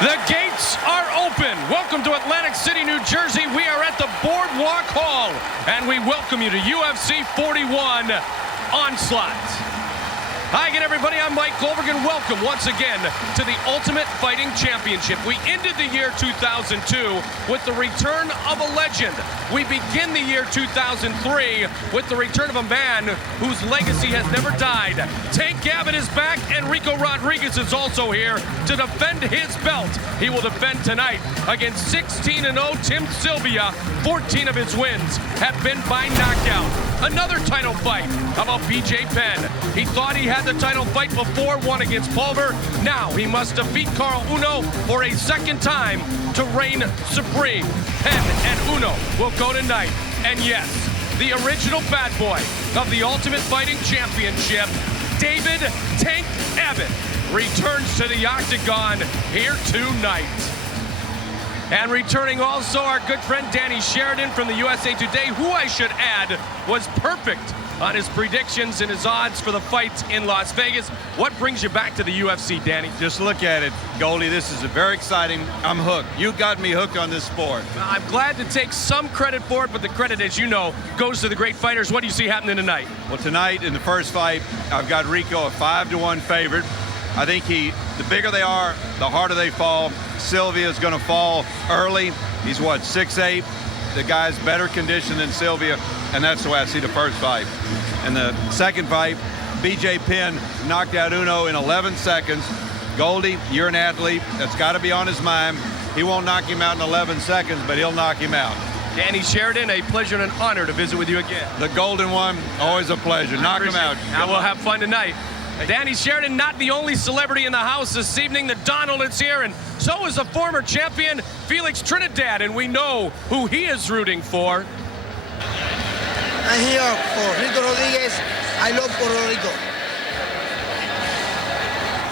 The gates are open. Welcome to Atlantic City, New Jersey. We are at the Boardwalk Hall, and we welcome you to UFC 41 Onslaught. Hi again, everybody. I'm Mike Goldberg, and welcome once again to the Ultimate Fighting Championship. We ended the year 2002 with the return of a legend. We begin the year 2003 with the return of a man whose legacy has never died. Tank Gavin is back, and Rico Rodriguez is also here to defend his belt. He will defend tonight against 16-0 Tim Sylvia. 14 of his wins have been by knockout. Another title fight. How about BJ Penn? He thought he had the title fight before, won against Pulver. Now he must defeat Carl Uno for a second time to reign supreme. Penn and Uno will go tonight. And yes, the original bad boy of the Ultimate Fighting Championship, David Tank Abbott, returns to the octagon here tonight. And returning also our good friend Danny Sheridan from the USA Today, who I should add was perfect on his predictions and his odds for the fights in Las Vegas. What brings you back to the UFC, Danny? Just look at it, Goldie. This is a very exciting. I'm hooked. You got me hooked on this sport. Well, I'm glad to take some credit for it, but the credit, as you know, goes to the great fighters. What do you see happening tonight? Well, tonight in the first fight, I've got Rico a 5-1 favorite. I think the bigger they are, the harder they fall. Sylvia is going to fall early. He's what, 6'8"? The guy's better conditioned than Sylvia, and that's the way I see the first fight. And the second fight, BJ Penn knocked out Uno in 11 seconds. Goldie, you're an athlete. That's got to be on his mind. He won't knock him out in 11 seconds, but he'll knock him out. Danny Sheridan, a pleasure and an honor to visit with you again. The golden one, always a pleasure. Knock him out. Now we'll have fun tonight. Danny Sheridan, not the only celebrity in the house this evening. The Donald is here, and so is the former champion, Felix Trinidad, and we know who he is rooting for. I'm here for Rico Rodriguez. I love Puerto Rico.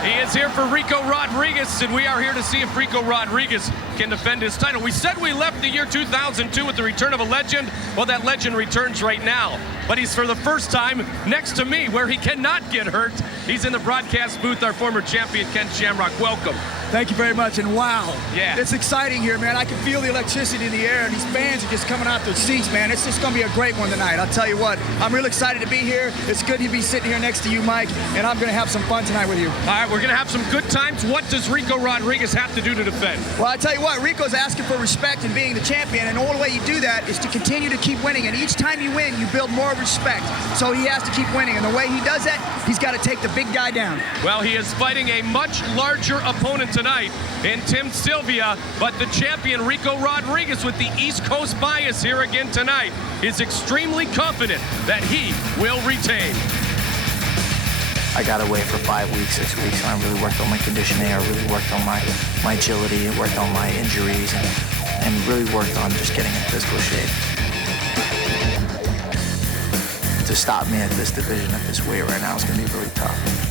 He is here for Rico Rodriguez, and we are here to see if Rico Rodriguez can defend his title. We said we left the year 2002 with the return of a legend. Well, that legend returns right now. But he's for the first time next to me where he cannot get hurt. He's in the broadcast booth, our former champion, Ken Shamrock. Welcome. Thank you very much, and wow. Yeah. It's exciting here, man. I can feel the electricity in the air, and these fans are just coming out their seats, man. It's just going to be a great one tonight. I'll tell you what, I'm real excited to be here. It's good to be sitting here next to you, Mike, and I'm going to have some fun tonight with you. All right, we're going to have some good times. What does Rico Rodriguez have to do to defend? Well, I tell you what, Rico's asking for respect and being the champion, and the only way you do that is to continue to keep winning, and each time you win, you build more respect. So he has to keep winning, and the way he does that, he's got to take the big guy down. Well, he is fighting a much larger opponent tonight in Tim Sylvia, but the champion Rico Rodriguez, with the East Coast bias here again tonight, is extremely confident that he will retain. I got away for 5 weeks, 6 weeks, and I really worked on my conditioning. I really worked on my agility, worked on my injuries, and really worked on just getting in physical shape. To stop me at this division, at this weight right now, is going to be really tough.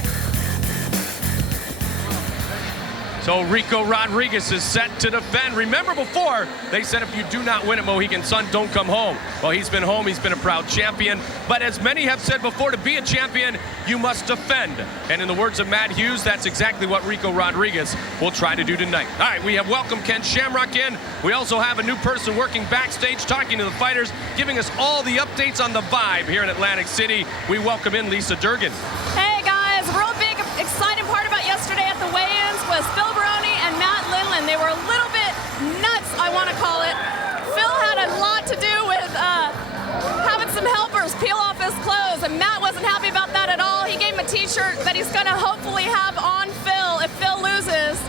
So Rico Rodriguez is set to defend. Remember before, they said if you do not win at Mohegan Sun, don't come home. Well, he's been home. He's been a proud champion. But as many have said before, to be a champion, you must defend. And in the words of Matt Hughes, that's exactly what Rico Rodriguez will try to do tonight. All right, we have welcomed Ken Shamrock in. We also have a new person working backstage, talking to the fighters, giving us all the updates on the vibe here in Atlantic City. We welcome in Lisa Durgan. Hey guys, real big exciting part about yesterday at the weigh-ins was Phil Baroni and Matt Lindland. They were a little bit nuts, I want to call it. Phil had a lot to do with having some helpers peel off his clothes, and Matt wasn't happy about that at all. He gave him a t-shirt that he's going to hopefully have on Phil if Phil loses.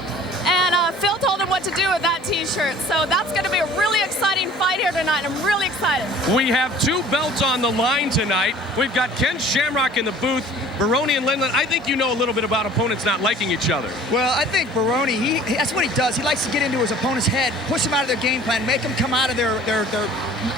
And Phil told him what to do with that t-shirt. So that's going to be a really exciting fight here tonight. I'm really excited. We have two belts on the line tonight. We've got Ken Shamrock in the booth, Baroni and Lindland. I think you know a little bit about opponents not liking each other. Well, I think Baroni, that's what he does. He likes to get into his opponent's head, push them out of their game plan, make them come out of their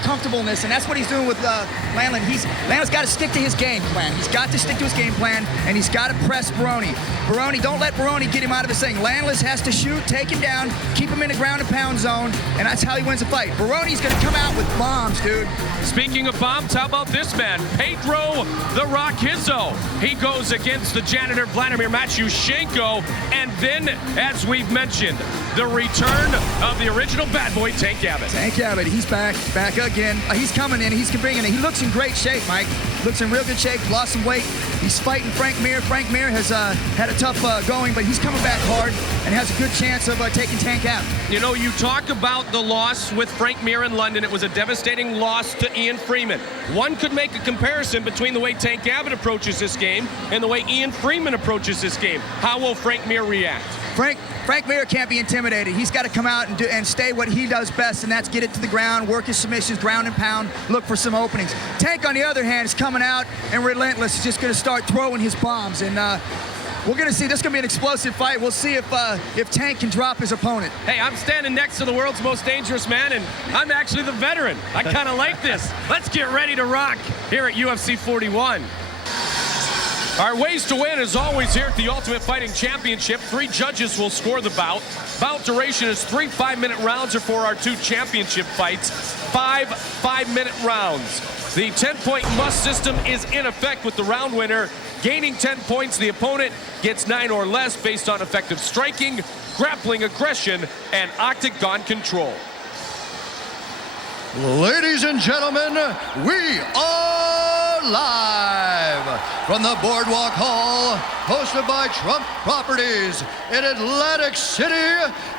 comfortableness, and that's what he's doing with Lindland. Lindland's got to stick to his game plan. He's got to stick to his game plan, and he's got to press Baroni. Baroni, don't let Baroni get him out of his thing. Landless has to shoot, take him down, keep him in the ground and pound zone, and that's how he wins the fight. Baroni's going to come out with bombs, dude. Speaking of bombs, how about this man, Pedro the Rock Hizzo? He goes against the janitor Vladimir Matyushenko, and then, as we've mentioned, the return of the original bad boy, Tank Abbott. Tank Abbott, he's back again. He's coming in, he's bringing it. He looks in great shape, Mike. Looks in real good shape, lost some weight. He's fighting Frank Mir. Frank Mir has had a tough going, but he's coming back hard and has a good chance of taking Tank out. You know, you talk about the loss with Frank Mir in London. It was a devastating loss to Ian Freeman. One could make a comparison between the way Tank Abbott approaches this game and the way Ian Freeman approaches this game. How will Frank Mir react? Frank Mir can't be intimidated. He's got to come out and stay what he does best, and that's get it to the ground, work his submissions, ground and pound, look for some openings. Tank, on the other hand, is coming out and relentless. He's just going to start throwing his bombs, and we're going to see. This is going to be an explosive fight. We'll see if Tank can drop his opponent. Hey, I'm standing next to the world's most dangerous man, and I'm actually the veteran. I kind of like this. Let's get ready to rock here at UFC 41. Our ways to win is always here at the Ultimate Fighting Championship. 3 judges will score the bout. Bout duration is 3 5-minute rounds are for our 2 championship fights. 5 5-minute rounds. The 10-point must system is in effect with the round winner gaining 10 points. The opponent gets 9 or less based on effective striking, grappling aggression, and octagon control. Ladies and gentlemen, we are live from the Boardwalk Hall, hosted by Trump Properties in Atlantic City,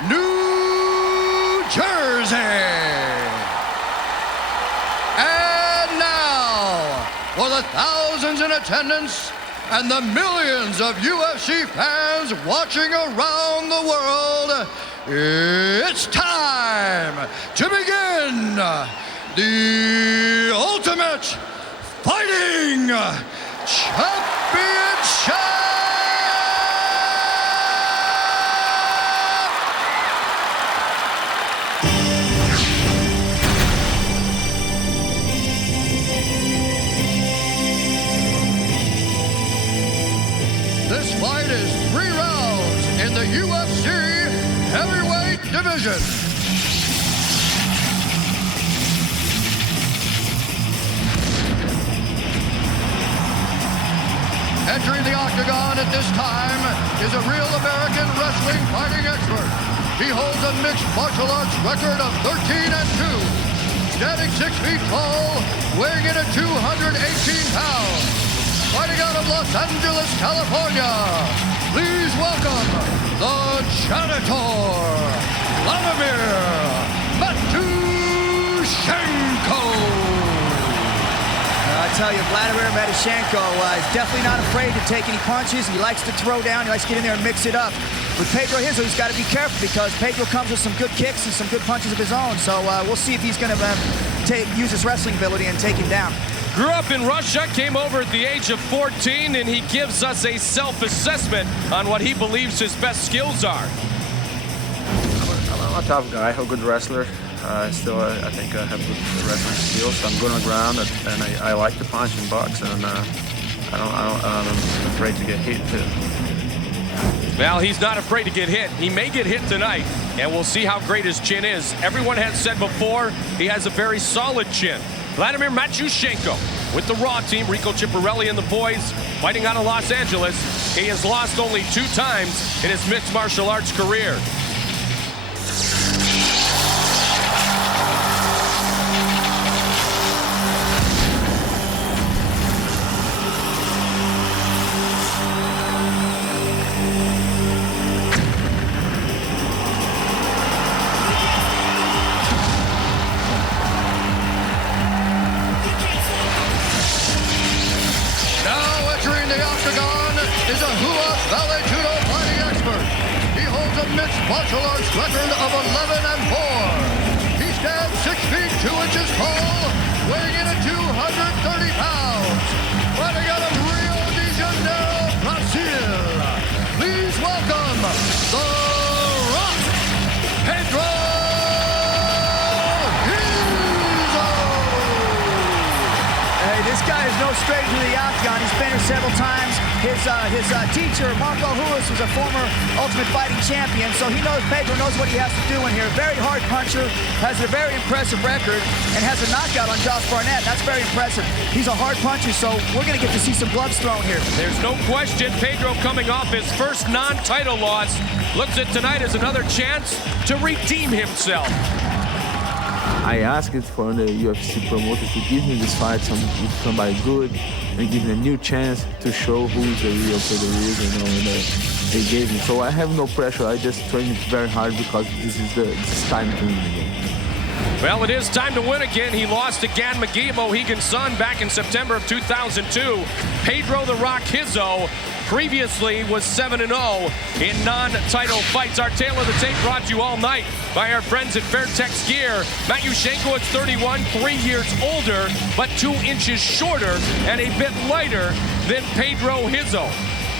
New Jersey. And now, for the thousands in attendance and the millions of UFC fans watching around the world, it's time to begin the Ultimate Fighting Championship! This fight is 3 rounds in the UFC heavyweight division. Entering the octagon at this time is a real American wrestling fighting expert. He holds a mixed martial arts record of 13-2. Standing 6 feet tall, weighing in at 218 pounds. Fighting out of Los Angeles, California, please welcome the janitor, Vladimir Matyushenko. I tell you, Vladimir Matyushenko is definitely not afraid to take any punches. He likes to throw down. He likes to get in there and mix it up. With Pedro Hizzo, he's got to be careful because Pedro comes with some good kicks and some good punches of his own. So we'll see if he's going to use his wrestling ability and take him down. Grew up in Russia, came over at the age of 14, and he gives us a self-assessment on what he believes his best skills are. I'm a tough guy, a good wrestler. I think I have good wrestling skills. I'm good on the ground, and I like to punch and box, and I'm afraid to get hit too. Well, he's not afraid to get hit. He may get hit tonight, and we'll see how great his chin is. Everyone has said before, he has a very solid chin. Vladimir Matyushenko with the Raw team, Rico Chiapparelli and the boys fighting out of Los Angeles. He has lost only 2 times in his mixed martial arts career. Is a Hua Valley Judo fighting expert. He holds a mixed martial arts record of 11-4. He stands 6 feet 2 inches tall, weighing in at 230 pounds. Fighting out of Rio de Janeiro, Brazil. Please welcome The Rock, Pedro Hizzo. Hey, this guy is no stranger to the octagon. He's been here several times. His teacher, Marco Ruiz, was a former Ultimate Fighting champion, so Pedro knows what he has to do in here. Very hard puncher, has a very impressive record, and has a knockout on Josh Barnett. That's very impressive. He's a hard puncher, so we're going to get to see some gloves thrown here. There's no question Pedro coming off his first non-title loss looks at tonight as another chance to redeem himself. I asked for the UFC promoter to give me this fight with somebody good and give me a new chance to show who is the real Pedro is, and they gave me. So I have no pressure. I just train very hard because this is time to win again. Well, it is time to win again. He lost to Gan McGee, Mohegan's son, back in September of 2002. Pedro the Rock Hizzo previously was 7-0 in non-title fights. Our tale of the tape brought to you all night by our friends at Fairtex Gear. Matyushenko at 31, 3 years older, but 2 inches shorter and a bit lighter than Pedro Hizzo.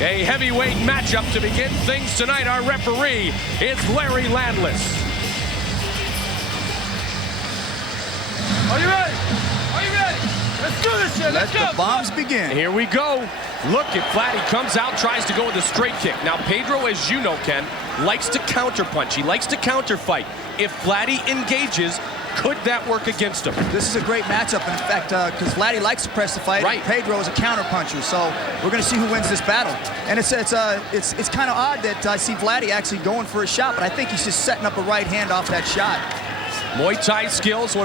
A heavyweight matchup to begin things tonight. Our referee is Larry Landless. Are you ready? Are you ready? Let's do this shit. Let the bombs begin. Here we go. Look at Vladdy, comes out, tries to go with a straight kick. Now, Pedro, as you know, Ken, likes to counterpunch. He likes to counterfight. If Vladdy engages, could that work against him? This is a great matchup, in fact, because Vladdy likes to press the fight. Right. Pedro is a counterpuncher, so we're going to see who wins this battle. And it's kind of odd that I see Vladdy actually going for a shot, but I think he's just setting up a right hand off that shot. Muay Thai skills,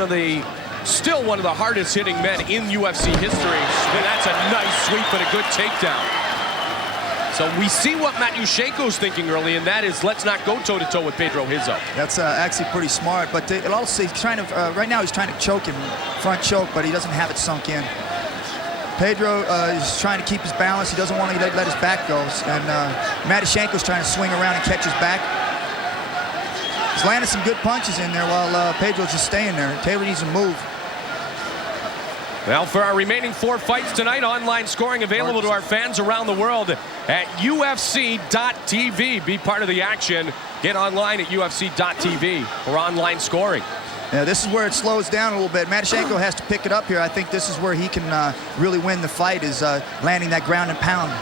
still one of the hardest hitting men in UFC history. And that's a nice sweep and a good takedown. So we see what Matyushenko's thinking early, and that is let's not go toe-to-toe with Pedro Hizzo. That's actually pretty smart, but it also he's trying to, right now he's trying to choke him, front choke, but he doesn't have it sunk in. Pedro is trying to keep his balance. He doesn't want to let his back go, and Matyushenko's trying to swing around and catch his back. He's landing some good punches in there while Pedro's just staying there. Taylor needs to move. Well, for our remaining 4 fights tonight, online scoring available to our fans around the world at UFC.tv. Be part of the action. Get online at UFC.tv for online scoring. Yeah, this is where it slows down a little bit. Matyushenko has to pick it up here. I think this is where he can really win the fight, is landing that ground and pound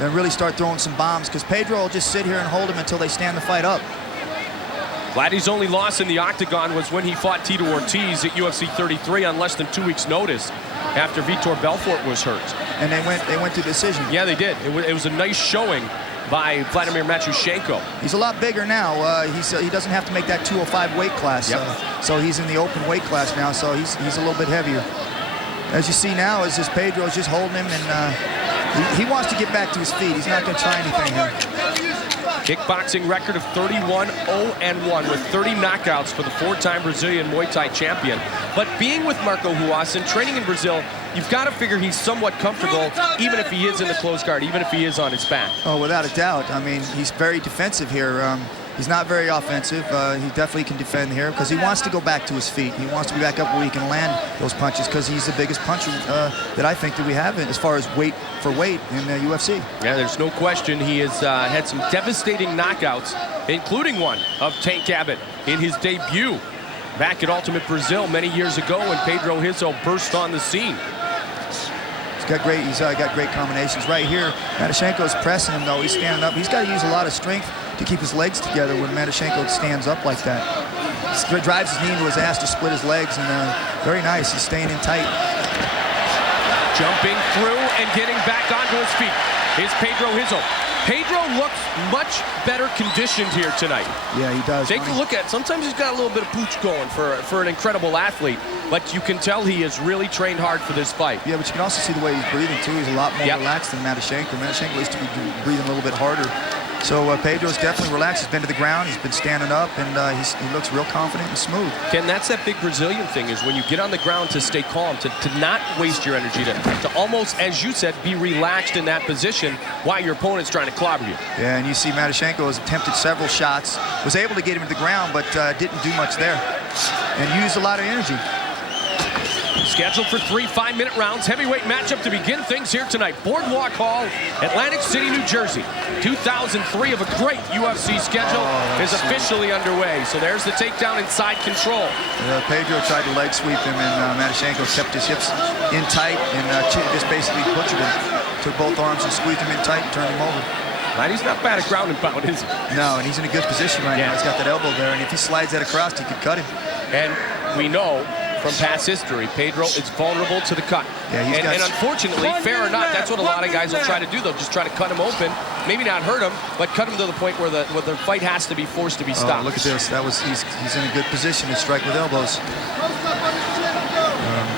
and really start throwing some bombs, because Pedro will just sit here and hold him until they stand the fight up. Vladdy's only loss in the octagon was when he fought Tito Ortiz at UFC 33 on less than 2 weeks' notice after Vitor Belfort was hurt. And they went to decision. Yeah, they did. It was a nice showing by Vladimir Matyushenko. He's a lot bigger now. He doesn't have to make that 205 weight class. Yep. So he's in the open weight class now, so he's a little bit heavier. As you see now, is just Pedro's just holding him, and he wants to get back to his feet. He's not going to try anything here. Kickboxing record of 31-0-1 with 30 knockouts for the 4-time Brazilian Muay Thai champion. But being with Marco Ruiz and training in Brazil, you've got to figure he's somewhat comfortable, even if he is in the closed guard, even if he is on his back. Oh, without a doubt. I mean, he's very defensive here. He's not very offensive. He definitely can defend here because he wants to go back to his feet. He wants to be back up where he can land those punches, because he's the biggest puncher that I think that we have as far as weight for weight in the UFC. Yeah, there's no question he has had some devastating knockouts, including one of Tank Abbott in his debut back at Ultimate Brazil many years ago when Pedro Hizzo burst on the scene. He's got great combinations. Right here, Matyushenko's pressing him, though. He's standing up. He's got to use a lot of strength to keep his legs together when Matyushenko stands up like that. He drives his knee into his ass to split his legs, and very nice. He's staying in tight. Jumping through and getting back onto his feet is Pedro Hizzo. Pedro looks much better conditioned here tonight. Yeah, he does. Take a look at it. Sometimes he's got a little bit of pooch going for an incredible athlete, but you can tell he has really trained hard for this fight. Yeah, but you can also see the way he's breathing, too. He's a lot more relaxed than Matyushenko. Matyushenko used to be breathing a little bit harder. So Pedro's definitely relaxed. He's been to the ground. He's been standing up, and he looks real confident and smooth. Ken, that's that big Brazilian thing, is when you get on the ground to stay calm, to not waste your energy, to almost, as you said, be relaxed in that position while your opponent's trying to clobber you. Yeah, and you see Matyushenko has attempted several shots, was able to get him to the ground, but didn't do much there, and used a lot of energy. Scheduled for 3 5-minute rounds. Heavyweight matchup to begin things here tonight. Boardwalk Hall, Atlantic City, New Jersey. 2003 of a great UFC schedule is officially underway. So there's the takedown inside control. Pedro tried to leg sweep him, and Matyushenko kept his hips in tight and just basically butchered him. took both arms and squeezed him in tight and turned him over. He's not bad at ground and pound, is he? No, and he's in a good position right now. He's got that elbow there, and if he slides that across, he could cut him. And we know from past history, Pedro is vulnerable to the cut. Yeah, and unfortunately, fair or not, that's what a lot of guys will try to do. They'll just try to cut him open, maybe not hurt him, but cut him to the point where the fight has to be forced to be stopped. Look at this. He's in a good position to strike with elbows.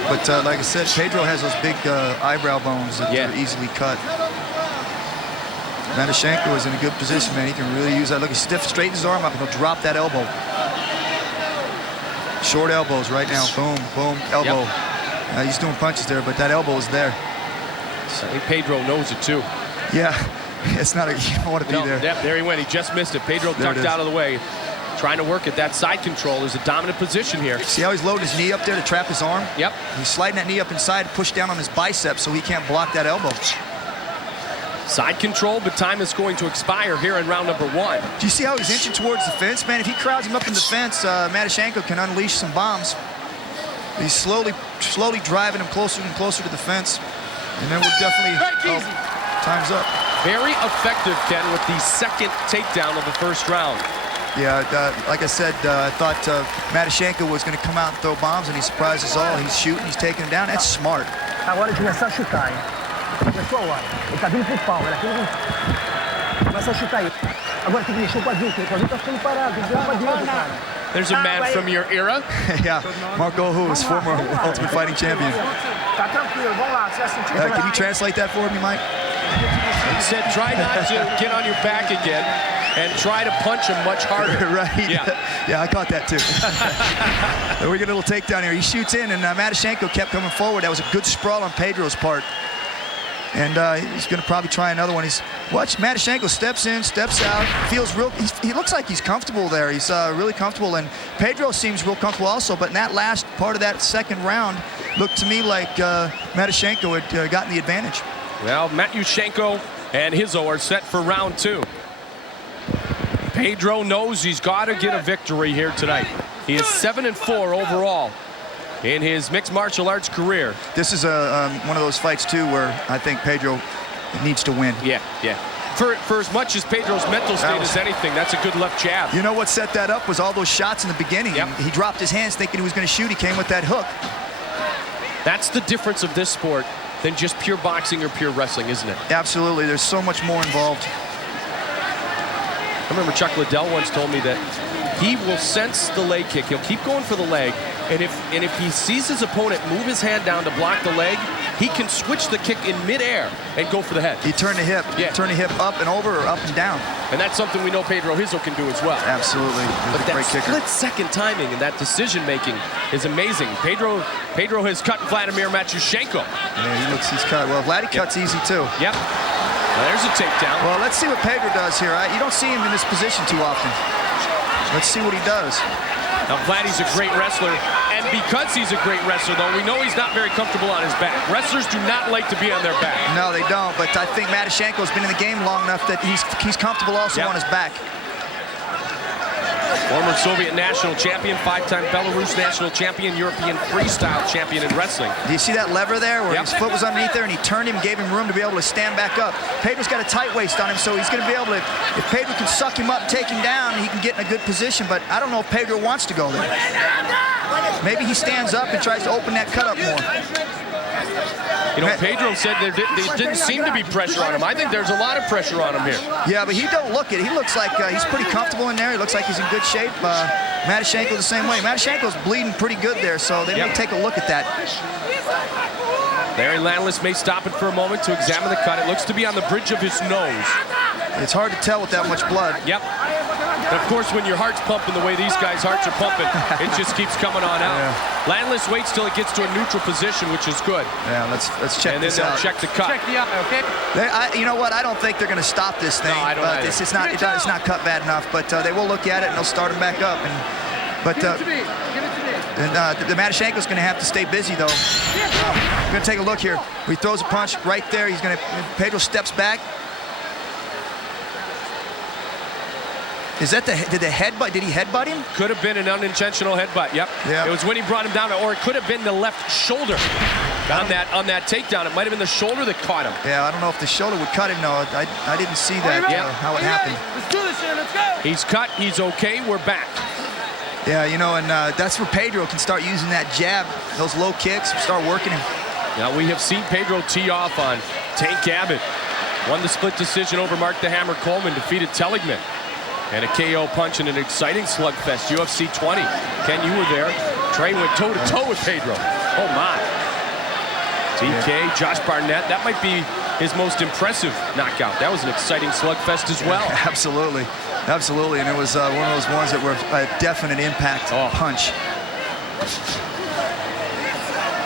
But like I said, Pedro has those big eyebrow bones that are easily cut. Matyshenko is in a good position, man. He can really use that. Look, he straightens his arm up and he'll drop that elbow. Short elbows right now. Boom, boom, elbow. He's doing punches there, but that elbow is there. I think Pedro knows it too. Yeah, it's not you don't want to be there. Yep, there he went. He just missed it. Pedro ducked out of the way. Trying to work at that side control. Is a dominant position here. See how he's loading his knee up there to trap his arm? Yep. He's sliding that knee up inside to push down on his biceps so he can't block that elbow. Side control, but time is going to expire here in round number 1. Do you see how he's inching towards the fence, man? If he crowds him up in the fence, Matyshenko can unleash some bombs. He's slowly driving him closer and closer to the fence. And then we're definitely... time's up. Very effective, Ken, with the second takedown of the first round. Yeah, like I said, I thought Matyshenko was going to come out and throw bombs, and he surprised us all. He's shooting, he's taking him down. That's smart. Agora começar a chutar, hein? Começou a hora. Ele tá vindo pro pau, ele começa a chutar aí. Agora tem que mexer o quadril, o quadril tá ficando parado, tem que ver o quadril, cara. There's a man from your era. Yeah, Marco, who was former Ultimate Fighting champion. Tá tranquilo, vamos lá, você vai sentir. Can you translate that for me, Mike? He said, try not to get on your back again and try to punch him much harder. Right. Yeah, I caught that too. We get a little takedown here. He shoots in, and Matyshenko kept coming forward. That was a good sprawl on Pedro's part. And he's going to probably try another one. Watch, Matyshenko steps in, steps out, feels real. He looks like he's comfortable there. He's really comfortable, and Pedro seems real comfortable also. But in that last part of that second round, looked to me like Matyshenko had gotten the advantage. Well, Matyshenko and Hizzo are set for round 2. Pedro knows he's got to get a victory here tonight. He is 7-4 overall in his mixed martial arts career. This is one of those fights, too, where I think Pedro needs to win. Yeah. For as much as Pedro's mental state is anything, that's a good left jab. You know what set that up was all those shots in the beginning. Yep. He dropped his hands thinking he was going to shoot. He came with that hook. That's the difference of this sport than just pure boxing or pure wrestling, isn't it? Absolutely. There's so much more involved. I remember Chuck Liddell once told me that he will sense the leg kick. He'll keep going for the leg, and if he sees his opponent move his hand down to block the leg, he can switch the kick in midair and go for the head. He turned the hip. Yeah. Turn the hip up and over or up and down. And that's something we know Pedro Hizzo can do as well. Absolutely. But that great kicker. split-second timing and that decision-making is amazing. Pedro has cut Vladimir Matyshenko. Yeah, he's cut. Well, Vladdy cuts easy, too. Yep. Well, there's a takedown. Well, let's see what Pedro does here. You don't see him in this position too often. Let's see what he does. Now, Vladdy's a great wrestler, and because he's a great wrestler, though, we know he's not very comfortable on his back. Wrestlers do not like to be on their back. No, they don't, but I think Matyshenko's been in the game long enough that he's comfortable also on his back. Former Soviet national champion, 5-time Belarus national champion, European freestyle champion in wrestling. Do you see that lever there where his foot was underneath there and he turned him, gave him room to be able to stand back up? Pedro's got a tight waist on him, so he's going to be able to, if Pedro can suck him up, take him down, he can get in a good position, but I don't know if Pedro wants to go there. Maybe he stands up and tries to open that cut up more. You know, Pedro said there didn't seem to be pressure on him. I think there's a lot of pressure on him here. Yeah, but he don't look it. He looks like he's pretty comfortable in there. He looks like he's in good shape. Matyshenko the same way. Matyshenko's bleeding pretty good there, so they may take a look at that. Larry Landless may stop it for a moment to examine the cut. It looks to be on the bridge of his nose. It's hard to tell with that much blood. Yep. And of course, when your heart's pumping the way these guys' hearts are pumping, it just keeps coming on out. Yeah. Landless waits till it gets to a neutral position, which is good. Yeah, let's check this out. And then they'll check the cut. Check the eye, okay? You know what? I don't think they're going to stop this thing. No, I don't either. It's not cut bad enough, but they will look at it and they'll start him back up. Give it to me. And the Matyshenko's going to have to stay busy, though. We're going to take a look here. He throws a punch right there. Pedro steps back. Is that did he headbutt him? Could have been an unintentional headbutt, yep. Yeah. It was when he brought him down, or it could have been the left shoulder. On that takedown, it might have been the shoulder that caught him. Yeah, I don't know if the shoulder would cut him. No, I didn't see that, how it happened. Let's do this, man. Let's go. He's cut. He's okay. We're back. Yeah, you know, and that's where Pedro can start using that jab, those low kicks, start working him. Now, we have seen Pedro tee off on Tank Abbott. Won the split decision over Mark the Hammer Coleman, defeated Teligman. And a KO punch in an exciting slugfest, UFC 20. Ken, you were there. Trey went toe-to-toe with Pedro. Oh, my. TK, Josh Barnett, that might be his most impressive knockout. That was an exciting slugfest as well. Absolutely. Absolutely, and it was one of those ones that were a definite impact punch.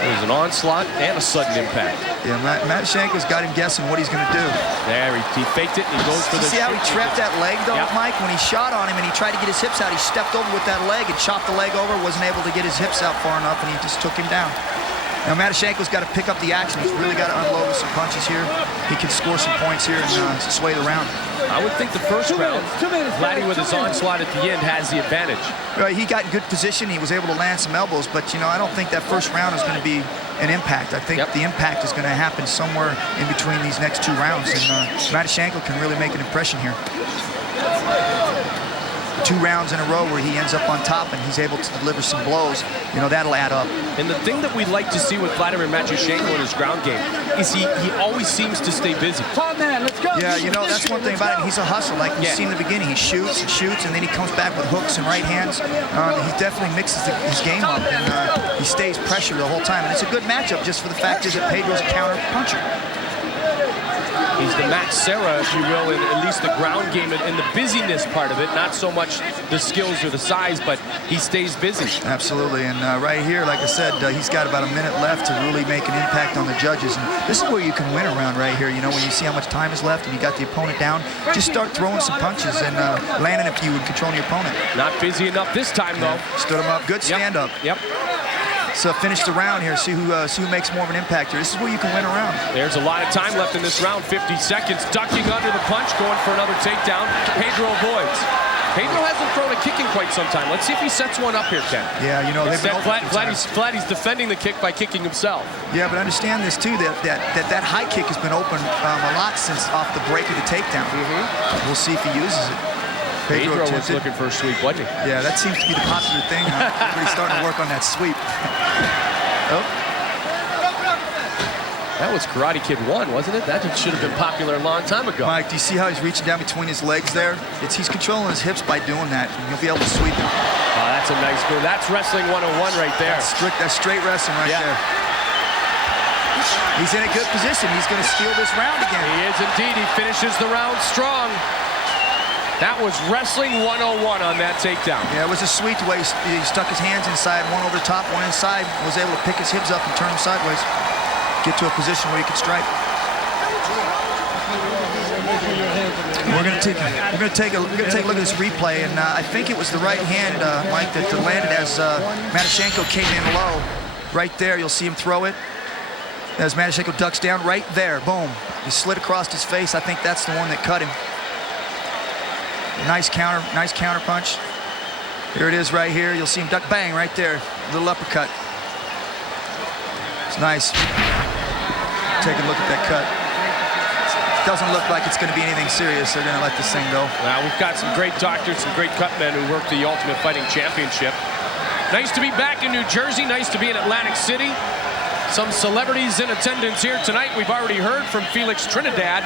It was an onslaught and a sudden impact. Yeah, Matt Shanko's got him guessing what he's going to do. There, he faked it and he goes for the... See how he trapped that leg, though, Mike? When he shot on him and he tried to get his hips out, he stepped over with that leg and chopped the leg over, wasn't able to get his hips out far enough, and he just took him down. Now, Matashenko's got to pick up the action. He's really got to unload with some punches here. He can score some points here and sway the round. I would think the first round, Vladdy with his onslaught at the end has the advantage. Right, he got in good position. He was able to land some elbows, but, you know, I don't think that first round is going to be an impact. I think the impact is going to happen somewhere in between these next two rounds, and Matashenko can really make an impression here. 2 rounds in a row where he ends up on top and he's able to deliver some blows, you know, that'll add up. And the thing that we like to see with Vladimir Matyushenko in his ground game is he always seems to stay busy. Come on, man, let's go. Yeah, you know, that's one thing about him. He's a hustler. Like you see in the beginning, he shoots and shoots, and then he comes back with hooks and right hands. He definitely mixes his game up, and he stays pressure the whole time. And it's a good matchup just for the fact is that Pedro's a counter puncher. He's the Max Serra, if you will, in at least the ground game and the busyness part of it, not so much the skills or the size, but he stays busy. Absolutely, and right here, like I said, he's got about a minute left to really make an impact on the judges. And this is where you can win around right here, you know, when you see how much time is left and you got the opponent down, just start throwing some punches and landing a few and controlling your opponent. Not busy enough this time, though. Stood him up, good stand up. Yep. So finish the round here, see who makes more of an impact here. This is where you can win a round. There's a lot of time left in this round, 50 seconds. Ducking under the punch, going for another takedown. Pedro avoids. Pedro hasn't thrown a kick in quite some time. Let's see if he sets one up here, Ken. Yeah, you know, Vladdy's defending the kick by kicking himself. Yeah, but understand this too, that high kick has been open a lot since off the break of the takedown. We'll see if he uses it. Pedro was looking for a sweep, wasn't he? Yeah, that seems to be the popular thing. He's starting to work on that sweep. That was Karate Kid 1, wasn't it? That should have been popular a long time ago. Mike, do you see how he's reaching down between his legs there? He's controlling his hips by doing that. You'll be able to sweep him. Oh, that's a nice move. That's wrestling 101 right there. That's straight wrestling right there. He's in a good position. He's going to steal this round again. He is indeed. He finishes the round strong. That was wrestling 101 on that takedown. Yeah, it was a sweet way he stuck his hands inside, one over top, one inside, was able to pick his hips up and turn them sideways, get to a position where he could strike. We're gonna take a look at this replay, and I think it was the right hand, Mike, that landed as Matashenko came in low. Right there, you'll see him throw it. As Matashenko ducks down, right there, boom. He slid across his face. I think that's the one that cut him. Nice counter punch. Here it is right here. You'll see him duck, bang, right there. Little uppercut. It's nice. Take a look at that cut. Doesn't look like it's going to be anything serious. They're going to let this thing go. Well, we've got some great doctors, some great cut men who work the Ultimate Fighting Championship. Nice to be back in New Jersey. Nice to be in Atlantic City. Some celebrities in attendance here tonight. We've already heard from Felix Trinidad,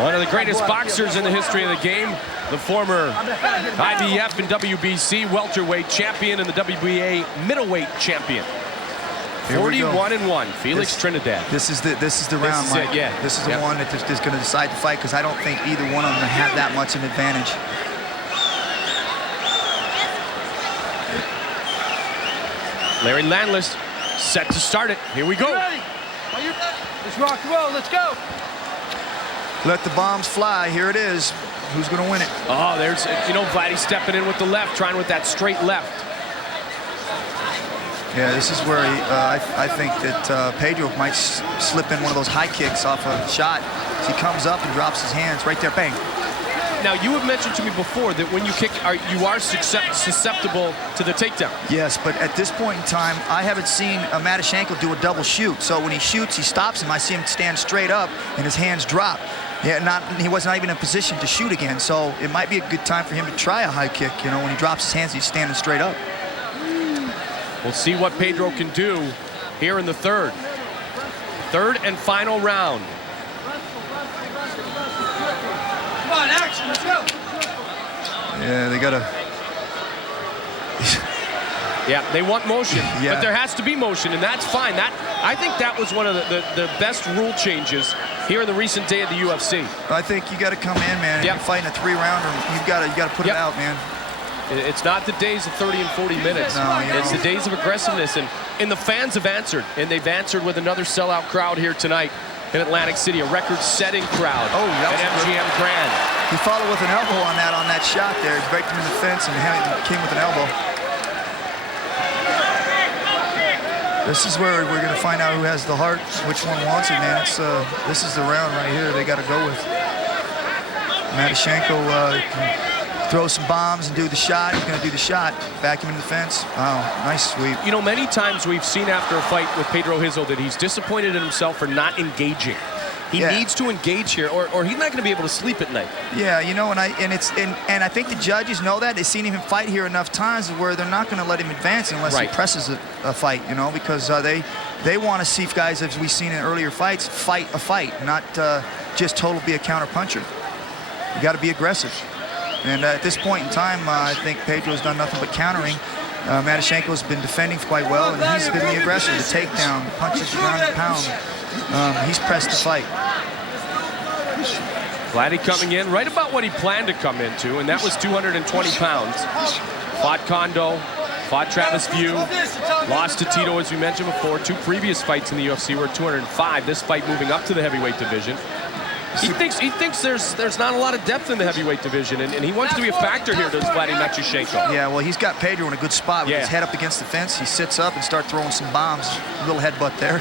one of the greatest boxers in the history of the game, the former IBF and WBC welterweight champion and the WBA middleweight champion. 41-1, Felix Trinidad. This is the round, Mike. This is the one that is going to decide the fight, because I don't think either one of them have that much of an advantage. Larry Landless set to start it. Here we go. Let's rock and roll. Let's go. Let the bombs fly. Here it is. Who's going to win it? Oh, there's, you know, Vladdy stepping in with the left, trying with that straight left. Yeah, this is where I think that Pedro might slip in one of those high kicks off a shot. He comes up and drops his hands right there. Bang. Now, you have mentioned to me before that when you kick, you are susceptible to the takedown. Yes, but at this point in time, I haven't seen Matyshenko do a double shoot. So when he shoots, he stops him. I see him stand straight up and his hands drop. Yeah, he was not even in a position to shoot again. So it might be a good time for him to try a high kick. You know, when he drops his hands, he's standing straight up. We'll see what Pedro can do here in the third and final round. Come on, action, let's go. Yeah, they gotta. Yeah, they want motion, but there has to be motion, and that's fine. I think that was one of the best rule changes here in the recent day of the UFC. I think you got to come in, man. If you're fighting a 3-rounder, you got to put it out, man. It's not the days of 30 and 40 minutes. No, it's the days of aggressiveness, and the fans have answered, and they've answered with another sellout crowd here tonight in Atlantic City, a record-setting crowd at MGM Grand. He followed with an elbow on that shot there. He breaked him in the fence and came with an elbow. This is where we're going to find out who has the heart, which one wants it, man. This is the round right here they got to go with. Matyshenko can throw some bombs and do the shot. He's going to do the shot, back him in the fence. Wow, nice sweep. You know, many times we've seen after a fight with Pedro Rizzo that he's disappointed in himself for not engaging. He needs to engage here, or he's not going to be able to sleep at night. Yeah, you know, and I think the judges know that. They've seen him fight here enough times where they're not going to let him advance unless he presses a fight, you know, because they want to see guys, as we've seen in earlier fights, fight a fight, not just totally be a counter puncher. You got to be aggressive. And at this point in time, I think Pedro's done nothing but countering. Matyshenko's been defending quite well, and he's been the aggressor, the takedown, the punches, the ground and pound. He's pressed the fight. Vladdy coming in right about what he planned to come into, and that was 220 pounds. Fought Kondo, fought Travis View, lost to Tito, as we mentioned before. 2 previous fights in the UFC were 205. This fight moving up to the heavyweight division. He thinks there's not a lot of depth in the heavyweight division, and he wants to be a factor here, does Vladdy Matyshenko. Yeah, well, he's got Pedro in a good spot with his head up against the fence. He sits up and starts throwing some bombs. A little headbutt there.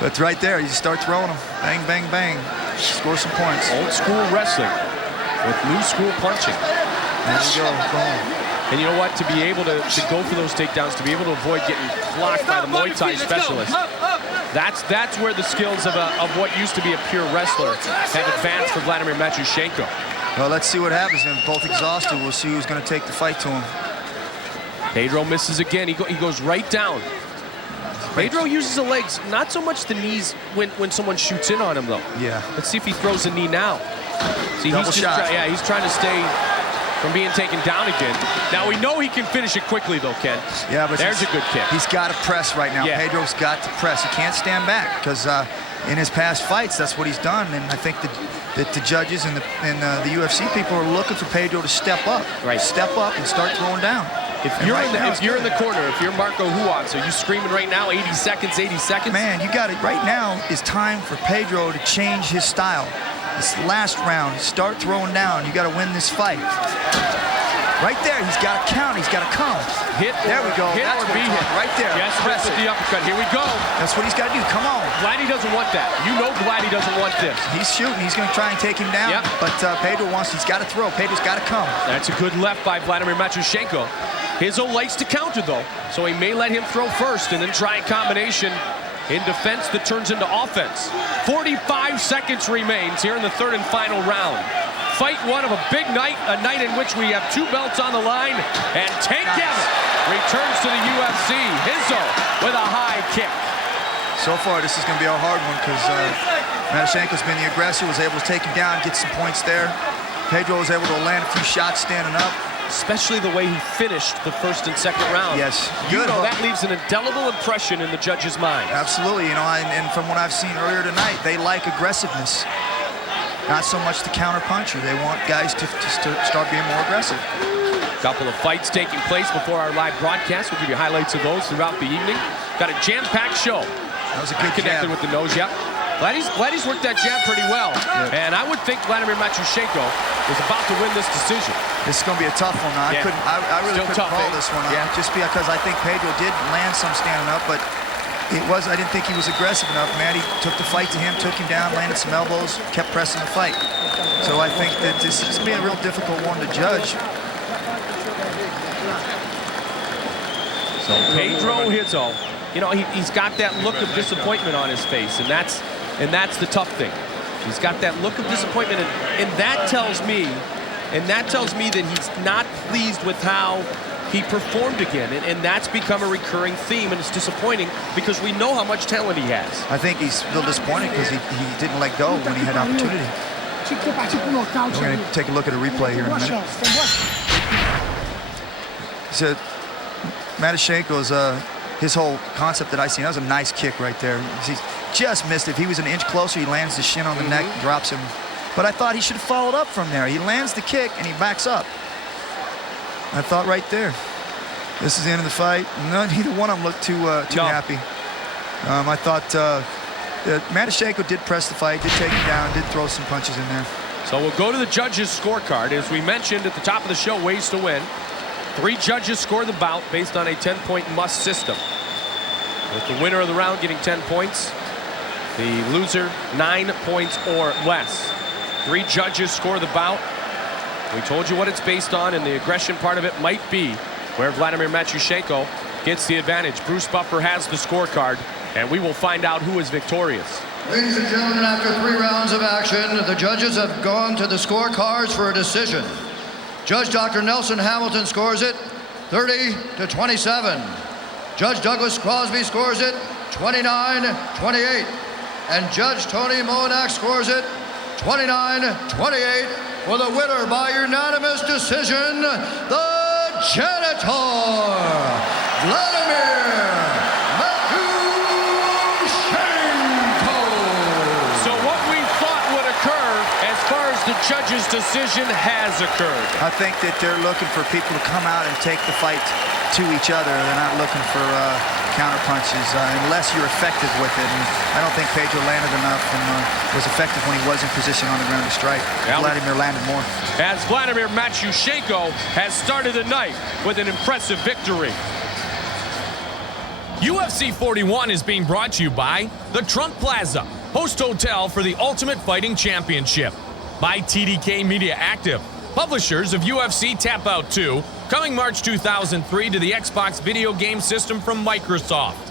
But right there, you just start throwing them. Bang, bang, bang. Score some points. Old school wrestling with new school punching. There you go. Boom. And you know what? To be able to go for those takedowns, to be able to avoid getting blocked by the Muay Thai specialist, that's where the skills of what used to be a pure wrestler have advanced for Vladimir Matyshenko. Well, let's see what happens. They're both exhausted. We'll see who's going to take the fight to him. Pedro misses again. He goes right down. Pedro uses the legs, not so much the knees when someone shoots in on him, though. Yeah. Let's see if he throws a knee now. See, Double shot. He's trying to stay from being taken down again. Now, we know he can finish it quickly, though, Ken. Yeah, but there's a good kick. He's got to press right now. Yeah. Pedro's got to press. He can't stand back because in his past fights, that's what he's done. And I think that the judges and the UFC people are looking for Pedro to step up. Right. Step up and start throwing down. If you're in the corner, if you're Marco Huas, are you screaming right now, 80 seconds, 80 seconds? Man, you got it. Right now is time for Pedro to change his style. This last round, start throwing down. You got to win this fight. Right there, he's got to count. He's got to come. Hit. There we go. Hit That's or what be hit. hit. Right there. Yes, press with it. the uppercut. Here we go. That's what he's got to do. Come on. Vladdy doesn't want that. You know Vladdy doesn't want this. He's shooting. He's going to try and take him down. Yep. But Pedro he's got to throw. Pedro's got to come. That's a good left by Vladimir Matyshenko. Rizzo likes to counter, though, so he may let him throw first and then try a combination in defense that turns into offense. 45 seconds remains here in the third and final round. Fight one of a big night, a night in which we have 2 belts on the line, and Tank Abbott returns to the UFC. Rizzo with a high kick. So far, this is going to be a hard one because Matyshenko's been the aggressor, was able to take him down, get some points there. Pedro was able to land a few shots standing up. Especially the way he finished the first and second round. Yes. You know that leaves an indelible impression in the judge's mind. Absolutely. You know, and from what I've seen earlier tonight, they like aggressiveness. Not so much the counter puncher. They want guys to start being more aggressive. A couple of fights taking place before our live broadcast. We'll give you highlights of those throughout the evening. Got a jam-packed show. That was a good connected with the nose, yeah. Vladdy's worked that jab pretty well. Yeah. And I would think Vladimir Matyshenko is about to win this decision. This is going to be a tough one. I really couldn't call this one. Just because I think Pedro did land some standing up, but I didn't think he was aggressive enough. Matty took the fight to him, took him down, landed some elbows, kept pressing the fight. So I think that this is being a real difficult one to judge. So Pedro Hizzo, you know, he's got that look of disappointment on his face, and that's the tough thing. He's got that look of disappointment, and that tells me that he's not pleased with how he performed again, and that's become a recurring theme, and it's disappointing because we know how much talent he has. I think he's a little disappointed because he didn't let go when he had opportunity. We're going to take a look at a replay here in a minute. So Matyshenko's his whole concept that I see, that was a nice kick right there. He just missed it. If he was an inch closer, he lands the shin on the neck, drops him. But I thought he should have followed up from there. He lands the kick and he backs up. I thought right there. This is the end of the fight. Neither one of them looked too happy. I thought Matyshenko did press the fight, did take him down, did throw some punches in there. So we'll go to the judges' scorecard. As we mentioned at the top of the show, ways to win. 3 judges score the bout based on a 10-point must system. With the winner of the round getting 10 points, the loser 9 points or less. 3 judges score the bout. We told you what it's based on, and the aggression part of it might be where Vladimir Matyshenko gets the advantage. Bruce Buffer has the scorecard, and we will find out who is victorious. Ladies and gentlemen, after 3 rounds of action, the judges have gone to the scorecards for a decision. Judge Dr. Nelson Hamilton scores it 30-27. Judge Douglas Crosby scores it 29-28. And Judge Tony Monak scores it 29-28. For the winner by unanimous decision, the Janitor, Vladimir Matyshenko. So what we thought would occur as far as the judge's decision has occurred. I think that they're looking for people to come out and take the fight to each other. They're not looking for counter punches unless you're effective with it. And I don't think Pedro landed enough and was effective when he was in position on the ground to strike. Vladimir landed more. As Vladimir Matyshenko has started the night with an impressive victory. UFC 41 is being brought to you by the Trump Plaza, host hotel for the Ultimate Fighting Championship. By TDK Media Active, publishers of UFC Tap Out 2, coming March 2003 to the Xbox video game system from Microsoft.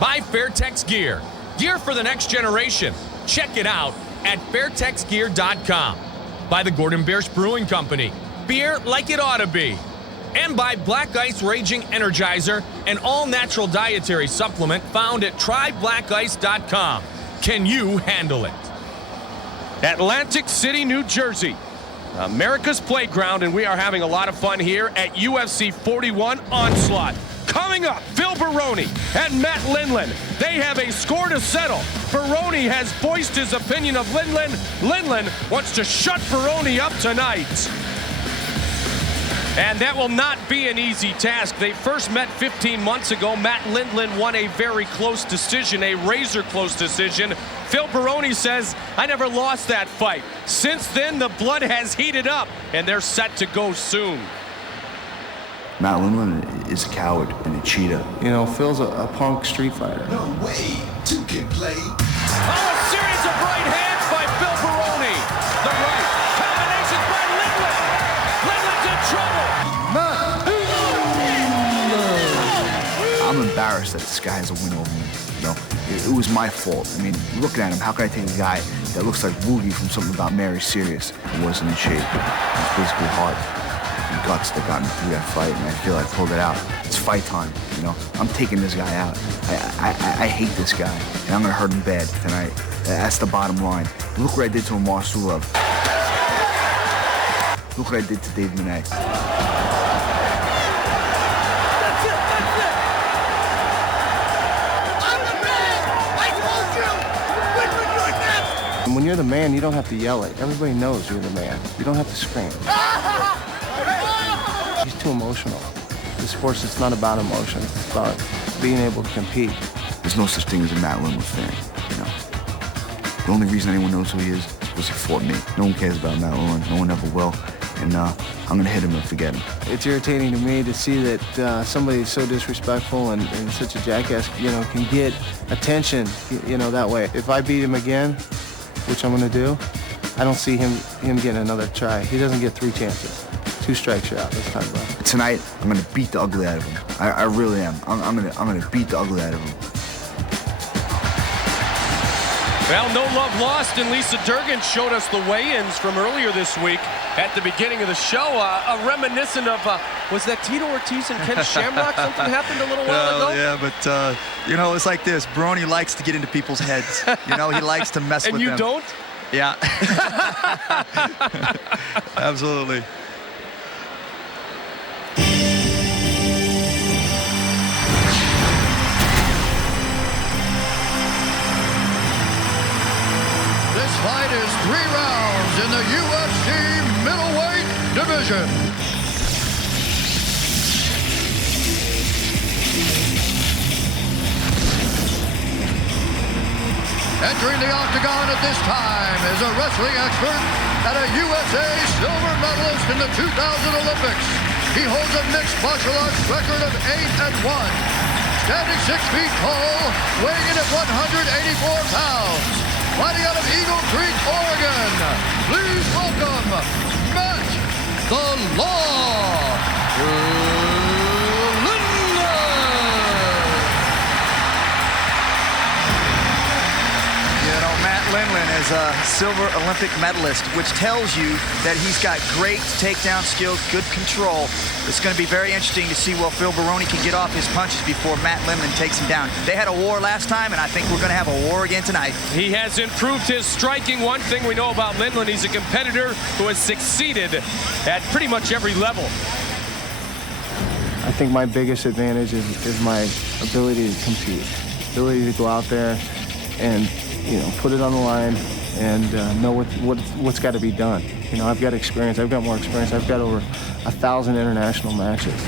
By Fairtex Gear, gear for the next generation. Check it out at fairtexgear.com. By the Gordon Biersch Brewing Company, beer like it ought to be. And by Black Ice Raging Energizer, an all-natural dietary supplement found at tryblackice.com. Can you handle it? Atlantic City, New Jersey, America's playground, and we are having a lot of fun here at UFC 41 Onslaught. Coming up, Phil Baroni and Matt Lindland. They have a score to settle. Baroni has voiced his opinion of Lindland. Lindland wants to shut Baroni up tonight. And that will not be an easy task. They first met 15 months ago. Matt Lindland won a very close decision, a razor-close decision. Phil Baroni says, I never lost that fight. Since then, the blood has heated up, and they're set to go soon. Matt Lindland is a coward and a cheater. You know, Phil's a punk street fighter. No way to get played. Oh, a series of right hands by Phil Baroni. The right. Combinations by Lindland. Lindland's in trouble. I'm embarrassed that this guy has a win over me. You know, it was my fault. I mean, looking at him, how can I take a guy that looks like Woogie from Something About Mary serious? He wasn't in shape. It was basically heart and guts that got me through that fight, and I feel I pulled it out. It's fight time, you know. I'm taking this guy out. I hate this guy, and I'm gonna hurt him bad tonight. That's the bottom line. Look what I did to Omar Sulov. Look what I did to Dave Menay. And when you're the man, you don't have to yell it. Everybody knows you're the man. You don't have to scream. He's too emotional. The sports, it's not about emotion. It's about being able to compete. There's no such thing as a Matt Lindland fan, you know. The only reason anyone knows who he is because he fought me. No one cares about Matt Lindland. No one ever will. and I'm going to hit him and forget him. It's irritating to me to see that somebody so disrespectful and such a jackass, can get attention, that way. If I beat him again, which I'm going to do, I don't see him getting another try. He doesn't get 3 chances. 2 strikes, you're out. That's time, bro. Tonight, I'm going to beat the ugly out of him. I really am. I'm gonna beat the ugly out of him. Well, no love lost, and Lisa Durgan showed us the weigh-ins from earlier this week at the beginning of the show. Reminiscent of, was that Tito Ortiz and Ken Shamrock? Something happened a little while ago? Yeah, but, it's like this. Baroni likes to get into people's heads. He likes to mess with them. And you don't? Yeah. Absolutely. This fight is 3 rounds in the UFC middleweight division. Entering the octagon at this time is a wrestling expert and a USA silver medalist in the 2000 Olympics. He holds a mixed martial arts record of 8-1. Standing 6 feet tall, weighing in at 184 pounds. Fighting out of Eagle Creek, Oregon. Please welcome Matt the Law Lindland is a silver Olympic medalist, which tells you that he's got great takedown skills, good control. It's going to be very interesting to see what Phil Baroni can get off his punches before Matt Lindland takes him down. They had a war last time, and I think we're going to have a war again tonight. He has improved his striking. One thing we know about Lindland, he's a competitor who has succeeded at pretty much every level. I think my biggest advantage is my ability to compete, ability to go out there and put it on the line and know what's got to be done. I've got experience. I've got more experience. I've got over 1,000 international matches.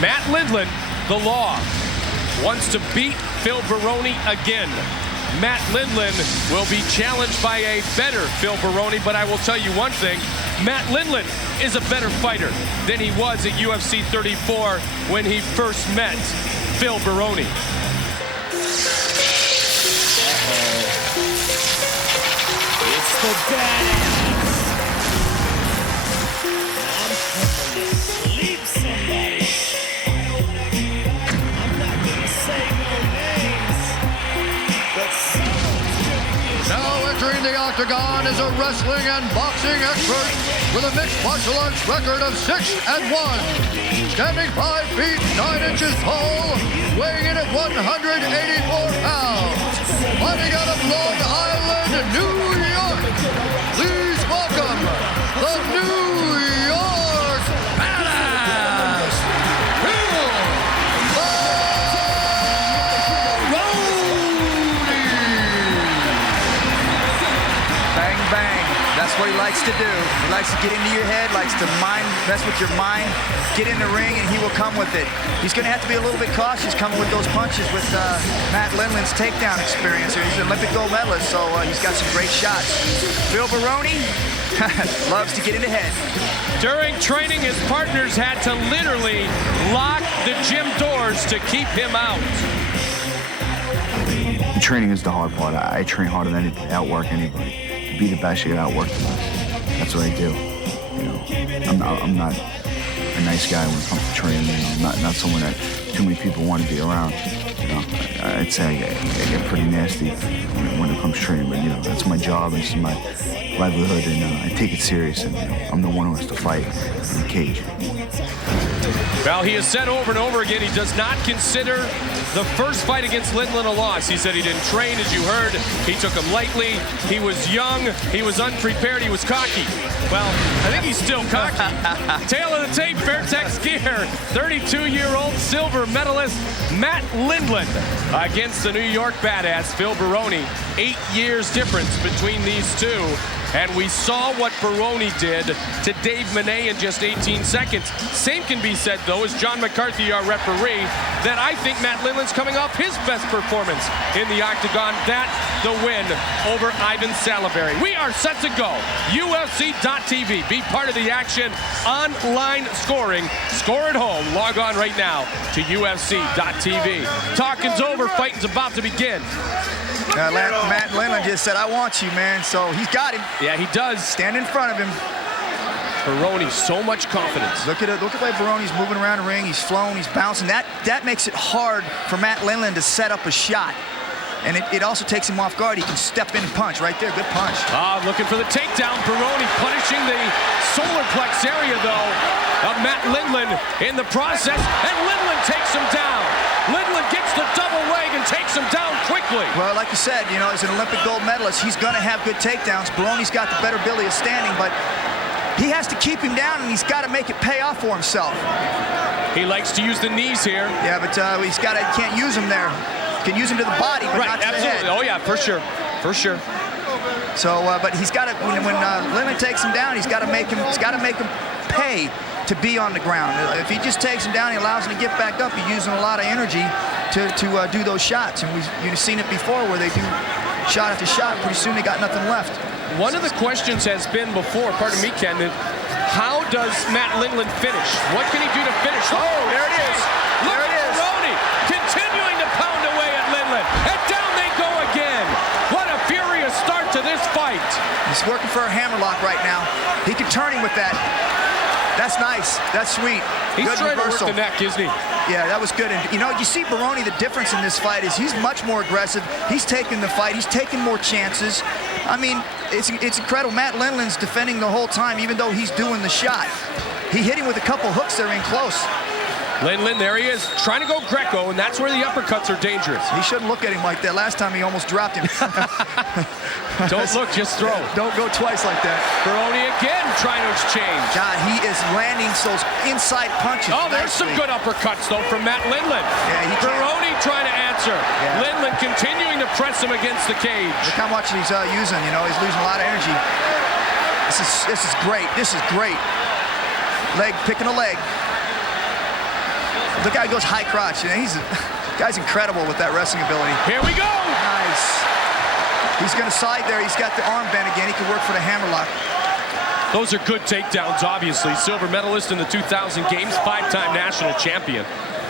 Matt Lindland, the Law, wants to beat Phil Baroni again. Matt Lindland will be challenged by a better Phil Baroni, but I will tell you one thing. Matt Lindland is a better fighter than he was at UFC 34 when he first met Phil Baroni. The badass. I'm coming to sleep somebody. I'm not gonna say no names, but someone's gonna get. Now entering the octagon is a wrestling and boxing expert with a mixed martial arts record of 6-1. Standing 5 feet 9 inches tall, weighing in at 184 pounds. Fighting out of Long Island, New York. Please welcome the New York Badass, Phil Baroni. Bang, bang. That's what he likes to do. He likes to get into your head, likes to mess with your mind, get in the ring, and he will come with it. He's going to have to be a little bit cautious coming with those punches with Matt Lindland's takedown experience. He's an Olympic gold medalist, so he's got some great shots. Phil Baroni loves to get in the head. During training, his partners had to literally lock the gym doors to keep him out. Training is the hard part. I train harder than anybody, outwork anybody. To be the best, you gotta outwork the best. That's what I do. I'm not a nice guy when it comes to training. I'm not someone that too many people want to be around. I'd say I get pretty nasty when it comes to training, but that's my job, and it's my livelihood, and I take it serious, and I'm the one who has to fight in the cage. Well, he has said over and over again he does not consider the first fight against Lindland a loss. He said he didn't train, as you heard. He took him lightly. He was young. He was unprepared. He was cocky. Well, I think he's still cocky. Tail of the tape, Fairtex Gear. 32-year-old silver medalist Matt Lindland against the New York Badass Phil Baroni. 8 years difference between these two. And we saw what Baroni did to Dave Manet in just 18 seconds. Same can be said, though, as John McCarthy, our referee, that I think Matt Lindland's coming off his best performance in the octagon. That, the win over Ivan Salaberry. We are set to go. UFC.tv. Be part of the action. Online scoring. Score at home. Log on right now to UFC.tv. Talking's over. Fighting's about to begin. Matt Lindland just said, I want you, man. So he's got him. Yeah, he does. Stand in front of him. Baroni, so much confidence. Look at the way Baroni's moving around the ring. He's flowing, he's bouncing. That makes it hard for Matt Lindland to set up a shot. And it also takes him off guard. He can step in and punch right there. Good punch. Looking for the takedown. Baroni punishing the solar plex area, though, of Matt Lindland in the process. And Lindland takes him down. Lindland gets the double leg and takes him down quickly. Well, like you said, you know, as an Olympic gold medalist, he's going to have good takedowns. Baroni's got the better ability of standing, but he has to keep him down, and he's got to make it pay off for himself. He likes to use the knees here. Yeah, but he can't use them there. Can use him to the body, but not to the head. Oh yeah, for sure, for sure. So, but he's got to when Lindland takes him down, he's got to make him pay to be on the ground. If he just takes him down, he allows him to get back up. He's using a lot of energy to do those shots, and you've seen it before where they do shot after shot. Pretty soon they got nothing left. One of the questions has been before, pardon me, Ken, that how does Matt Lindland finish? What can he do to finish? Oh, there it is. Look at Baroni continuing to pound away at Lindland. And down they go again. What a furious start to this fight. He's working for a hammerlock right now. He can turn him with that. That's nice. That's sweet. He's good trying reversal. to work the neck, isn't he? Yeah, that was good. And, you know, you see Baroni, the difference in this fight is he's much more aggressive. He's taking the fight. He's taking more chances. I mean, it's incredible. Matt Lindland's defending the whole time, even though he's doing the shot. He hit him with a couple hooks there in close. Lindland, there he is, trying to go Greco, and that's where the uppercuts are dangerous. He shouldn't look at him like that. Last time he almost dropped him. Don't look, just throw. Don't go twice like that. Baroni again trying to exchange. God, he is landing those inside punches. Oh, there's some good uppercuts, though, from Matt Lindland. Yeah, Baroni trying to answer. Yeah. Lindland continuing to press him against the cage. Look how much he's using, you know. He's losing a lot of energy. This is great. This is great. Leg, picking a leg. Look how he goes high crotch. You know, guy's incredible with that wrestling ability. Here we go. Nice. He's going to side there. He's got the arm bend again. He can work for the hammerlock. Those are good takedowns, obviously. Silver medalist in the 2000 Games, 5-time national champion,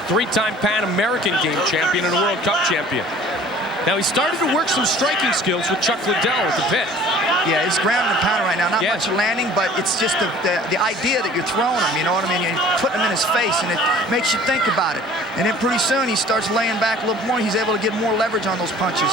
3-time Pan American Game champion, and a World Cup champion. Now, he started to work some striking skills with Chuck Liddell at the pit. Yeah, he's grounding and pounding right now. Not much landing, but it's just the idea that you're throwing him, you know what I mean? You're putting him in his face, and it makes you think about it. And then pretty soon, he starts laying back a little more. He's able to get more leverage on those punches.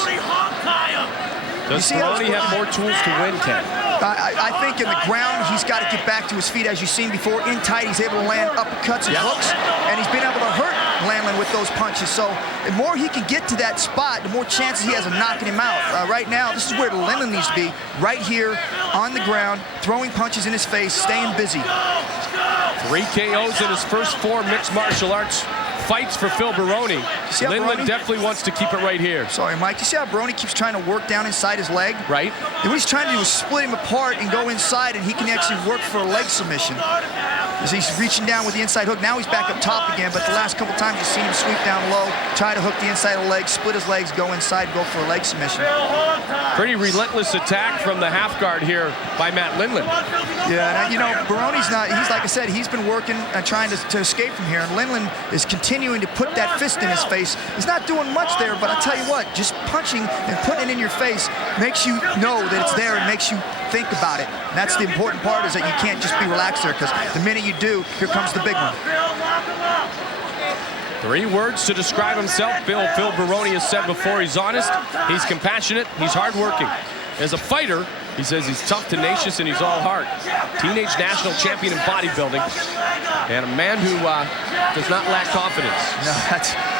Does Baroni have more tools to win, Ken? I think in the ground, he's got to get back to his feet, as you've seen before. In tight, he's able to land uppercuts and hooks, and he's been able to hurt Lindland with those punches. So the more he can get to that spot, the more chances he has of knocking him out. Right now, this is where Lindland needs to be, right here on the ground, throwing punches in his face, staying busy. 3 KOs in his first 4 mixed martial arts fights for Phil Baroni. Lindland definitely wants to keep it right here. Sorry, Mike. You see how Baroni keeps trying to work down inside his leg? Right. And what he's trying to do is split him apart and go inside, and he can actually work for a leg submission. As he's reaching down with the inside hook. Now he's back up top again, but the last couple times you've seen him sweep down low, try to hook the inside of the leg, split his legs, go inside, go for a leg submission. Pretty relentless attack from the half guard here by Matt Lindland. Yeah, and, you know, Baroni's not, he's like I said, he's been working and trying to escape from here, and Lindland is continuing to put that fist in his face. He's not doing much there, but I tell you what, just punching and putting it in your face makes you know that it's there and makes you think about it. And that's the important part, is that you can't just be relaxed there, because the minute you do, here comes the big one. 3 words to describe himself. Phil Baroni has said before, he's honest, he's compassionate, he's hardworking. As a fighter, he says he's tough, tenacious, and he's all heart. Teenage national champion in bodybuilding, and a man who does not lack confidence. No,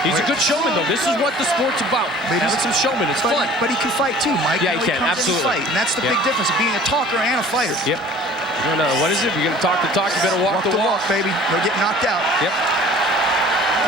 he's a good showman, though. This is what the sport's about. Having some showman. It's fun. But he can fight too, Mike. Yeah, he can. Absolutely. Fight. And that's the big difference of being a talker and a fighter. Yep. What is it? You're going to talk the talk, you better walk the walk. Baby. They'll get knocked out. Yep.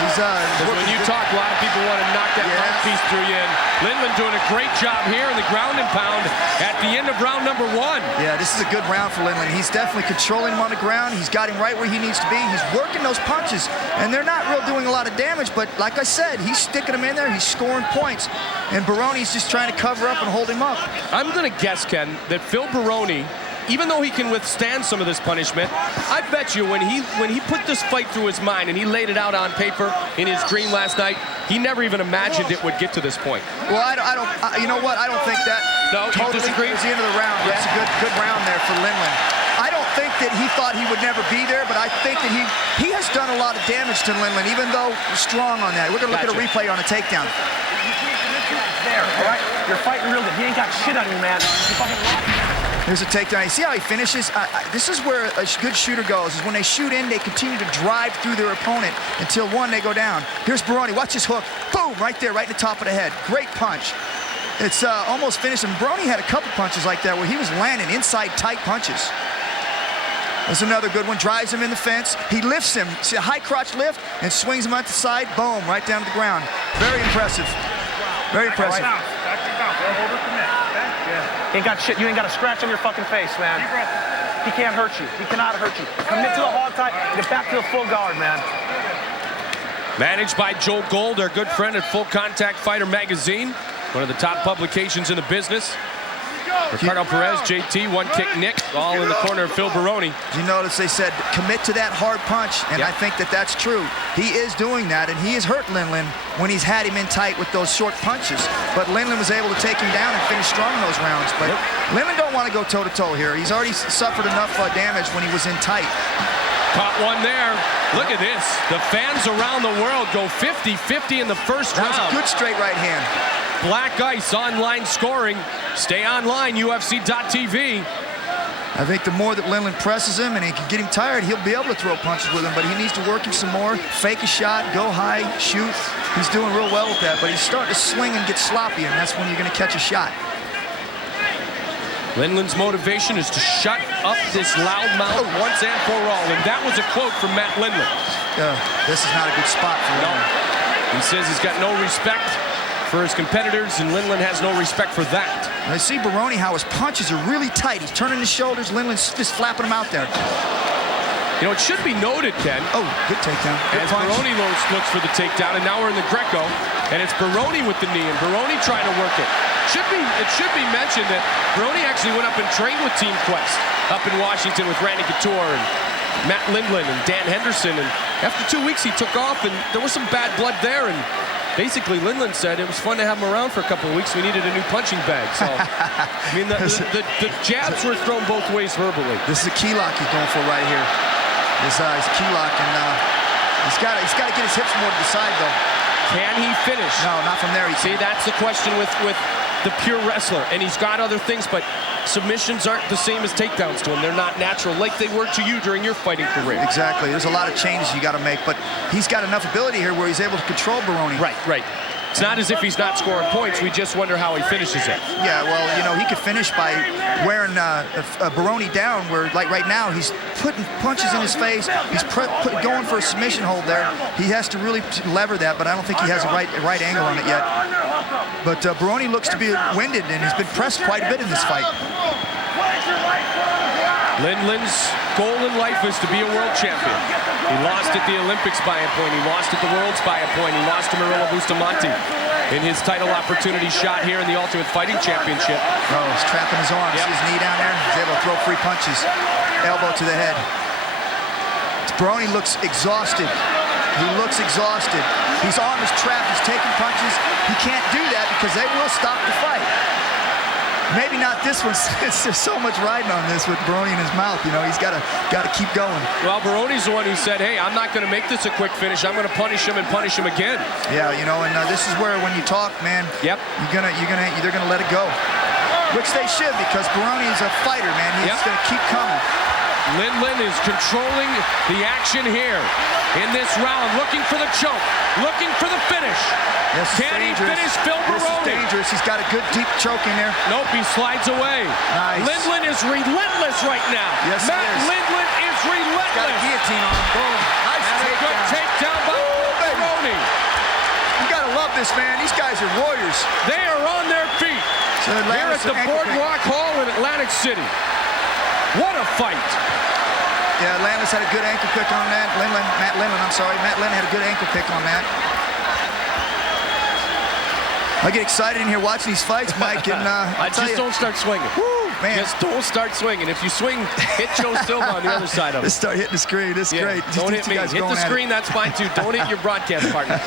When you talk, a lot of people want to knock that mouthpiece through you. And Lindland doing a great job here in the ground and pound at the end of round number 1. Yeah, this is a good round for Lindland. He's definitely controlling him on the ground. He's got him right where he needs to be. He's working those punches, and they're not real doing a lot of damage, but like I said, he's sticking them in there. He's scoring points, and Baroni's just trying to cover up and hold him up. I'm going to guess, Ken, that Phil Baroni, even though he can withstand some of this punishment, I bet you when he put this fight through his mind and he laid it out on paper in his dream last night, he never even imagined it would get to this point. Well, you know what? I don't think that. No, totally you disagree? It was the end of the round. Yeah. It's a good round there for Lindland. I don't think that he thought he would never be there, but I think that he has done a lot of damage to Lindland, even though strong on that. We're going to look at a replay on a takedown. There, all right? You're fighting real good. He ain't got shit on you, man. You fucking lost. Here's a takedown. You see how he finishes? This is where a good shooter goes, is when they shoot in, they continue to drive through their opponent until they go down. Here's Baroni. Watch his hook. Boom, right there, right in the top of the head. Great punch. It's almost finished. And Baroni had a couple punches like that where he was landing inside tight punches. There's another good one. Drives him in the fence. He lifts him. See a high crotch lift and swings him at the side. Boom, right down to the ground. Very impressive. Very impressive. You ain't got shit. You ain't got a scratch on your fucking face, man. He can't hurt you. He cannot hurt you. Commit to the hog tie. Get back to the full guard, man. Managed by Joel Gold, our good friend at Full Contact Fighter Magazine, one of the top publications in the business. Ricardo Perez, JT, One Kick Nick, all in the corner of Phil Baroni. You notice they said commit to that hard punch, and I think that that's true. He is doing that, and he has hurt Lindland when he's had him in tight with those short punches. But Lindland was able to take him down and finish strong in those rounds. But Lindland don't want to go toe-to-toe here. He's already suffered enough damage when he was in tight. Caught one there. Look at this. The fans around the world go 50-50 in the first round. That was a good straight right hand. Black Ice online scoring. Stay online, UFC.tv. I think the more that Lindland presses him and he can get him tired, he'll be able to throw punches with him, but he needs to work him some more, fake a shot, go high, shoot. He's doing real well with that, but he's starting to swing and get sloppy, and that's when you're going to catch a shot. Lindland's motivation is to shut up this loudmouth once and for all, and that was a quote from Matt Lindland. This is not a good spot for Lindland. He says he's got no respect for his competitors, and Lindland has no respect for that. I see Baroni how his punches are really tight. He's turning his shoulders. Lindland's just flapping them out there. You know, it should be noted, Ken. Oh, good takedown. As Baroni looks for the takedown, and now we're in the Greco, and it's Baroni with the knee, and Baroni trying to work it. It should be mentioned that Baroni actually went up and trained with Team Quest up in Washington with Randy Couture and Matt Lindland and Dan Henderson, and after 2 weeks he took off, and there was some bad blood there, and basically, Lindland said it was fun to have him around for a couple of weeks. We needed a new punching bag. So, I mean, the jabs were thrown both ways verbally. This is a key lock he's going for right here. This is a key lock, and he's got to get his hips more to the side, though. Can he finish? No, not from there. See, that's the question with the pure wrestler, and he's got other things, but submissions aren't the same as takedowns to him. They're not natural like they were to you during your fighting career. Exactly. There's a lot of changes you got to make, but he's got enough ability here where he's able to control Baroni. Right. It's not as if he's not scoring points. We just wonder how he finishes it. Yeah, well, you know, he could finish by wearing Baroni down, where, like right now, he's putting punches in his face. He's going for a submission hold there. He has to really lever that, but I don't think he has a right angle on it yet. But Baroni looks to be winded, and he's been pressed quite a bit in this fight. Lindland's goal in life is to be a world champion. He lost at the Olympics by a point. He lost at the Worlds by a point. He lost to Murilo Bustamante in his title opportunity shot here in the Ultimate Fighting Championship. Oh, he's trapping his arm. See his knee down there? He's able to throw free punches. Elbow to the head. Baroni looks exhausted. He looks exhausted. His arm is trapped. He's taking punches. He can't do that because they will stop the fight. Maybe not this one. There's so much riding on this with Baroni in his mouth. You know, he's got to keep going. Well, Baroni's the one who said, "Hey, I'm not going to make this a quick finish. I'm going to punish him and punish him again." Yeah, you know, and this is where when you talk, man, they're gonna let it go, which they should, because Baroni is a fighter, man. He's going to keep coming. Lindland is controlling the action here in this round, looking for the choke, looking for the finish. Can he finish Phil Baroni? This is dangerous. He's got a good deep choke in there. Nope, he slides away. Nice. Lindland is relentless right now. Yes, Matt Lindland is relentless. Got a guillotine on him. Boom. Nice and a good takedown by Baroni. this, man. These guys are warriors. They are on their feet. So here at the Boardwalk Hall in Atlantic City. What a fight. Yeah, Landis had a good ankle pick on that. Matt Lindland, I'm sorry. Matt Lindland had a good ankle pick on that. I get excited in here watching these fights, Mike, and I just don't start swinging. Woo, man. Just don't start swinging. If you swing, hit Joe Silva on the other side of it. Just start hitting the screen. This is great. Don't hit me. Hit the screen, that's fine too. Don't hit your broadcast partner.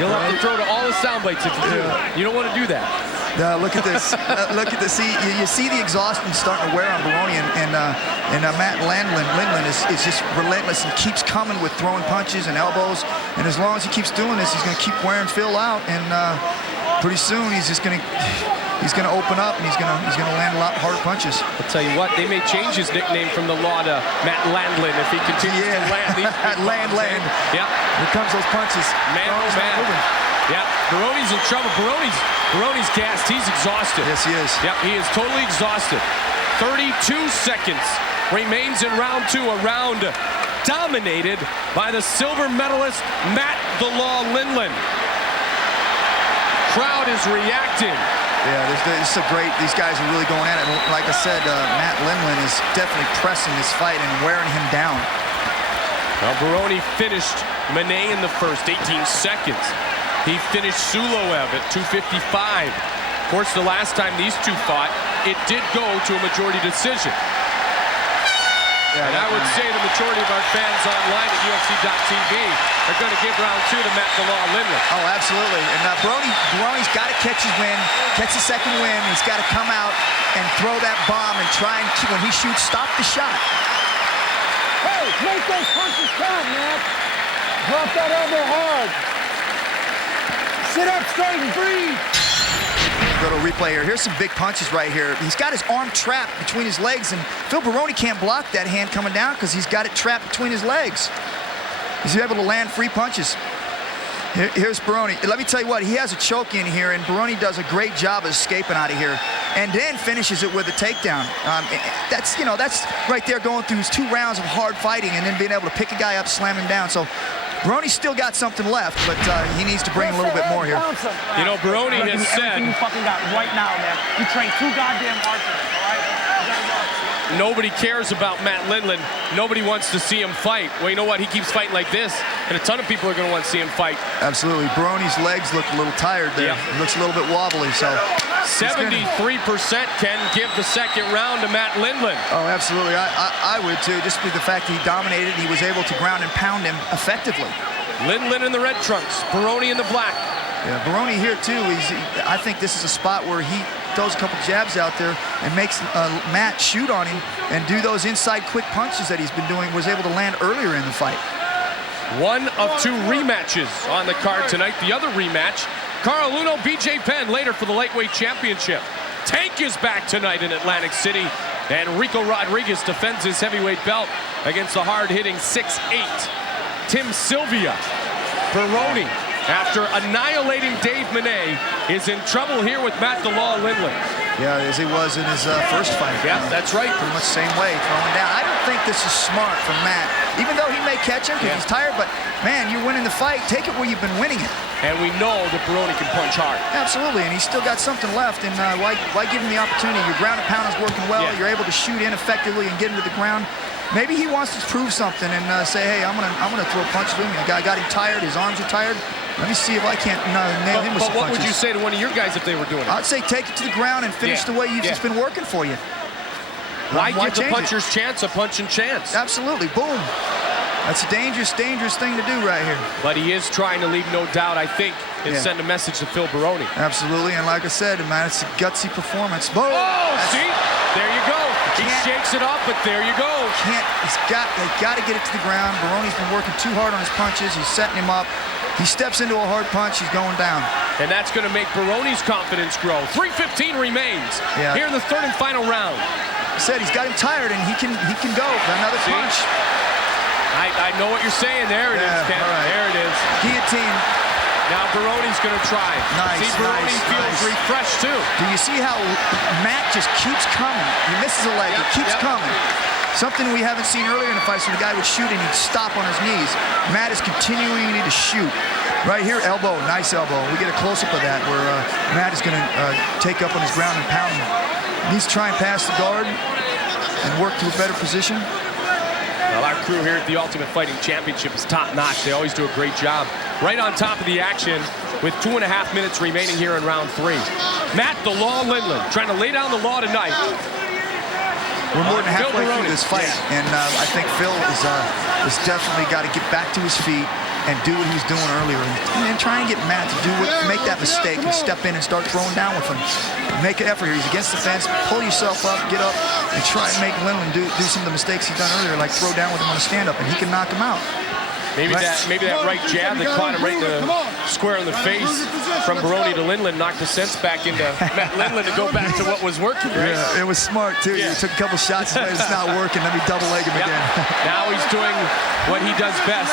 You'll have to throw to all the sound bites if you do. You don't want to do that. Look at this. Look at this. You see the exhaustion starting to wear on Baroni, and Matt Lindland is just relentless and keeps coming with throwing punches and elbows. And as long as he keeps doing this, he's going to keep wearing Phil out. And pretty soon he's going to open up and he's going to land a lot harder punches. I'll tell you what, they may change his nickname from the Law to Matt Landland if he continues to land. Land. Yeah. Here comes those punches. Man, oh man. Yeah, Baroni's in trouble. Baroni's gassed. He's exhausted. Yes, he is. Yep, he is totally exhausted. 32 seconds remains in round 2. A round dominated by the silver medalist, Matt "The Law" Lindland. Crowd is reacting. Yeah, this is a great. These guys are really going at it. Like I said, Matt Lindland is definitely pressing this fight and wearing him down. Well, Baroni finished Manet in the first 18 seconds. He finished Suloev at 2:55. Of course, the last time these two fought, it did go to a majority decision. And I would say the majority of our fans online at UFC.tv are going to give round 2 to Matt "The Law" Lindland. Oh, absolutely. And Baroni's got to catch his win, catch the second win. He's got to come out and throw that bomb and try and, when he shoots, stop the shot. Hey, make those punches count, man. Drop that elbow hard. Sit up straight and breathe. Go to a replay here. Here's some big punches right here. He's got his arm trapped between his legs, and Phil Baroni can't block that hand coming down because he's got it trapped between his legs. He's able to land free punches. Here's Baroni. Let me tell you what, he has a choke in here, and Baroni does a great job of escaping out of here, and then finishes it with a takedown. That's right there going through his 2 rounds of hard fighting, and then being able to pick a guy up, slam him down. So Baroni's still got something left, but he needs to bring a little bit more here. You know, Baroni has said everything you fucking got right now, man. You train too goddamn hard for this, all right? nobody cares about Matt Lindland. Nobody wants to see him fight. Well, you know what? He keeps fighting like this, and a ton of people are going to want to see him fight. Absolutely. Baroni's legs look a little tired there. Yeah. He looks a little bit wobbly, so 73% can give the second round to Matt Lindland. Oh, absolutely. I would, too. Just the fact that he dominated, he was able to ground and pound him effectively. Lindland in the red trunks, Baroni in the black. Yeah, Baroni here, too. I think this is a spot where he throws a couple jabs out there and makes Matt shoot on him and do those inside quick punches that he's been doing, was able to land earlier in the fight. One of two rematches on the card tonight. The other rematch, Carl Luno, BJ Penn, later for the lightweight championship. Tank is back tonight in Atlantic City, and Rico Rodriguez defends his heavyweight belt against the hard-hitting 6'8" Tim Sylvia. Baroni, after annihilating Dave Manet, is in trouble here with Matt "The Law" Lindland. Yeah, as he was in his first fight. Yeah, that's right. Pretty much the same way, throwing down. I don't think this is smart from Matt, even though he may catch him because he's tired, but man, you're winning the fight. Take it where you've been winning it. And we know that Baroni can punch hard. Absolutely, and he's still got something left, and why give him the opportunity? Your ground and pound is working well. Yeah. You're able to shoot in effectively and get into the ground. Maybe he wants to prove something and say, hey, I'm gonna throw punches with him. The guy got him tired. His arms are tired. Let me see if I can't nail him with some punches. But what would you say to one of your guys if they were doing it? I'd say take it to the ground and finish the way you've just been working for you. Why give the puncher's chance a punching chance? Absolutely. Boom. That's a dangerous, dangerous thing to do right here. But he is trying to leave no doubt, I think, and send a message to Phil Baroni. Absolutely, and like I said, man, it's a gutsy performance. Boom. Oh, see? There you go. He shakes it up, but there you go. They got to get it to the ground. Baroni's been working too hard on his punches. He's setting him up. He steps into a hard punch. He's going down. And that's going to make Baroni's confidence grow. 3:15 remains here in the third and final round. I said he's got him tired, and he can go for another punch. I know what you're saying. There it is, Ken. Right. There it is. Guillotine. Now Baroni's going to try. Nice, see, Baroni feels refreshed, too. Do you see how Matt just keeps coming? He misses a leg. He keeps coming. Something we haven't seen earlier in the fight, so the guy would shoot and he'd stop on his knees. Matt is continuing to shoot. Right here, elbow, nice elbow. We get a close-up of that where Matt is going to take up on his ground and pound him. He needs to try and pass the guard and work to a better position. Well, our crew here at the Ultimate Fighting Championship is top-notch. They always do a great job. Right on top of the action with 2.5 minutes remaining here in round 3. Matt "The Law" Lindland trying to lay down the law tonight. We're more than halfway through this fight, and I think Phil is definitely got to get back to his feet and do what he was doing earlier, and try and get Matt to make that mistake and step in and start throwing down with him. Make an effort here. He's against the fence. Pull yourself up, get up, and try and make Lindland do some of the mistakes he's done earlier, like throw down with him on a stand-up, and he can knock him out. Maybe that right jab that caught him right in the square in the face from Baroni to Lindland knocked the sense back into Matt Lindland to go back to what was working, right? Yeah, it was smart, too. Yeah. He took a couple shots, but it's not working. Let me double leg him again. Now he's doing what he does best.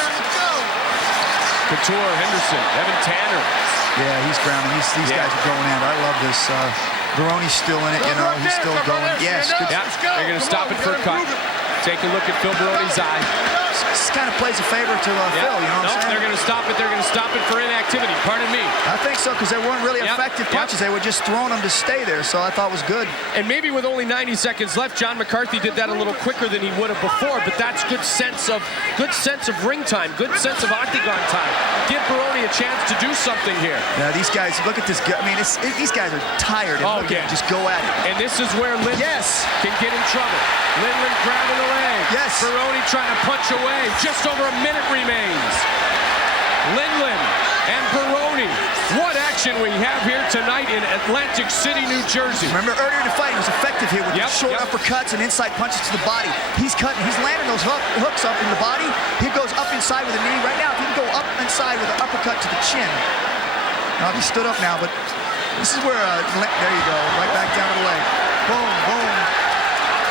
Couture, Henderson, Evan Tanner. Yeah, he's grounding. These guys are going at it. I love this. Baroni's still in it, you know. He's still going. Yes, good. Yeah, they're going to stop it for a cut. Take a look at Phil Baroni's eye. This kind of plays a favor to Phil, you know what I'm saying? They're going to stop it. They're going to stop it for inactivity. Pardon me. I think so, because they weren't really effective punches. They were just throwing them to stay there, so I thought it was good. And maybe with only 90 seconds left, John McCarthy did that a little quicker than he would have before, but that's good sense of ring time, good sense of octagon time. Give Baroni a chance to do something here. Yeah, these guys, look at this. I mean, these guys are tired, and look at them just go at it. And this is where Lindland can get in trouble. Lindland grabbing the leg. Yes. Baroni trying to punch away. Just over a minute remains. Lindland and Baroni. What action we have here tonight in Atlantic City, New Jersey. Remember earlier in the fight, he was effective here with short uppercuts and inside punches to the body. He's cutting, he's landing those hooks up in the body. He goes up inside with a knee. Right now, if he can go up inside with an uppercut to the chin. Now, he stood up now, but this is where, there you go, right back down to the leg. Boom, boom,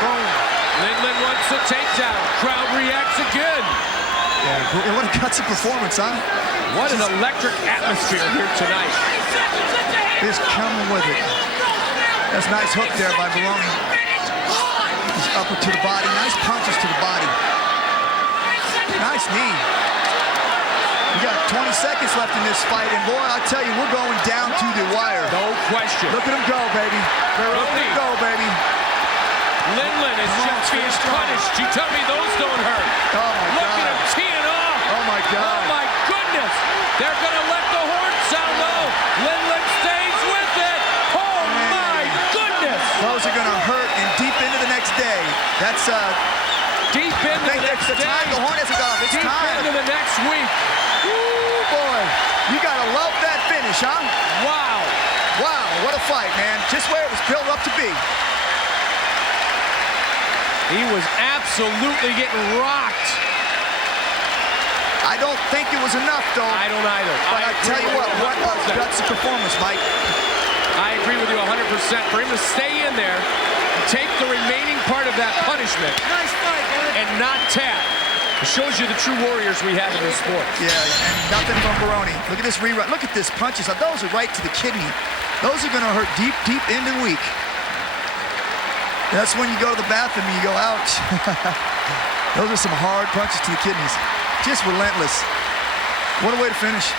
boom. Lindland wants a takedown. Crowd reacts again. Yeah, what a gutsy performance, huh? What an electric atmosphere here tonight. He's coming with it. That's a nice hook there by Baroni. He's upper to the body. Nice punches to the body. Nice knee. We got 20 seconds left in this fight, and boy, I'll tell you, we're going down to the wire. No question. Look at him go, baby. Look at him go, baby. Lindland is just being punished. You tell me those don't hurt. Oh, my God. Look at him teeing off. Oh, my God. Oh, my goodness. They're going to let the horn sound, though. Lindland stays with it. Oh, my goodness. Those are going to hurt and deep into the next day. That's deep into the next day. Time the horn hasn't gone off. It's deep time. into the next week. Ooh, boy. You got to love that finish, huh? Wow. Wow, what a fight, man. Just where it was built up to be. He was absolutely getting rocked. I don't think it was enough, though. I don't either. But I tell you what a gutsy performance, Mike. I agree with you 100%. For him to stay in there, take the remaining part of that punishment, and not tap, it shows you the true warriors we have in this sport. Yeah, and nothing from Baroni. Look at this rerun. Look at this punches. Those are right to the kidney. Those are going to hurt deep, deep into the week. That's when you go to the bathroom and you go, ouch. Those are some hard punches to the kidneys. Just relentless. What a way to finish.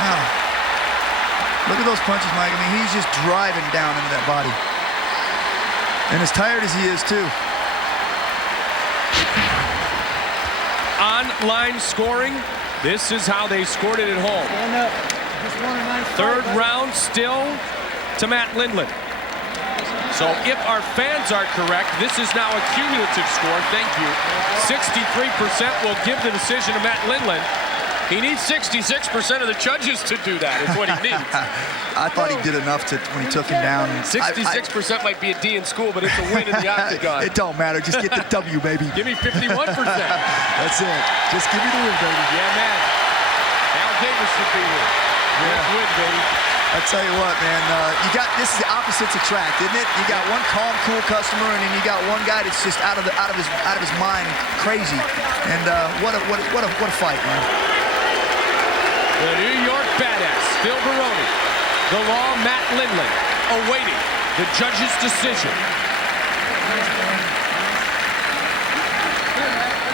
Wow. Look at those punches, Mike. I mean, he's just driving down into that body. And as tired as he is, too. Online scoring. This is how they scored it at home. Third round still to Matt Lindland. So if our fans are correct, this is now a cumulative score. Thank you. 63% will give the decision to Matt Lindland. He needs 66% of the judges to do that. Is what he needs. I thought he did enough when he took him down. 66% might be a D in school, but it's a win in the octagon. It don't matter. Just get the W, baby. Give me 51%. That's it. Just give me the win, baby. Yeah, man. Al Davis should be here. Yeah. Win, baby. I tell you what, man, this is the opposites attract, isn't it? You got one calm, cool customer, and then you got one guy that's just out of his mind, crazy. And what a fight, man. The New York badass, Phil Baroni. The Law, Matt Lindland, awaiting the judge's decision.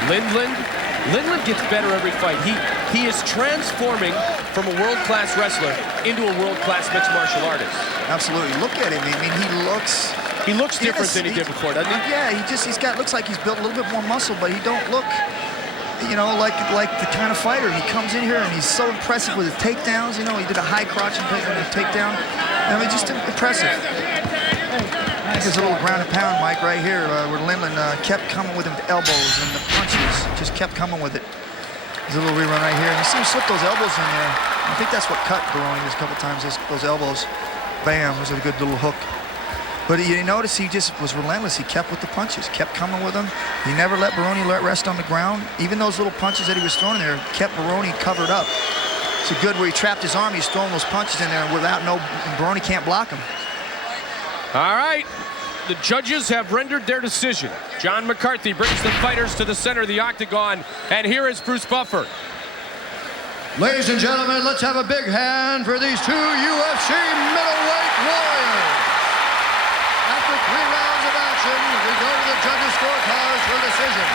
Lindland gets better every fight. He is transforming from a world-class wrestler into a world-class mixed martial artist. Absolutely. Look at him. I mean, he looks different than he did before, doesn't he? Yeah, looks like he's built a little bit more muscle, but he don't look, you know, like the kind of fighter. He comes in here and he's so impressive with his takedowns. You know, he did a high crotch and takedown. I mean, just impressive. There's a little ground and pound, Mike, right here, where Lindland kept coming with him with elbows and the punches, just kept coming with it. There's a little rerun right here, and you see him slip those elbows in there. I think that's what cut Baroni a couple times, those elbows. Bam, was a good little hook. But you notice he just was relentless. He kept with the punches, kept coming with them. He never let Baroni rest on the ground. Even those little punches that he was throwing in there kept Baroni covered up. It's a good where he trapped his arm, he's throwing those punches in there without Baroni can't block him. All right, the judges have rendered their decision. John McCarthy brings the fighters to the center of the octagon, and here is Bruce Buffer. Ladies and gentlemen, let's have a big hand for these two UFC middleweight warriors. After 3 rounds of action, we go to the judges' scorecards for decision.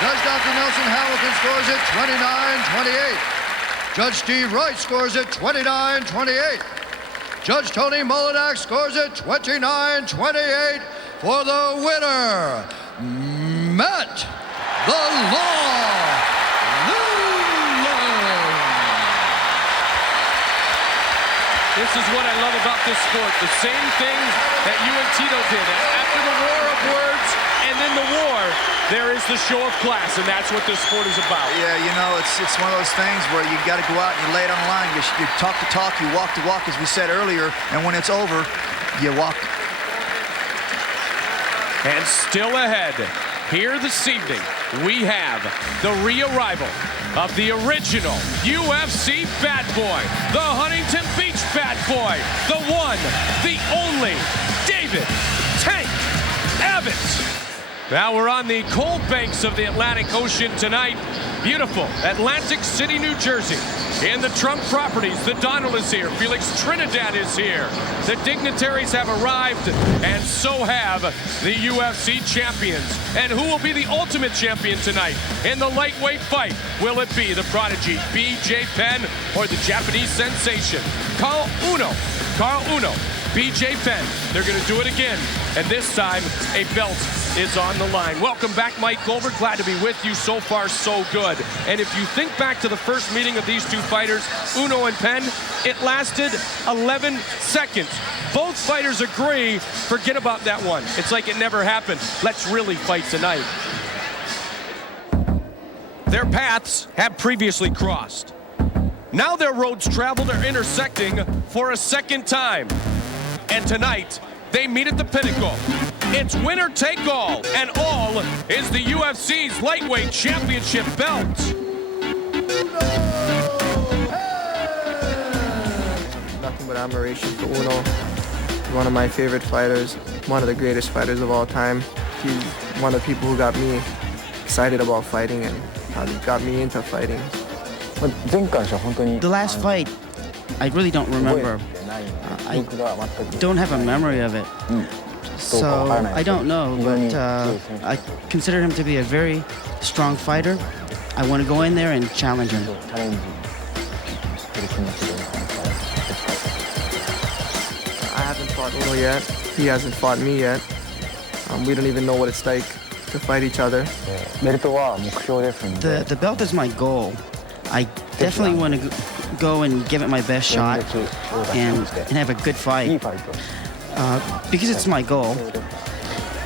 Judge Dr. Nelson Hamilton scores it 29-28. Judge Steve Wright scores it 29-28. Judge Tony Molinak scores it 29-28 for the winner, Matt the Law Lindland. This is what I love about this sport. The same thing that you and Tito did. After the war of words and then the war, there is the show of class, and that's what this sport is about. Yeah, you know, it's one of those things where you got to go out and you lay it on the line. You talk the talk, you walk the walk, as we said earlier, and when it's over, you walk. And still ahead, here this evening, we have the re-arrival of the original UFC Bad Boy, the Huntington Beach Bad Boy, the one, the only, David Tank Evans. Now we're on the cold banks of the Atlantic Ocean tonight. Beautiful Atlantic City, New Jersey. In the Trump properties, the Donald is here. Felix Trinidad is here. The dignitaries have arrived, and so have the UFC champions. And who will be the ultimate champion tonight in the lightweight fight? Will it be the prodigy BJ Penn or the Japanese sensation Carl Uno, BJ Penn? They're going to do it again, and this time a belt is on the line. Welcome back, Mike Goldberg. Glad to be with you. So far, so good. And if you think back to the first meeting of these two fighters, Uno and Penn, it lasted 11 seconds. Both fighters agree, forget about that one. It's like it never happened. Let's really fight tonight. Their paths have previously crossed. Now their roads traveled are intersecting for a second time. And tonight, they meet at the pinnacle. It's winner take all, and all is the UFC's lightweight championship belt. Nothing but admiration for Uno. He's one of my favorite fighters, one of the greatest fighters of all time. He's one of the people who got me excited about fighting and got me into fighting. The last fight, I really don't remember. I don't have a memory of it. So I don't know, but I consider him to be a very strong fighter. I want to go in there and challenge him. I haven't fought Uno yet. He hasn't fought me yet. We don't even know what it's like to fight each other. The belt is my goal. I definitely want to go and give it my best shot and have a good fight. Because it's my goal,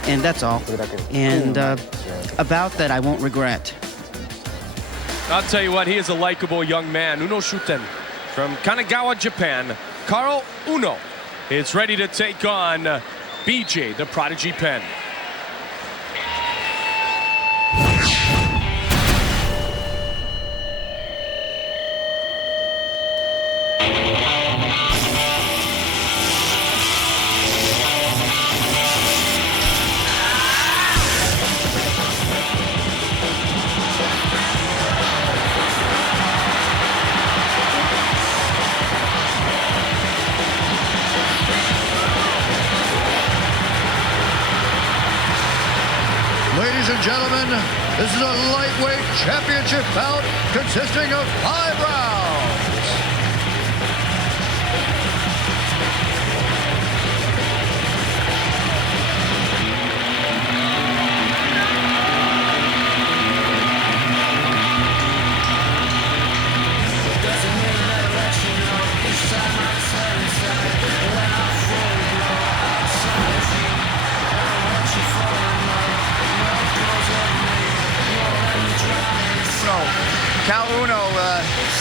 and that's all. And about that, I won't regret. I'll tell you what, he is a likable young man. Uno Shuten from Kanagawa, Japan. Carl Uno is ready to take on BJ, the prodigy Penn. Ladies and gentlemen, This is a lightweight championship bout consisting of 5 rounds. Cal Uno,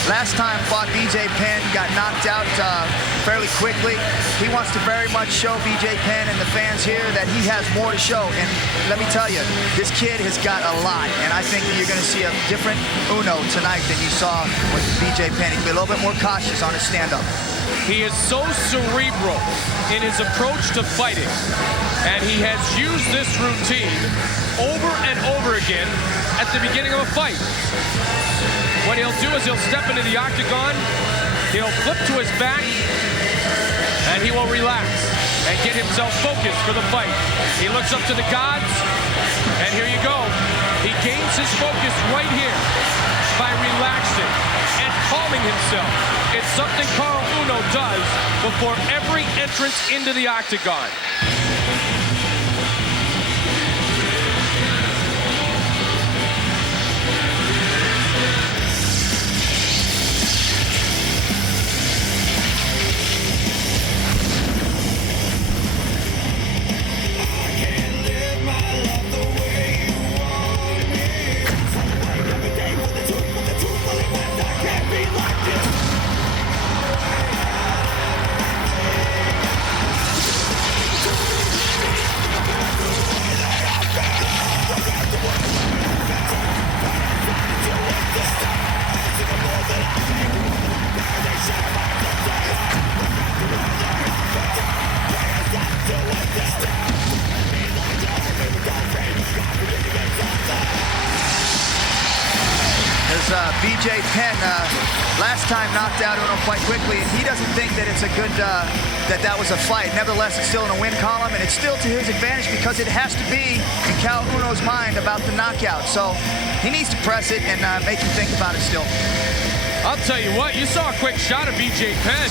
last time fought BJ Penn, got knocked out fairly quickly. He wants to very much show BJ Penn and the fans here that he has more to show. And let me tell you, this kid has got a lot. And I think that you're going to see a different Uno tonight than you saw with BJ Penn. He'll be a little bit more cautious on his stand-up. He is so cerebral in his approach to fighting, and he has used this routine over and over again at the beginning of a fight. What he'll do is he'll step into the octagon, he'll flip to his back, and he will relax and get himself focused for the fight. He looks up to the gods, and here you go. He gains his focus right here by relaxing and calming himself. It's something Carl Uno does before every entrance into the octagon. BJ Penn last time knocked out Uno quite quickly, and he doesn't think that it's a good, that was a fight. Nevertheless, it's still in a win column, and it's still to his advantage because it has to be in Cal Uno's mind about the knockout. So he needs to press it and make him think about it still. I'll tell you what, you saw a quick shot of BJ Penn.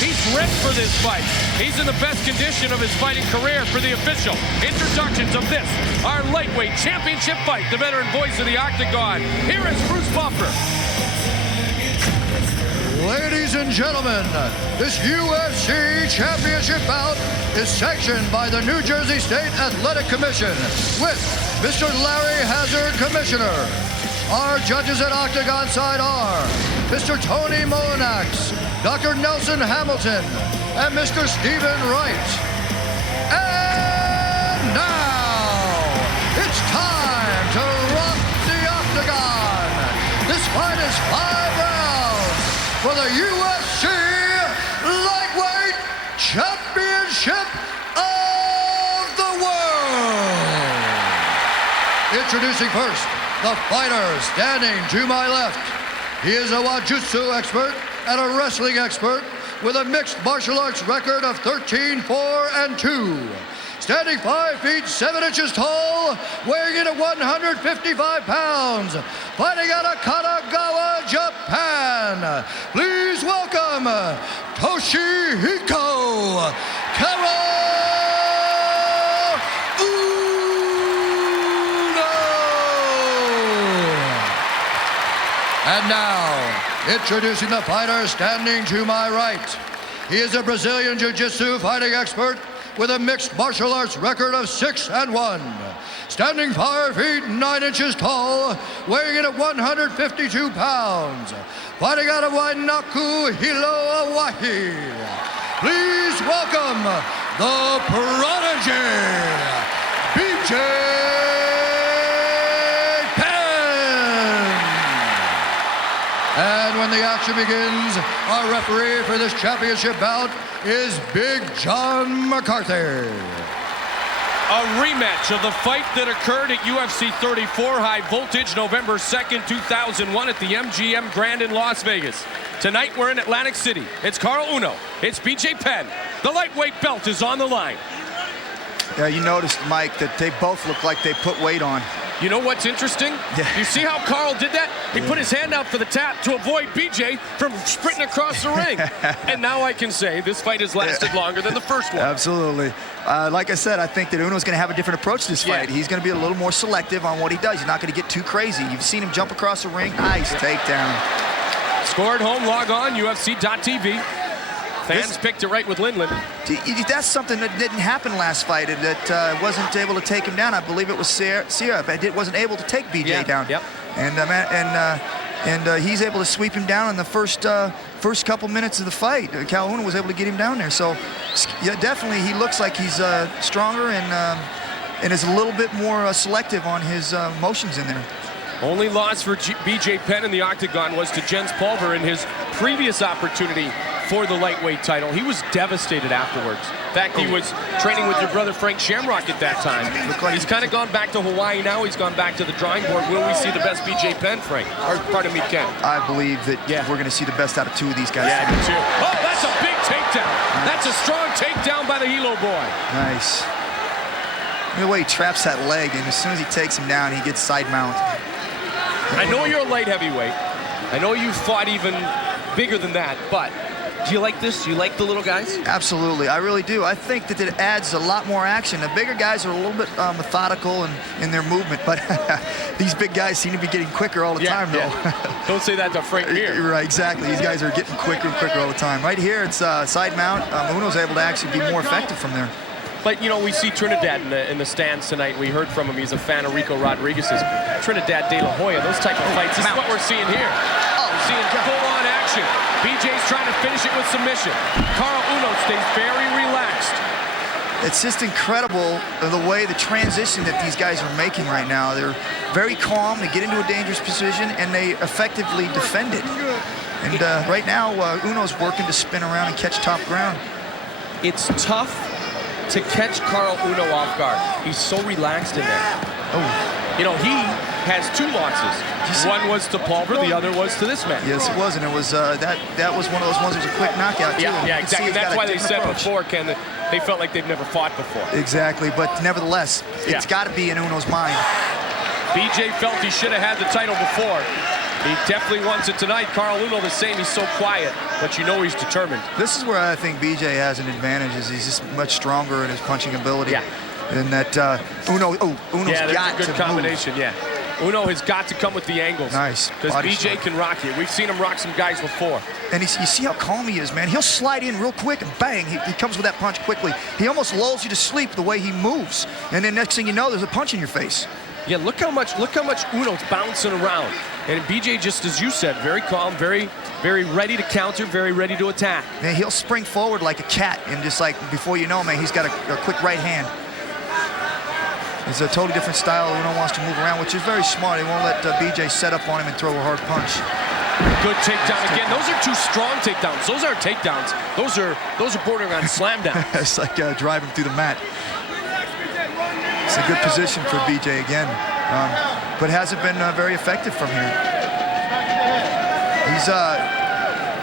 He's ripped for this fight. He's in the best condition of his fighting career for the official introductions of this, our lightweight championship fight. The veteran voice of the octagon. Here is Bruce Buffer. Ladies and gentlemen, this UFC championship bout is sanctioned by the New Jersey State Athletic Commission with Mr. Larry Hazard, Commissioner. Our judges at Octagon side are Mr. Tony Molinax, Dr. Nelson Hamilton, and Mr. Stephen Wright. And now, it's time to rock the Octagon. This fight is 5 rounds for the UFC Lightweight Championship of the World. Introducing first, the fighter standing to my left. He is a Wajutsu expert and a wrestling expert with a mixed martial arts record of 13-4-2. Standing 5 feet 7 inches tall, weighing in at 155 pounds, fighting out of Kanagawa, Japan. Please welcome Toshihiko Kara. And now, introducing the fighter standing to my right. He is a Brazilian Jiu-Jitsu fighting expert with a mixed martial arts record of 6-1. Standing 5 feet 9 inches tall, weighing in at 152 pounds. Fighting out of Wainaku, Hilo, Hawaii. Please welcome the prodigy, BJ. And when the action begins, our referee for this championship bout is Big John McCarthy. A rematch of the fight that occurred at UFC 34 High Voltage November 2nd, 2001 at the MGM Grand in Las Vegas. Tonight we're in Atlantic City. It's Carl Uno. It's BJ Penn. The lightweight belt is on the line. Yeah, you noticed, Mike, that they both look like they put weight on. You know what's interesting? Yeah. You see how Carl did that? He put his hand out for the tap to avoid BJ from sprinting across the ring. And now I can say this fight has lasted longer than the first one. Absolutely. Like I said, I think that Uno's going to have a different approach to this fight. He's going to be a little more selective on what he does. He's not going to get too crazy. You've seen him jump across the ring. Nice takedown. Score at home, log on, UFC.tv. Fans picked it right with Lindland. That's something that didn't happen last fight, that wasn't able to take him down. I believe it was Sierra, but wasn't able to take BJ down. Yep. And he's able to sweep him down in the first couple minutes of the fight. Caol Uno was able to get him down there. So, yeah, definitely he looks like he's stronger and is a little bit more selective on his motions in there. Only loss for BJ Penn in the octagon was to Jens Pulver in his previous opportunity for the lightweight title. He was devastated afterwards. In fact, he was training with your brother Frank Shamrock at that time. He's kind of gone back to Hawaii now. He's gone back to the drawing board. Will we see the best BJ Penn, Frank? Or pardon me, Ken? I believe that we're going to see the best out of two of these guys. Yeah, me too. Oh, that's a big takedown. That's a strong takedown by the Hilo boy. Nice. The way he traps that leg, and as soon as he takes him down, he gets side mount. I know you're a light heavyweight. I know you fought even bigger than that, but do you like this? Do you like the little guys? Absolutely, I really do. I think that it adds a lot more action. The bigger guys are a little bit methodical in their movement, but these big guys seem to be getting quicker all the time, though. Yeah. Don't say that to Frank Mir. Right, exactly. These guys are getting quicker and quicker all the time. Right here, it's side mount. Uno's able to actually be more effective from there. But, you know, we see Trinidad in the stands tonight. We heard from him. He's a fan of Rico Rodriguez's. Trinidad De La Hoya, those type of fights. This is what we're seeing here. We're seeing full-on action. BJ's trying to finish it with submission. Caol Uno stays very relaxed. It's just incredible the way the transition that these guys are making right now. They're very calm. They get into a dangerous position, and they effectively defend it. And right now, Uno's working to spin around and catch top ground. It's tough to catch Caol Uno off guard. He's so relaxed in there. Oh. You know, he has two losses. One was to Pulver, the other was to this man. Yes, it was, and it was that was one of those ones that was a quick knockout, too. Yeah, exactly. That's why they said before, Ken, that they felt like they've never fought before. Exactly, but nevertheless, it's got to be in Uno's mind. BJ felt he should have had the title before. He definitely wants it tonight. Caol Uno the same. He's so quiet, but you know he's determined. This is where I think BJ has an advantage, is he's just much stronger in his punching ability. Yeah. And that Uno's got a good combination, move. yeah. Uno has got to come with the angles. Nice. Because BJ can rock you. We've seen him rock some guys before. And you see how calm he is, man. He'll slide in real quick and bang, he comes with that punch quickly. He almost lulls you to sleep the way he moves. And then next thing you know, there's a punch in your face. Yeah, look how much Uno's bouncing around. And BJ, just as you said, very calm, very ready to counter, very ready to attack. Man, he'll spring forward like a cat, and just like before you know, man, he's got a quick right hand. It's a totally different style. Uno wants to move around, which is very smart. He won't let BJ set up on him and throw a hard punch. Good takedown again. Those are two strong takedowns. Those aren't takedowns. Those are bordering on slam downs. It's like driving through the mat. It's a good position for BJ again, but hasn't been very effective from here.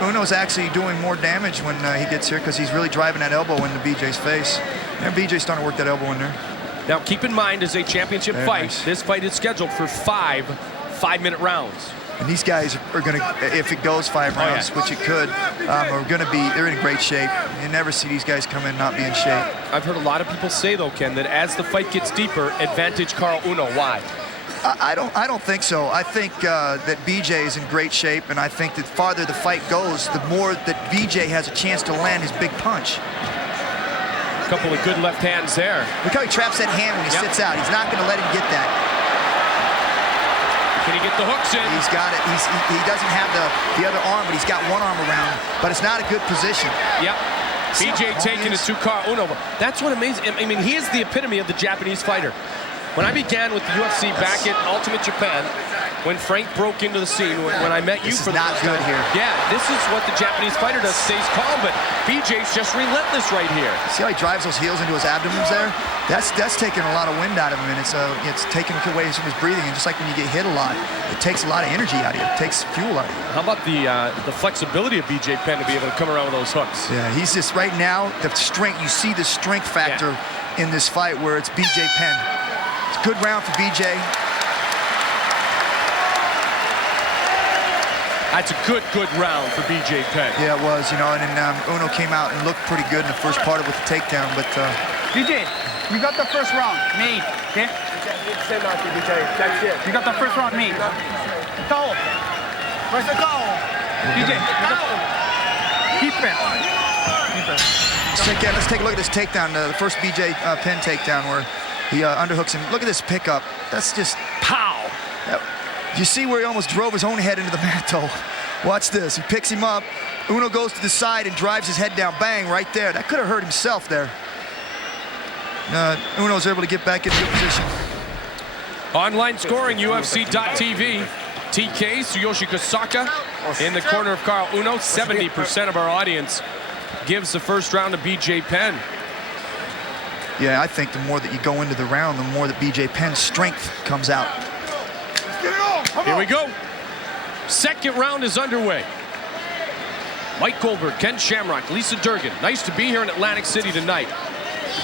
Uno's actually doing more damage when he gets here, because he's really driving that elbow into BJ's face. And BJ's starting to work that elbow in there. Now keep in mind, as a championship fight, nice. This fight is scheduled for 5 5-minute rounds. And these guys are going to, if it goes 5 rounds, which it could, they're in great shape. You never see these guys come in not be in shape. I've heard a lot of people say, though, Ken, that as the fight gets deeper, advantage Caol Uno. Why? I don't think so. I think that BJ is in great shape, and I think that farther the fight goes, the more that BJ has a chance to land his big punch. A couple of good left hands there. Look how he traps that hand when he sits out. He's not going to let him get that. Can he get the hooks in? He's got it. He doesn't have the other arm, but he's got one arm around. But it's not a good position. Yep. BJ taking it to Caol Uno. That's what amazing. I mean, he is the epitome of the Japanese fighter. When I began with the UFC back in Ultimate Japan, when Frank broke into the scene, when I met you for the first time. This is not good here. Yeah, this is what the Japanese fighter does, stays calm, but BJ's just relentless right here. See how he drives those heels into his abdomens there? That's taking a lot of wind out of him, and it's taking away from his breathing. And just like when you get hit a lot, it takes a lot of energy out of you. It takes fuel out of you. How about the flexibility of BJ Penn to be able to come around with those hooks? Yeah, he's just right now, the strength, you see the strength factor in this fight where it's BJ Penn. It's a good round for BJ. That's a good round for B.J. Penn. Yeah, it was, you know, and then Uno came out and looked pretty good in the first part of it with the takedown, but... BJ, you got the first round made, okay? You got the first round made. KO. Where's the KO? BJ, keep it. Let's take a look at this takedown, the first B.J. Penn takedown where he underhooks him. Look at this pickup. That's just pow. Yep. You see where he almost drove his own head into the mat, though. Watch this. He picks him up. Uno goes to the side and drives his head down. Bang, right there. That could have hurt himself there. Uno's able to get back into good position. Online scoring, UFC.tv. TK, Tsuyoshi Kosaka in the corner of Carl Uno. 70% of our audience gives the first round to B.J. Penn. Yeah, I think the more that you go into the round, the more that B.J. Penn's strength comes out. Here we go. Second round is underway. Mike Goldberg, Ken Shamrock, Lisa Durgan. Nice to be here in Atlantic City tonight.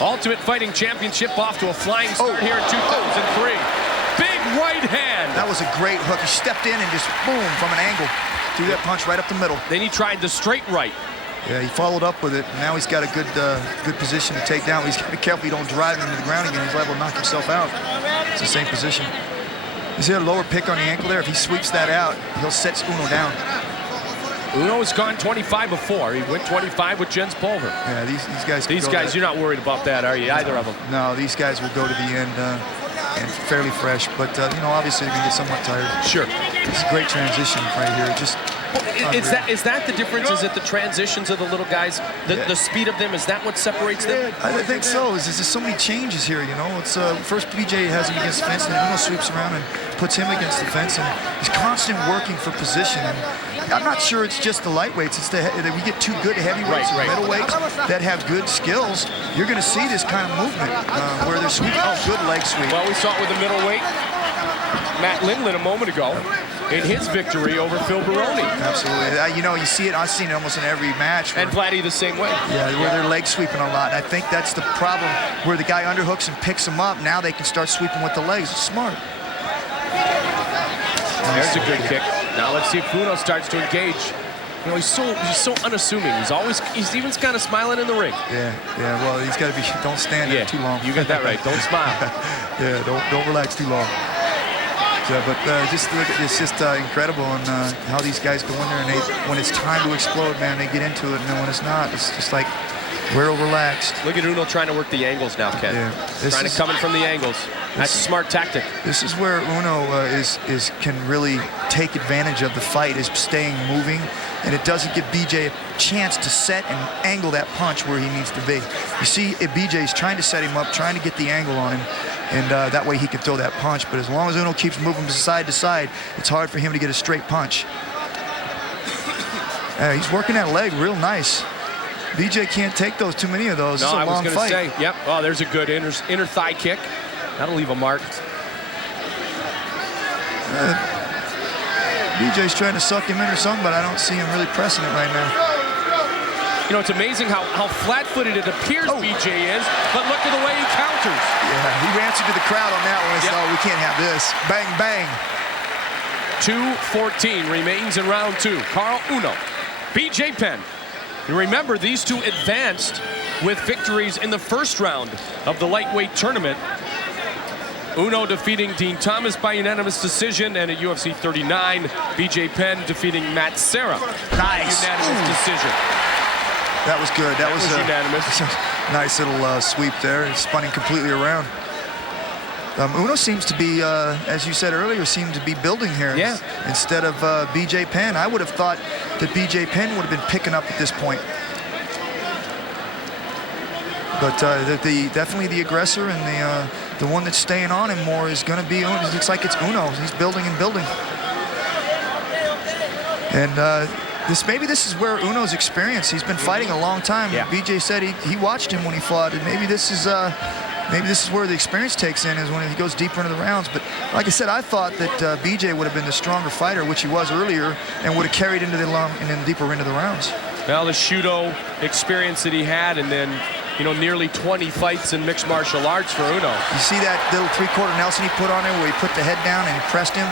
Ultimate Fighting Championship off to a flying start here in 2003. Big right hand. That was a great hook. He stepped in and just boom from an angle. Threw that punch right up the middle. Then he tried the straight right. Yeah, he followed up with it. Now he's got a good position to take down. He's got to be careful he don't drive him to the ground again. He's liable to knock himself out. It's the same position. Is there a lower pick on the ankle there? If he sweeps that out, he'll set Uno down. Uno has gone 25 before. He went 25 with Jens Pulver. Yeah, these guys. These guys, you're not worried about that, are you? Either of them? No, these guys will go to the end and fairly fresh. But you know, obviously they're gonna get somewhat tired. Sure. It's a great transition right here. Just. Is that the difference? Is it the transitions of the little guys, the speed of them? Is that what separates them? I think so. There's just so many changes here, you know. It's first BJ has him against the fence, and then Uno sweeps around and puts him against the fence, and he's constant working for position. And I'm not sure it's just the lightweights. It's that we get two good heavyweights or middleweights that have good skills. You're going to see this kind of movement where they're sweeping good leg sweep. Well, we saw it with the middleweight Matt Lindland a moment ago in his victory over Phil Baroni. Absolutely. You know, you see it. I've seen it almost in every match. And Vladdy the same way. Yeah, where they're leg sweeping a lot. And I think that's the problem, where the guy underhooks and picks him up. Now they can start sweeping with the legs. It's smart. There's a good kick. Now let's see if Uno starts to engage. You know, he's so unassuming. He's even kind of smiling in the ring. Yeah. Well, he's got to be. Don't stand there too long. You got that right. Don't smile. Yeah. Don't relax too long. But just look at this, just incredible on how these guys go in there, and when it's time to explode, man, they get into it, and then when it's not, it's just like we're relaxed. Look at Uno trying to work the angles now, Ken. Yeah. Trying to come in from the angles. That's a smart tactic. This is where Uno can really take advantage of the fight, is staying moving, and it doesn't give BJ a chance to set and angle that punch where he needs to be. You see, BJ's trying to set him up, trying to get the angle on him, and that way he can throw that punch. But as long as Uno keeps moving from side to side, it's hard for him to get a straight punch. He's working that leg real nice. BJ can't take those, too many of those. No, it's a long fight. I was going to say, yep. Oh, there's a good inner thigh kick. That'll leave a mark. BJ's trying to suck him in or something, but I don't see him really pressing it right now. You know, it's amazing how flat-footed it appears BJ is, but look at the way he counters. Yeah, he answered to the crowd on that one. Oh, we can't have this. Bang, bang. 2:14 remains in round two. Carl Uno, B.J. Penn. You remember, these two advanced with victories in the first round of the lightweight tournament. Uno defeating Dean Thomas by unanimous decision, and at UFC 39, B.J. Penn defeating Matt Serra. Nice. Unanimous decision. That was good. That was unanimous. Nice little sweep there. It's spinning completely around. Uno seems to be, as you said earlier, seemed to be building here. Yeah. Instead of B.J. Penn. I would have thought that B.J. Penn would have been picking up at this point. But definitely the aggressor and the one that's staying on him more is going to be Uno. It looks like it's Uno. He's building and building. And maybe this is where Uno's experience. He's been fighting a long time. Yeah. BJ said he watched him when he fought, and maybe this is where the experience takes in, is when he goes deeper into the rounds. But like I said, I thought that BJ would have been the stronger fighter, which he was earlier, and would have carried into the deeper into the rounds. Well, the Shudo experience that he had, and then, you know, nearly 20 fights in mixed martial arts for Uno. You see that little three-quarter Nelson he put on him where he put the head down and pressed him?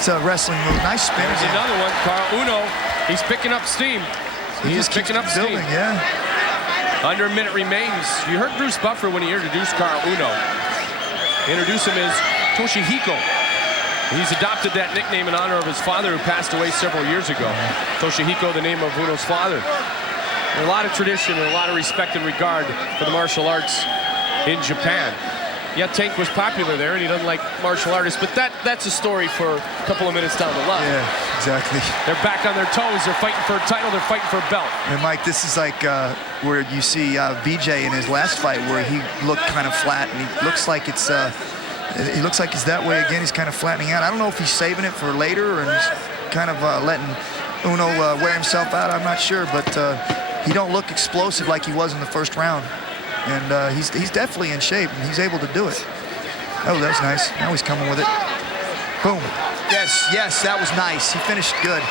It's a wrestling move. Nice spin. There's another one. Carl Uno, he's picking up steam. He is picking up steam. Yeah. Under a minute remains. You heard Bruce Buffer when he introduced Carl Uno. He introduced him as Toshihiko. He's adopted that nickname in honor of his father, who passed away several years ago. Toshihiko, the name of Uno's father. There's a lot of tradition and a lot of respect and regard for the martial arts in Japan. Yeah, Tank was popular there, and he doesn't like martial artists, but that's a story for a couple of minutes down the line. Yeah, exactly. They're back on their toes. They're fighting for a title. They're fighting for a belt. And Mike, this is like where you see BJ in his last fight, where he looked kind of flat, and he looks like it's. He looks like he's that way again. He's kind of flattening out. I don't know if he's saving it for later, or he's kind of letting Uno wear himself out. I'm not sure, but he don't look explosive like he was in the first round. And he's definitely in shape, and he's able to do it. Oh, that's nice. Now he's coming with it. Boom. Yes, yes, that was nice. He finished good.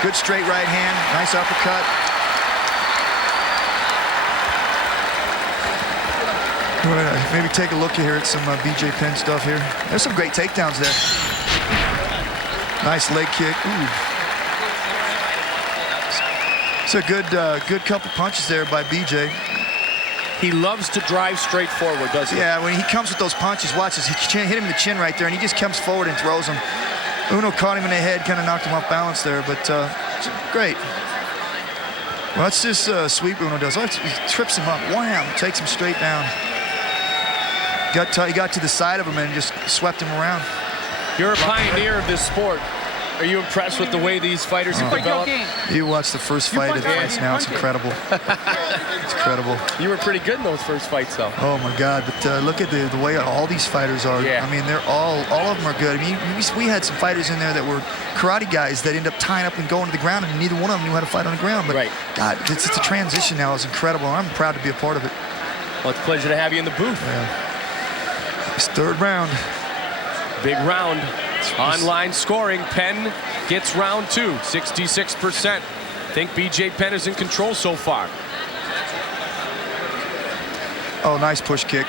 Good straight right hand. Nice uppercut. Maybe take a look here at some BJ Penn stuff here. There's some great takedowns there. Nice leg kick. Ooh. It's a good couple punches there by BJ. He loves to drive straight forward, doesn't he? Yeah, when he comes with those punches, watch this. He hit him in the chin right there, and he just comes forward and throws him. Uno caught him in the head, kind of knocked him off balance there, but great. Well, that's just sweep Uno does. He trips him up, wham, takes him straight down. He got to the side of him and just swept him around. You're a pioneer of this sport. Are you impressed with the way these fighters have developed? You watch the first fight of the fights now. It's incredible. It's incredible. You were pretty good in those first fights, though. Oh, my God. But look at the way all these fighters are. Yeah. I mean, they're all of them are good. I mean, we had some fighters in there that were karate guys that end up tying up and going to the ground, and neither one of them knew how to fight on the ground. But, God, it's a transition now. It's incredible. I'm proud to be a part of it. Well, it's a pleasure to have you in the booth. Yeah. It's third round. Big round. Online scoring. Penn gets round 2, 66%. I think BJ Penn is in control so far. Oh, nice push kick.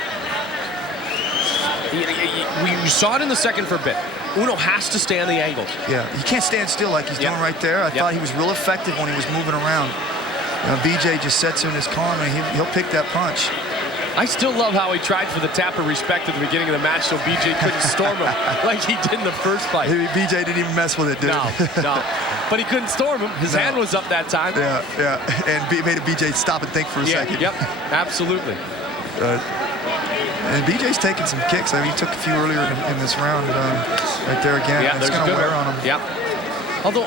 We saw it in the second for a bit. Uno has to stay on the angles. Yeah, he can't stand still like he's doing right there. I thought he was real effective when he was moving around. BJ just sets in his corner, and he'll pick that punch. I still love how he tried for the tap of respect at the beginning of the match so BJ couldn't storm him like he did in the first fight. BJ didn't even mess with it, did he? No. But he couldn't storm him. His hand was up that time. Yeah. And made BJ stop and think for a second. Yep, absolutely. And BJ's taking some kicks. I mean, he took a few earlier in this round. Right there again. Yeah, it's going to wear on him. Yep.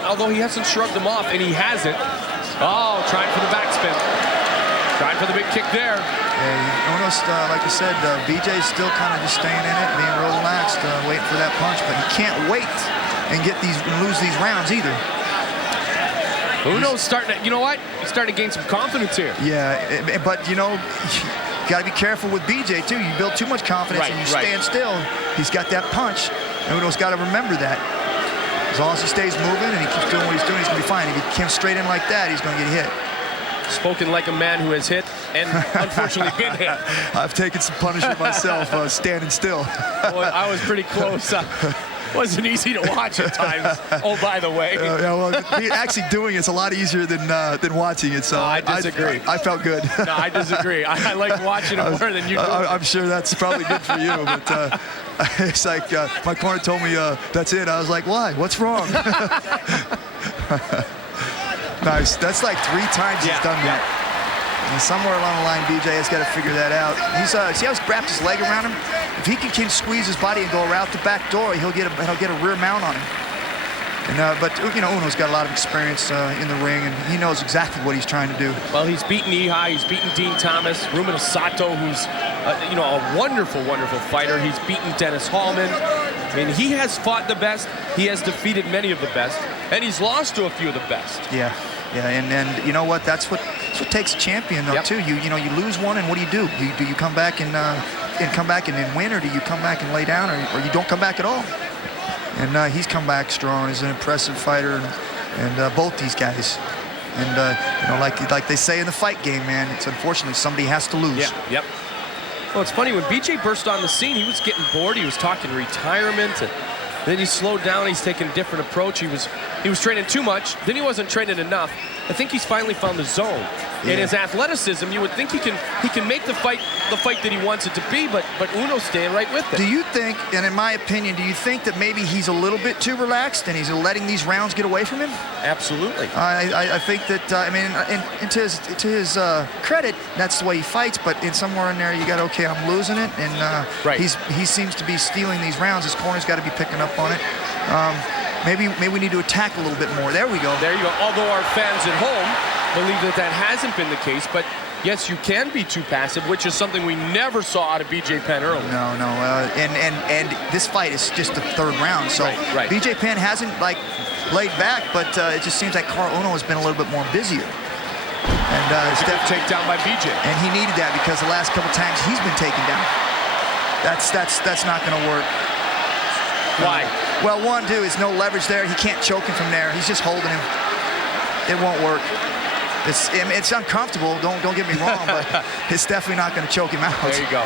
Although he hasn't shrugged him off, and he hasn't. Oh, trying for the backspin. Trying for the big kick there. Yeah, almost, like I said, BJ's still kind of just staying in it, being real relaxed, waiting for that punch, but he can't wait and lose these rounds either. Uno's starting to, you know what? He's starting to gain some confidence here. Yeah, but, you know, you got to be careful with BJ, too. You build too much confidence and you stand still. He's got that punch, and Uno's got to remember that. As long as he stays moving and he keeps doing what he's doing, he's going to be fine. If he comes straight in like that, he's going to get hit. Spoken like a man who has hit and unfortunately been hit. I've taken some punishment myself standing still. Boy, I was pretty close. Wasn't easy to watch at times. Oh, by the way. Well, actually doing it's a lot easier than watching it. So no, I disagree. I felt good. No, I disagree. I like watching it more than you do. I'm sure that's probably good for you, but it's like my corner told me that's it. I was like, why? What's wrong? Nice. That's like 3 times he's done that. And somewhere along the line, BJ has got to figure that out. He's see how he's wrapped his leg around him? If he can squeeze his body and go around the back door, he'll get a rear mount on him. And but you know, Uno's got a lot of experience in the ring, and he knows exactly what he's trying to do. Well, he's beaten Ihai, he's beaten Dean Thomas, Rumina Sato, who's you know, a wonderful, wonderful fighter. He's beaten Dennis Hallman. I mean, he has fought the best. He has defeated many of the best, and he's lost to a few of the best. Yeah, and you know what? That's what takes a champion, though, too. You know, you lose one, and what do? Do you come back and come back and then win, or do you come back and lay down, or you don't come back at all? And he's come back strong. He's an impressive fighter, and both these guys. And you know, like they say in the fight game, man, it's unfortunately somebody has to lose. Yep. Well, it's funny, when BJ burst on the scene, he was getting bored. He was talking retirement. And Then he slowed down. He's taking a different approach. He was training too much. Then he wasn't training enough. I think he's finally found the zone. Yeah. In his athleticism, you would think he can make the fight that he wants it to be, but Uno's staying right with it. Do you think, and in my opinion, do you think that maybe he's a little bit too relaxed and he's letting these rounds get away from him? Absolutely. I think that, I mean, and to his credit, that's the way he fights, but in somewhere in there, you got, okay, I'm losing it, and he seems to be stealing these rounds. His corner's got to be picking up on it. Maybe we need to attack a little bit more. There we go. There you go. Although our fans at home believe that hasn't been the case, but yes, you can be too passive, which is something we never saw out of BJ Penn earlier. No, and this fight is just the third round, so right. BJ Penn hasn't like laid back, but it just seems like Carl Uno has been a little bit more busier. And it's a takedown by BJ, and he needed that because the last couple times he's been taken down. That's not going to work. Why? Well, one, two, is no leverage there. He can't choke him from there. He's just holding him. It won't work. It's uncomfortable. Don't get me wrong, but it's definitely not going to choke him out. There you go.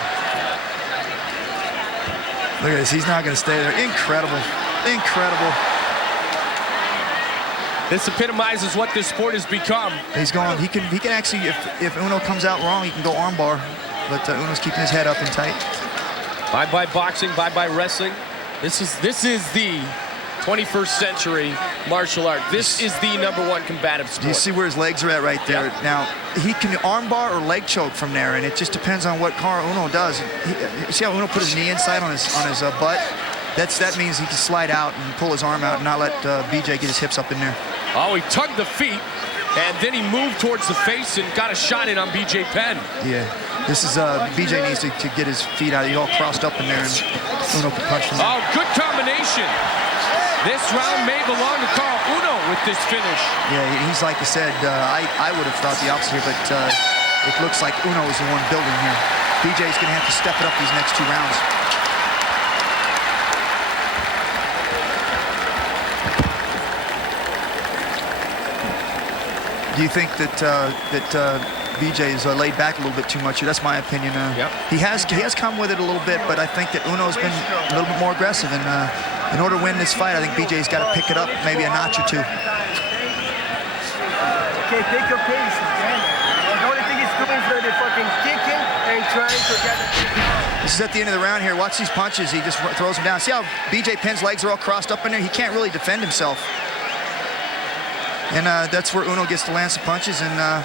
Look at this. He's not going to stay there. Incredible. Incredible. This epitomizes what this sport has become. He's going. He can actually, if Uno comes out wrong, he can go armbar. But Uno's keeping his head up and tight. Bye-bye boxing. Bye-bye wrestling. This is the 21st century martial art. This is the #1 combative sport. Do you see where his legs are at right there? Yep. Now, he can armbar or leg choke from there, and it just depends on what Carl Uno does. You see how Uno put his knee inside on his butt? That means he can slide out and pull his arm out and not let BJ get his hips up in there. Oh, he tugged the feet, and then he moved towards the face and got a shot in on BJ Penn. Yeah, this is BJ needs to get his feet out. He's all crossed up in there, and Uno can punch from there. Oh, good combination. This round may belong to Carl Uno with this finish. Yeah, he's like I said, I would have thought the opposite here, but it looks like Uno is the one building here. BJ's going to have to step it up these next 2 rounds. Do you think that BJ is laid back a little bit too much here? That's my opinion. He has come with it a little bit, but I think that Uno's been a little bit more aggressive. And in order to win this fight, I think BJ's got to pick it up maybe a notch or two. Okay, take your pace, man. The only thing he's doing is the fucking kicking and trying to get it. This is at the end of the round here. Watch these punches. He just throws them down. See how BJ Penn's legs are all crossed up in there? He can't really defend himself. And that's where Uno gets to land some punches, and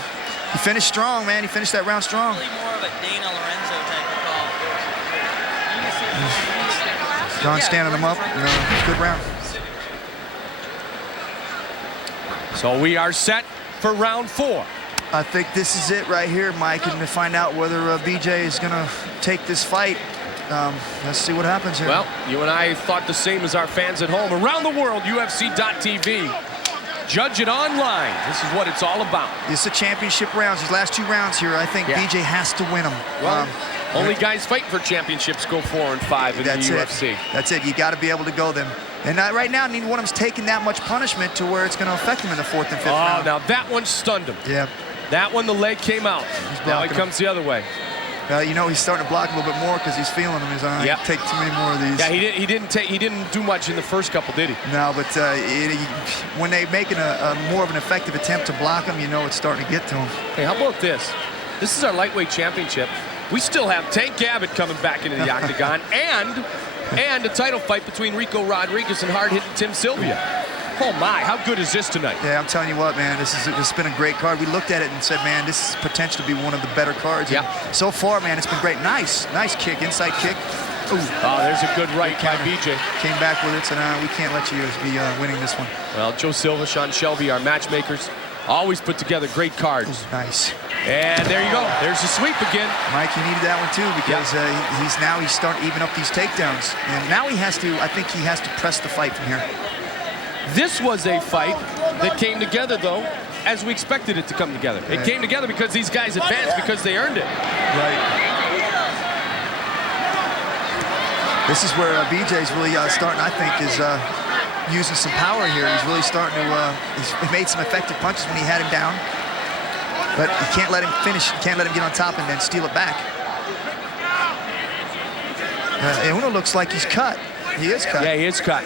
he finished strong, man. He finished that round strong. Really more of a Dana Lorenzo type of call. John standing him up. Good round. So we are set for round 4. I think this is it right here, Mike, and to find out whether BJ is going to take this fight. Let's see what happens here. Well, you and I thought the same as our fans at home. Around the world, UFC.tv. Judge it online. This is what it's all about. It's the championship rounds. These last 2 rounds here, I think BJ has to win them. Well, only guys fighting for championships go 4 and 5 in the UFC. That's it. You got to be able to go them. And right now, neither one of them's taking that much punishment to where it's going to affect him in the 4th and 5th round. Now that one stunned him. Yeah. That one, the leg came out. Now he comes the other way. You know, he's starting to block a little bit more because he's feeling them. He's like, take too many more of these. Yeah, he didn't do much in the first couple, did he? No, but when they're making a more of an effective attempt to block him, you know it's starting to get to him. Hey, how about this? This is our lightweight championship. We still have Tank Gabbett coming back into the octagon, and a title fight between Rico Rodriguez and hard-hitting Tim Sylvia. Oh my, how good is this tonight? Yeah, I'm telling you what, man, this has been a great card. We looked at it and said, man, this is potential to be one of the better cards. Yeah. And so far, man, it's been great. Nice kick, inside kick. Ooh. Oh, there's a good right by BJ. Came back with it, so now we can't let you be winning this one. Well, Joe Silva, Sean Shelby, our matchmakers, always put together great cards. Ooh, nice. And there you go. There's the sweep again. Mike, he needed that one too because he's starting to even up these takedowns. And now I think he has to press the fight from here. This was a fight that came together, though, as we expected it to come together. It came together because these guys advanced because they earned it. Right. This is where BJ's really starting, I think, is using some power here. He's really starting to, he made some effective punches when he had him down. But you can't let him finish. You can't let him get on top and then steal it back. Uno looks like he's cut. He is cut. Yeah, he is cut.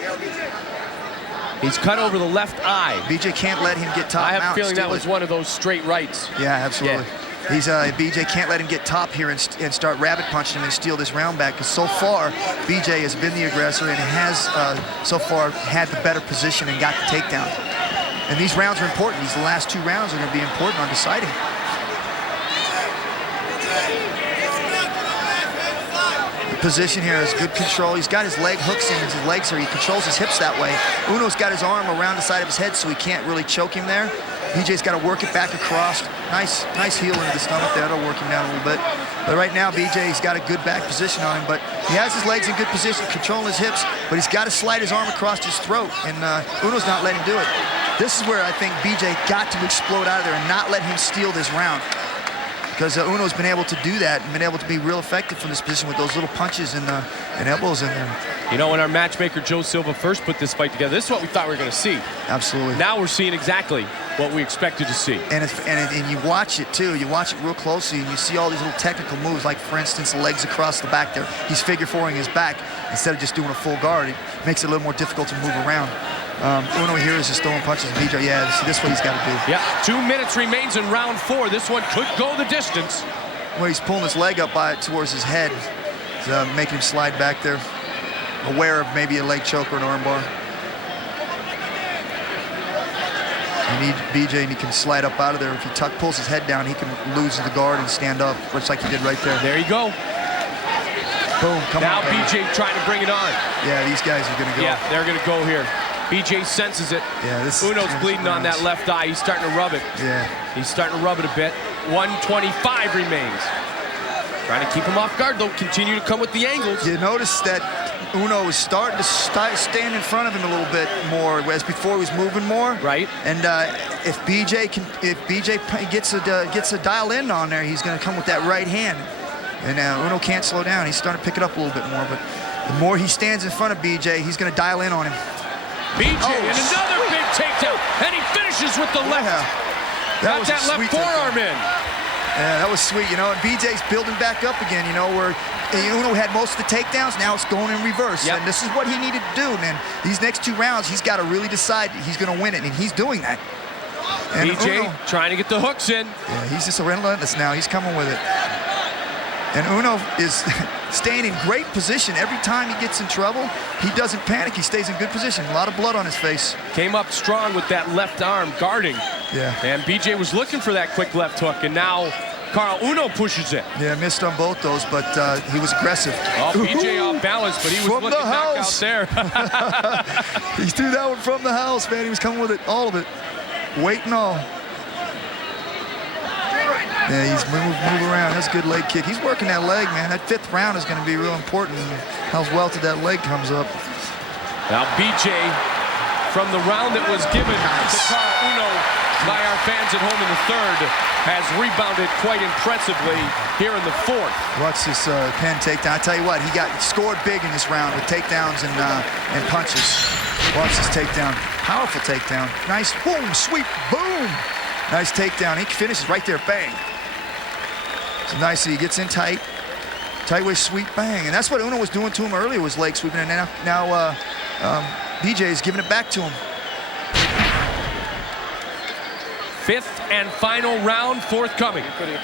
He's cut over the left eye. BJ can't let him get top I have mount. a feeling that Steal was it. one of those straight rights. Yeah, absolutely. BJ can't let him get top here and start rabbit punching him and steal this round back, because so far BJ has been the aggressor and has so far had the better position and got the takedown. And these rounds are important. These last 2 rounds are going to be important on deciding. The position here is good control. He's got his leg hooks in his legs here. He controls his hips that way. Uno's got his arm around the side of his head, so he can't really choke him there. BJ's got to work it back across. Nice heel into the stomach there. That'll work him down a little bit. But right now, BJ's got a good back position on him, but he has his legs in good position, controlling his hips, but he's got to slide his arm across his throat, and Uno's not letting him do it. This is where I think BJ got to explode out of there and not let him steal this round, because Uno's been able to do that and been able to be real effective from this position with those little punches and elbows in there. You know, when our matchmaker Joe Silva first put this fight together, this is what we thought we were going to see. Absolutely. Now we're seeing exactly what we expected to see. And you watch it too. You watch it real closely, and you see all these little technical moves, like for instance, legs across the back there. He's figure fouring his back instead of just doing a full guard. It makes it a little more difficult to move around. Uno here is just throwing punches. BJ, yeah, see, this is what he's got to do. Yeah, 2 minutes remains in round 4. This one could go the distance. Well, he's pulling his leg up towards his head, making him slide back there, aware of maybe a leg choke or an armbar. You need BJ, and he can slide up out of there. If he pulls his head down, he can lose the guard and stand up, just like he did right there. There you go. Boom, come now on. Now BJ trying to bring it on. Yeah, these guys are going to go. Yeah, they're going to go here. BJ senses it. Yeah, this Uno's bleeding on that left eye. He's starting to rub it. Yeah. He's starting to rub it a bit. 125 remains. Trying to keep him off guard, though. Continue to come with the angles. You notice that Uno was starting to stand in front of him a little bit more, whereas before he was moving more. Right. And if BJ gets a dial in on there, he's going to come with that right hand. And Uno can't slow down. He's starting to pick it up a little bit more, but the more he stands in front of BJ, he's going to dial in on him. BJ and another big takedown, and he finishes with the left. Got that left forearm in. Yeah, that was sweet, you know, and BJ's building back up again, you know, where Uno had most of the takedowns, now it's going in reverse. Yep. And this is what he needed to do, man. These next 2 rounds, he's got to really decide he's going to win it, and he's doing that. And BJ Uno, trying to get the hooks in. Yeah, he's just relentless now. He's coming with it. And Uno is staying in great position. Every time he gets in trouble, he doesn't panic. He stays in good position. A lot of blood on his face. Came up strong with that left arm guarding. Yeah. And BJ was looking for that quick left hook, and now Uno pushes it. Yeah, missed on both those, but he was aggressive. Oh, BJ off balance, but he was looking back out there. He threw that one from the house, man. He was coming with it, all of it. Weight and all. Yeah, he's move around. That's a good leg kick. He's working that leg, man. That 5th round is going to be real important. How well to that leg comes up. Now BJ, from the round that was given to Carl Uno by our fans at home in the 3rd, has rebounded quite impressively here in the 4th. Watch this pen takedown. I tell you what, he scored big in this round with takedowns and punches. Watch this takedown. Powerful takedown. Nice, boom, sweep, boom. Nice takedown. He finishes right there, bang. So nice, he gets in tight. Tight way sweep, bang. And that's what Uno was doing to him earlier, was leg sweeping. And now BJ is giving it back to him. 5th and final round forthcoming. Final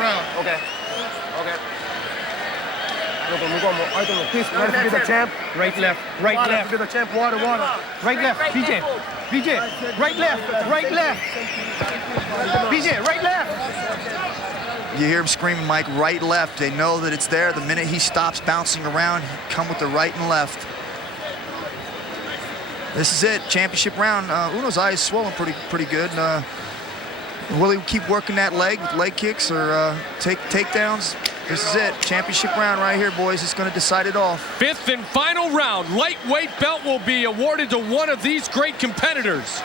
round. Okay. Ready to be the champ? Right, left. Right, Water, left. be the champ. Water. Right, left. BJ. Right, left. Right, left. BJ, right, left. You hear him screaming, Mike, right, left. They know that it's there. The minute he stops bouncing around, come with the right and left. This is it, championship round. Uno's eye is swollen pretty good. Will he keep working that leg with leg kicks or takedowns? This is it, championship round right here, boys. It's going to decide it all. 5th and final round. Lightweight belt will be awarded to one of these great competitors.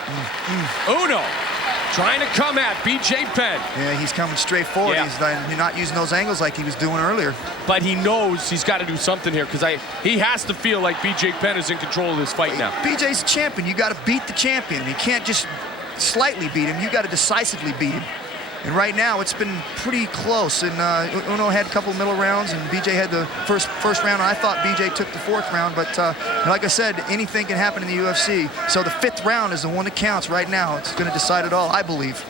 Uno trying to come at BJ Penn. Yeah, he's coming straight forward. Yeah. He's not using those angles like he was doing earlier. But he knows he's got to do something here, because he has to feel like BJ Penn is in control of this fight now. BJ's a champion. You got to beat the champion. You can't just slightly beat him. You got to decisively beat him. And right now, it's been pretty close. And Uno had a couple middle rounds, and BJ had the first round. And I thought BJ took the 4th round, but like I said, anything can happen in the UFC. So the 5th round is the one that counts right now. It's going to decide it all, I believe.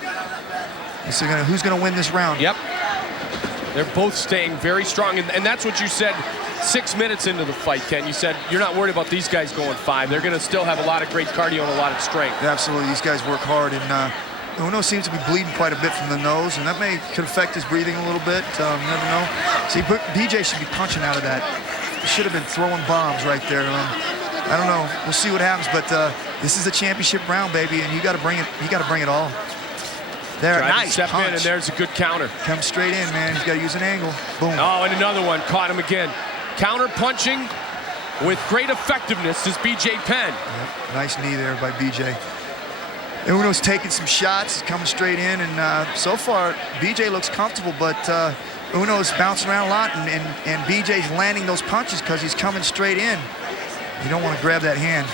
So who's going to win this round? Yep. They're both staying very strong, and that's what you said 6 minutes into the fight, Ken. You said you're not worried about these guys going 5. They're going to still have a lot of great cardio and a lot of strength. Yeah, absolutely. These guys work hard, and Uno seems to be bleeding quite a bit from the nose, and that could affect his breathing a little bit. Never know. See, BJ should be punching out of that. He should have been throwing bombs right there. I don't know. We'll see what happens, but this is a championship round, baby, and you got to bring it. You got to bring it all. There, nice step punch. in, and there's a good counter. Comes straight in, man. He's got to use an angle. Boom. Oh, and another one. Caught him again. Counter punching with great effectiveness is BJ Penn. Yep. Nice knee there by BJ. Uno's taking some shots, coming straight in, and so far, BJ looks comfortable, but Uno's bouncing around a lot, and BJ's landing those punches because he's coming straight in. You don't want to grab that hand.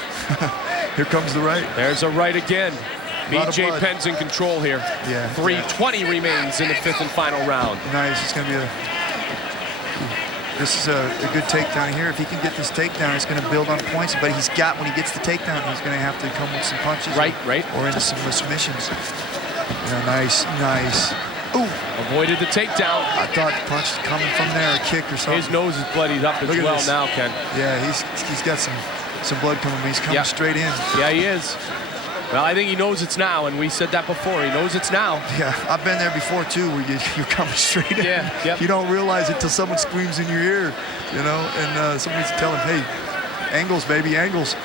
Here comes the right. There's a right again. BJ Penn's in control here. Yeah. 3:20 remains in the 5th and final round. Nice. It's going to be this is a good takedown here. If he can get this takedown, it's going to build on points. But when he gets the takedown, he's going to have to come with some punches. Right. Or into some submissions. Yeah, nice. Ooh. Avoided the takedown. I thought the punch was coming from there, a kick or something. His nose is bloodied up as well now, Ken. Yeah, he's got some blood coming, but he's coming straight in. Yeah, he is. Well, I think he knows it's now, and we said that before. He knows it's now. Yeah, I've been there before, too, where you're coming straight in. Yeah, yep. You don't realize it till someone screams in your ear, you know, and somebody's telling, hey, angles, baby, angles.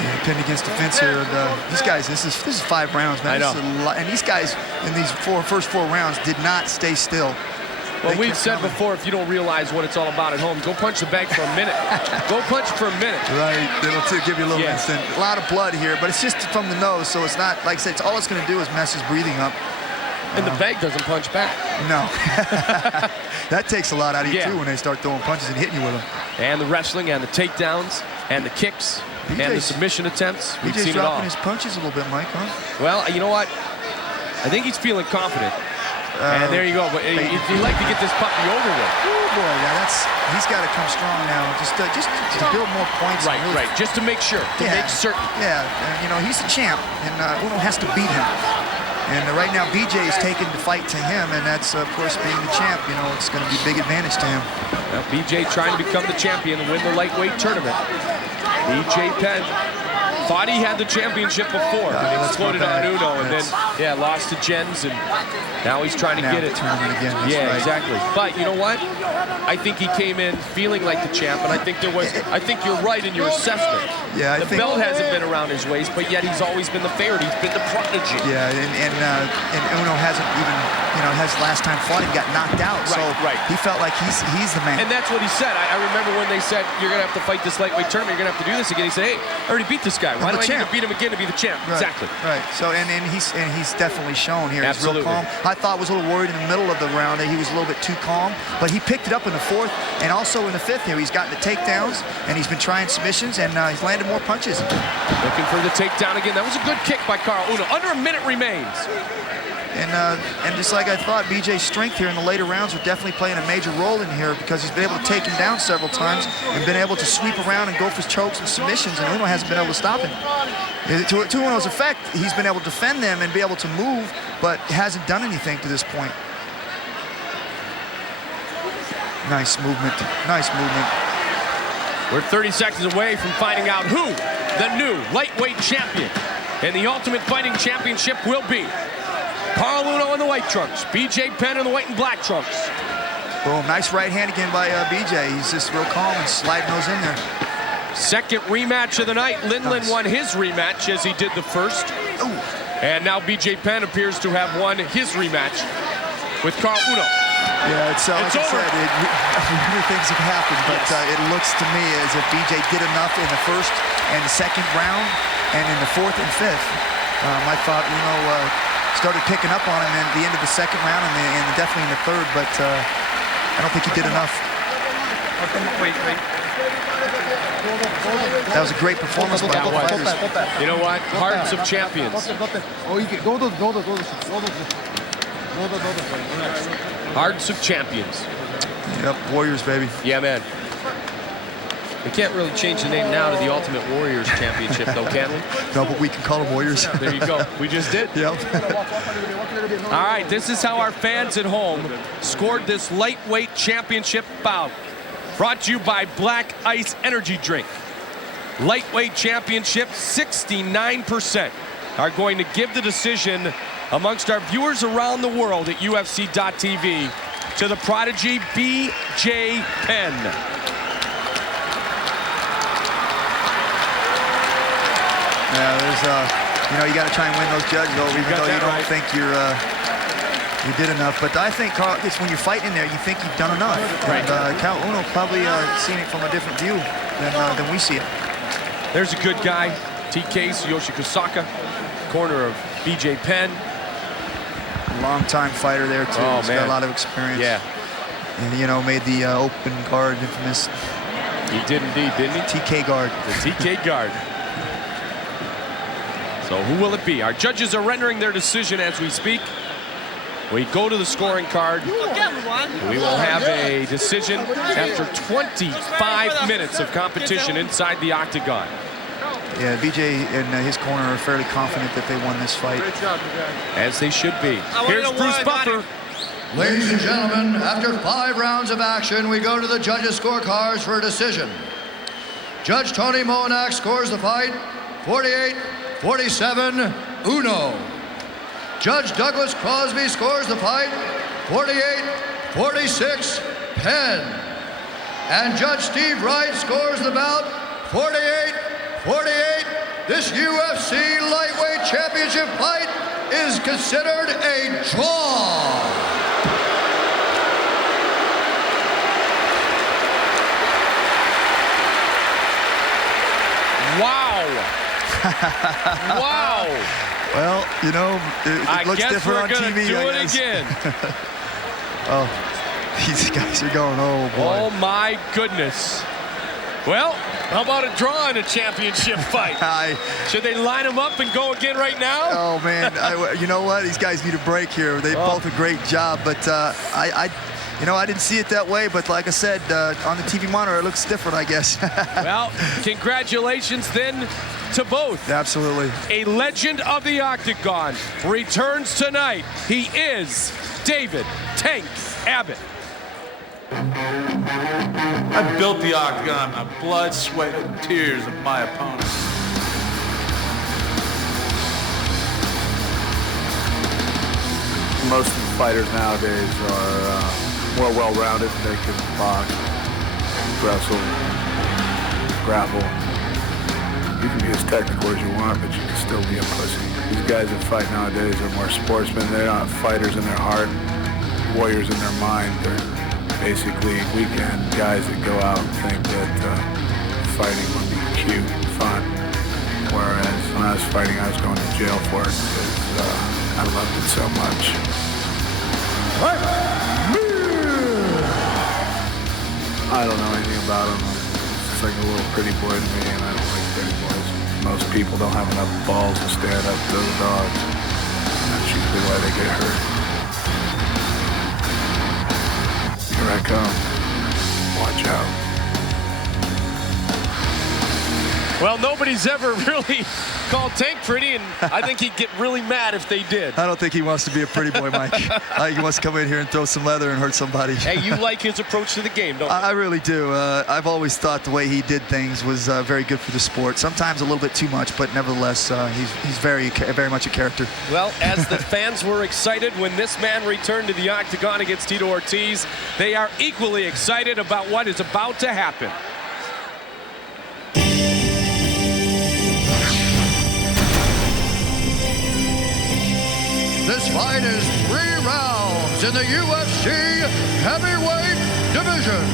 Yeah, pinned against the fence here. And, these guys, this is 5 rounds, man. I know. This is a lot, and these guys in these first 4 rounds did not stay still. Well, we've said before, if you don't realize what it's all about at home, go punch the bag for a minute. Go punch for a minute. Right, it'll give you a little instant. A lot of blood here, but it's just from the nose, so it's not, like I said, all it's going to do is mess his breathing up. And the bag doesn't punch back. No. That takes a lot out of you, too, when they start throwing punches and hitting you with them. And the wrestling and the takedowns and the kicks and the submission attempts. We've seen it all. dropping his punches a little bit, Mike, huh? Well, you know what? I think he's feeling confident. And there you go. But you'd like to get this puppy over with. Oh boy, yeah, he's got to come strong now. Just to build more points. Right, really, just to make sure, to make certain. Yeah, you know, he's the champ, and Uno has to beat him. And right now, BJ is taking the fight to him, and that's, of course, being the champ. You know, it's going to be a big advantage to him. Well, BJ trying to become the champion and win the lightweight tournament. BJ Penn thought he had the championship before, and he exploded on Uno, and then, lost to Jens, and now he's trying to get it. Tournament again. Yeah, exactly. But you know what? I think he came in feeling like the champ, and I think you're right in your assessment. Yeah, the belt hasn't been around his waist, but yet he's always been the favorite. He's been the prodigy. Yeah, and Uno hasn't even, has last time fought him got knocked out. Right. He felt like he's the man. And that's what he said. I remember when they said, you're going to have to fight this lightweight tournament, you're going to have to do this again. He said, hey, I already beat this guy. Why do I need to beat him again to be the champ? Right. Exactly. Right. So and he's definitely shown here. Absolutely. He's real calm. I thought was a little worried in the middle of the round that he was a little bit too calm, but he picked it up in the 4th and also in the 5th here. He's gotten the takedowns and he's been trying submissions and he's landed more punches. Looking for the takedown again. That was a good kick by Carl Uno. Under a minute remains. And just like I thought, BJ's strength here in the later rounds are definitely playing a major role in here because he's been able to take him down several times and been able to sweep around and go for chokes and submissions, and Uno hasn't been able to stop him. To Uno's effect, he's been able to defend them and be able to move, but hasn't done anything to this point. Nice movement. Nice movement. We're 30 seconds away from finding out who the new lightweight champion in the Ultimate Fighting Championship will be. Carl Uno in the white trunks, BJ Penn in the white and black trunks. Boom, nice right hand again by BJ. He's just real calm and sliding those in there. Second rematch of the night. Lindland won his rematch as he did the first. Ooh. And now BJ Penn appears to have won his rematch with Carl Uno. Yeah, it's like I said, many things have happened, but it looks to me as if BJ did enough in the 1st and the 2nd round and in the 4th and 5th. I thought Uno started picking up on him at the end of the 2nd round and definitely in the 3rd, but I don't think he did enough. Wait. That was a great performance by both fighters. You know what? Hearts of champions. Hearts of champions. Yep, Warriors, baby. Yeah, man. We can't really change the name now to the Ultimate Warriors Championship, though, can we? No, but we can call them Warriors. There you go. We just did. Yep. All right, this is how our fans at home scored this lightweight championship bout. Brought to you by Black Ice Energy Drink. Lightweight championship, 69% are going to give the decision amongst our viewers around the world at UFC.tv to the prodigy B.J. Penn. Yeah, there's, you know, you got to try and win those judges over, even though you don't think you did enough. But I think, Carl, it's when you're fighting in there, you think you've done enough. Right. And Cal Uno probably seen it from a different view than we see it. There's a good guy, TK Tsuyoshi Kosaka, corner of B.J. Penn. Long-time fighter there, too. Oh, He's man. got a lot of experience. Yeah. And, you know, made the open guard infamous. He did indeed, didn't he? TK guard. The TK guard. So who will it be? Our judges are rendering their decision as we speak. We go to the scoring card. We will have a decision after 25 minutes of competition inside the octagon. Yeah, BJ and his corner are fairly confident that they won this fight. As they should be. Here's Bruce Buffer. Ladies and gentlemen, after 5 rounds of action, we go to the judges' scorecards for a decision. Judge Tony Monac scores the fight 48-47, Uno. Judge Douglas Crosby scores the fight 48-46, Penn. And Judge Steve Wright scores the bout 48-48. This UFC lightweight championship fight is considered a draw. Wow. Wow. Well, you know, it looks different on TV. Do it again. Oh, these guys are going, oh boy. Oh my goodness. Well, how about a draw in a championship fight? Should they line them up and go again right now? Oh man, you know what? These guys need a break here. They both a great job, but you know, I didn't see it that way. But like I said, on the TV monitor, it looks different, I guess. Well, congratulations then to both. Absolutely. A legend of the octagon returns tonight. He is David Tank Abbott. I built the octagon on the blood, sweat, and tears of my opponent. Most of the fighters nowadays are more well-rounded. They can box, wrestle, grapple. You can be as technical as you want, but you can still be a pussy. These guys that fight nowadays are more sportsmen. They're not fighters in their heart, warriors in their mind. They're basically weekend guys that go out and think that fighting would be cute and fun. Whereas when I was fighting, I was going to jail for it because I loved it so much. I don't know anything about him. He's just like a little pretty boy to me, and I don't like pretty boys. Most people don't have enough balls to stand up to those dogs. That's usually why they get hurt. Here I come. Watch out. Well, nobody's ever really called Tank pretty, and I think he'd get really mad if they did. I don't think he wants to be a pretty boy, Mike. I think he wants to come in here and throw some leather and hurt somebody. Hey, you like his approach to the game, don't you? I really do. I've always thought the way he did things was very good for the sport. Sometimes a little bit too much, but nevertheless, he's very much a character. Well, as the fans were excited when this man returned to the octagon against Tito Ortiz, they are equally excited about what is about to happen. This fight is 3 rounds in the UFC heavyweight division.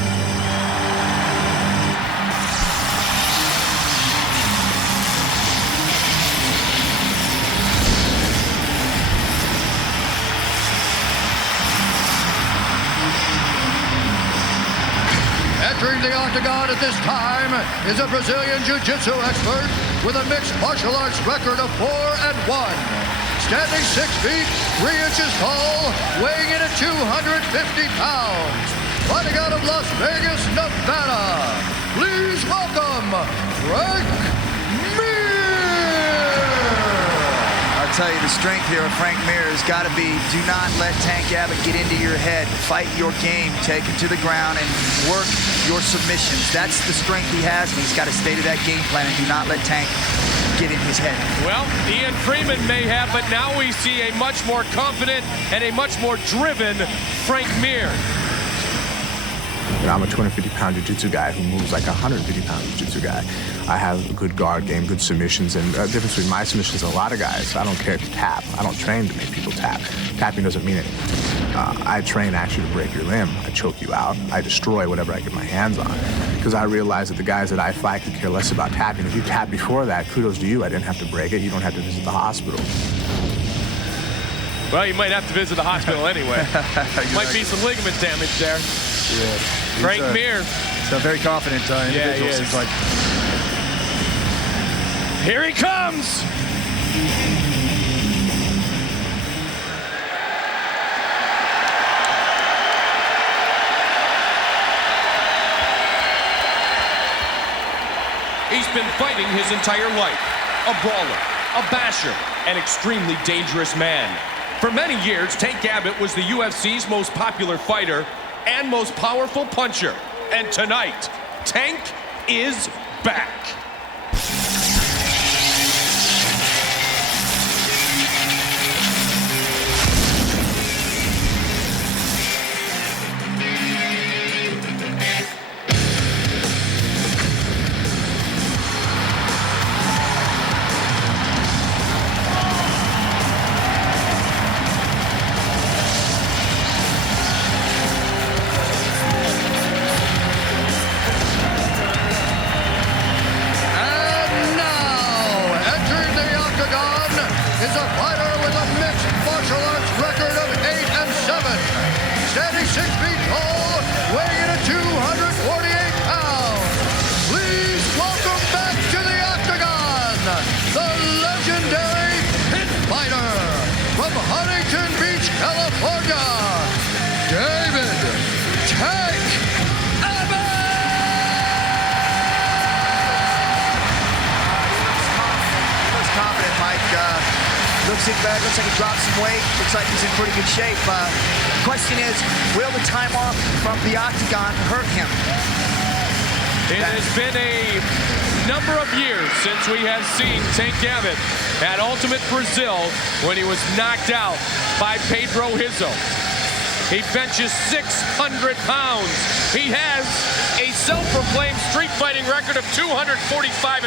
Entering the octagon octagon at this time is a Brazilian Jiu-Jitsu expert with a mixed martial arts record of 4-1. Standing 6 feet, 3 inches tall, weighing in at 250 pounds. Fighting out of Las Vegas, Nevada, please welcome Frank I'll tell you, the strength here of Frank Mir has got to be, do not let Tank Abbott get into your head. Fight your game, take it to the ground, and work your submissions. That's the strength he has, and he's got to stay to that game plan and do not let Tank get in his head. Well, Ian Freeman may have, but now we see a much more confident and a much more driven Frank Mir. You know, I'm a 250-pound jiu-jitsu guy who moves like a 150-pound jiu-jitsu guy. I have a good guard game, good submissions, and the difference between my submissions and a lot of guys, I don't care if you tap. I don't train to make people tap. Tapping doesn't mean anything. I train actually to break your limb. I choke you out. I destroy whatever I get my hands on. Because I realize that the guys that I fight could care less about tapping. If you tap before that, kudos to you. I didn't have to break it. You don't have to visit the hospital. Well, you might have to visit the hospital anyway. Might be some ligament damage there. Yeah. Frank Mir. He's a very confident individual, seems like. Here he comes. He's been fighting his entire life. A brawler, a basher, an extremely dangerous man. For many years, Tank Abbott was the UFC's most popular fighter and most powerful puncher. And tonight, Tank is back. Is a fighter with a mixed martial arts record of 8-7. Standing 6 feet tall, weighing in at 248 pounds. Please welcome back to the octagon, the legendary pit fighter from Huntington Beach, California, David Tank Abbott! He looks confident, Mike. Looks like he dropped some weight. Looks like he's in pretty good shape. Question is, will the time off from the octagon hurt him? It has been a number of years since we have seen Tank Abbott at Ultimate Brazil when he was knocked out by Pedro Rizzo. He benches 600 pounds. He has a self-proclaimed street fighting record of 245-5.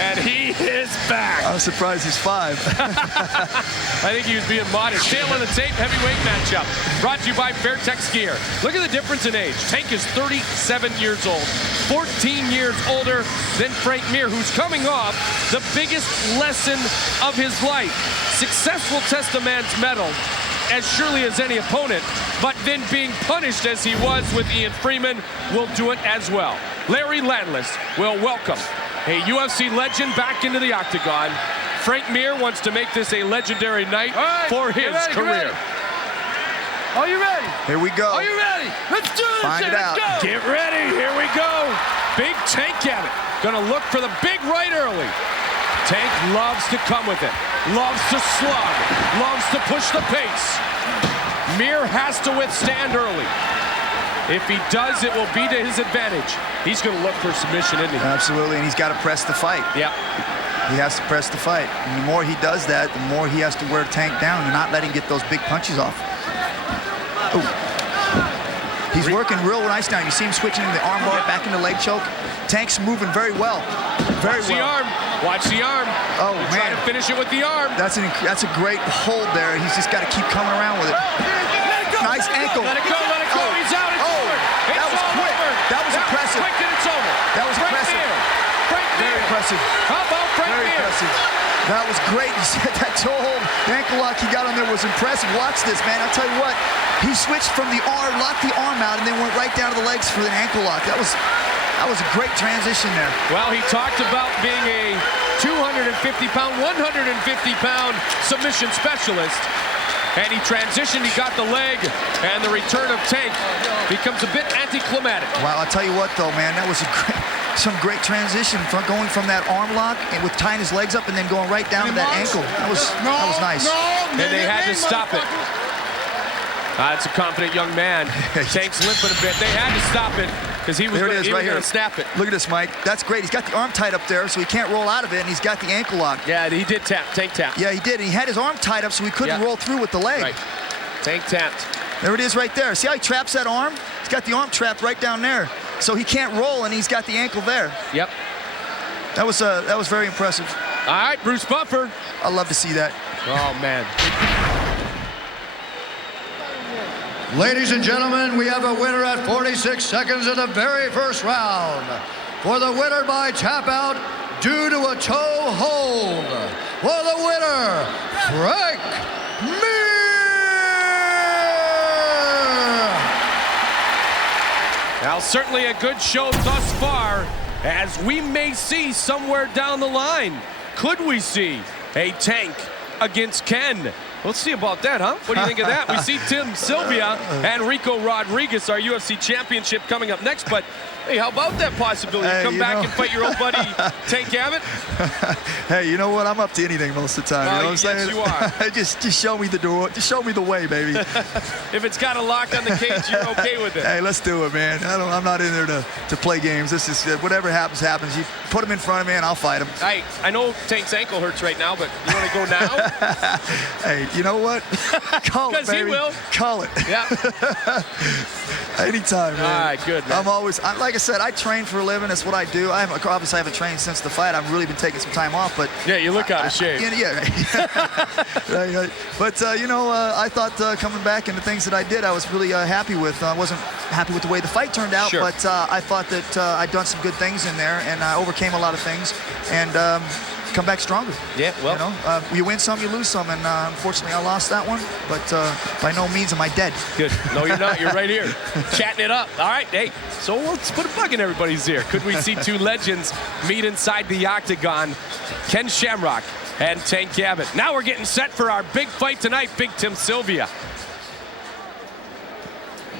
And he is back. I'm surprised he's 5. I think he was being modest. Tail on the tape heavyweight matchup. Brought to you by Fairtex Gear. Look at the difference in age. Tank is 37 years old. 14 years older than Frank Mir, who's coming off the biggest lesson of his life. Successful test a man's mettle as surely as any opponent, but then being punished as he was with Ian Freeman will do it as well. Larry Landless will welcome a UFC legend back into the octagon. Frank Mir wants to make this a legendary night for his career. Are you ready? Here we go. Are you ready? Let's do this. Find it out. Let's go. Get ready, here we go. Big Tank Abbott, gonna look for the big right early. Tank loves to come with it, loves to slug, loves to push the pace. Mir has to withstand early. If he does, it will be to his advantage. He's going to look for submission, isn't he? Absolutely, and he's got to press the fight. Yeah. He has to press the fight. And the more he does that, the more he has to wear Tank down and not let him get those big punches off. Ooh. He's working real nice now. You see him switching the arm bar back into leg choke. Tank's moving very well. Very well. Watch the arm. Watch the arm. Oh, man. Try to finish it with the arm. That's a great hold there. He's just got to keep coming around with it. Nice ankle. Let it go, let it go. Oh. He's out. It's over. That was quick. Over. That was impressive. Quick and it's over. That was impressive. Frank Mir. Very impressive. How about Frank Very Mir? impressive. That was great. That toe hold, the ankle lock he got on there was impressive. Watch this, man. I'll tell you what. He switched from the arm, locked the arm out, and then went right down to the legs for the ankle lock. That was a great transition there. Well, he talked about being a 250-pound, 150-pound submission specialist. And he transitioned, he got the leg, and the return of Tank becomes a bit anticlimactic. Wow, I'll tell you what, though, man, that was some great transition from going from that arm lock and with tying his legs up and then going right down to that ankle. That was nice. And they had to stop it. That's a confident young man. Tank's limping a bit. They had to stop it because he was going to snap it. Look at this, Mike. That's great. He's got the arm tied up there, so he can't roll out of it, and he's got the ankle lock. Yeah, he did tap. Tank tapped. Yeah, he did. And he had his arm tied up so he couldn't roll through with the leg. Right. Tank tapped. There it is right there. See how he traps that arm? He's got the arm trapped right down there. So he can't roll, and he's got the ankle there. Yep. That was very impressive. All right, Bruce Buffer. I'd love to see that. Oh, man. Ladies and gentlemen, we have a winner at 46 seconds of the very first round. For the winner by tap out due to a toe hold. For the winner, Frank Mir! Now, certainly a good show thus far, as we may see somewhere down the line. Could we see a Tank against Ken? Let's see about that, huh? What do you think of that? We see Tim Sylvia and Rico Rodriguez, our UFC championship, coming up next. But, hey, how about that possibility? Hey, come back and fight your old buddy, Tank Abbott? Hey, you know what? I'm up to anything most of the time. You know what I'm saying? You are. just show me the door. Just show me the way, baby. If it's got a lock on the cage, you're okay with it. Hey, let's do it, man. I'm not in there to play games. This is whatever happens, happens. You put him in front of me, and I'll fight him. Hey, I know Tank's ankle hurts right now, but you want to go now? Hey, you know what? Call it, baby. Because he will. Call it. Yeah. Anytime, man. All right, good, man. I'm always, like I said, I train for a living. That's what I do. Obviously, I haven't trained since the fight. I've really been taking some time off, but yeah, you look out of shape. Yeah. But you know, I thought coming back and the things that I did, I was really happy with. I wasn't happy with the way the fight turned out, Sure. but I thought that I'd done some good things in there, and I overcame a lot of things, and come back stronger. Yeah, well, you know, you win some, you lose some, and unfortunately, I lost that one. But by no means am I dead. Good. No, you're not. You're right here, chatting it up. All right, hey. So let's put a bug in everybody's ear. Could we see two legends meet inside the octagon? Ken Shamrock and Tank Abbott. Now we're getting set for our big fight tonight. Big Tim Sylvia.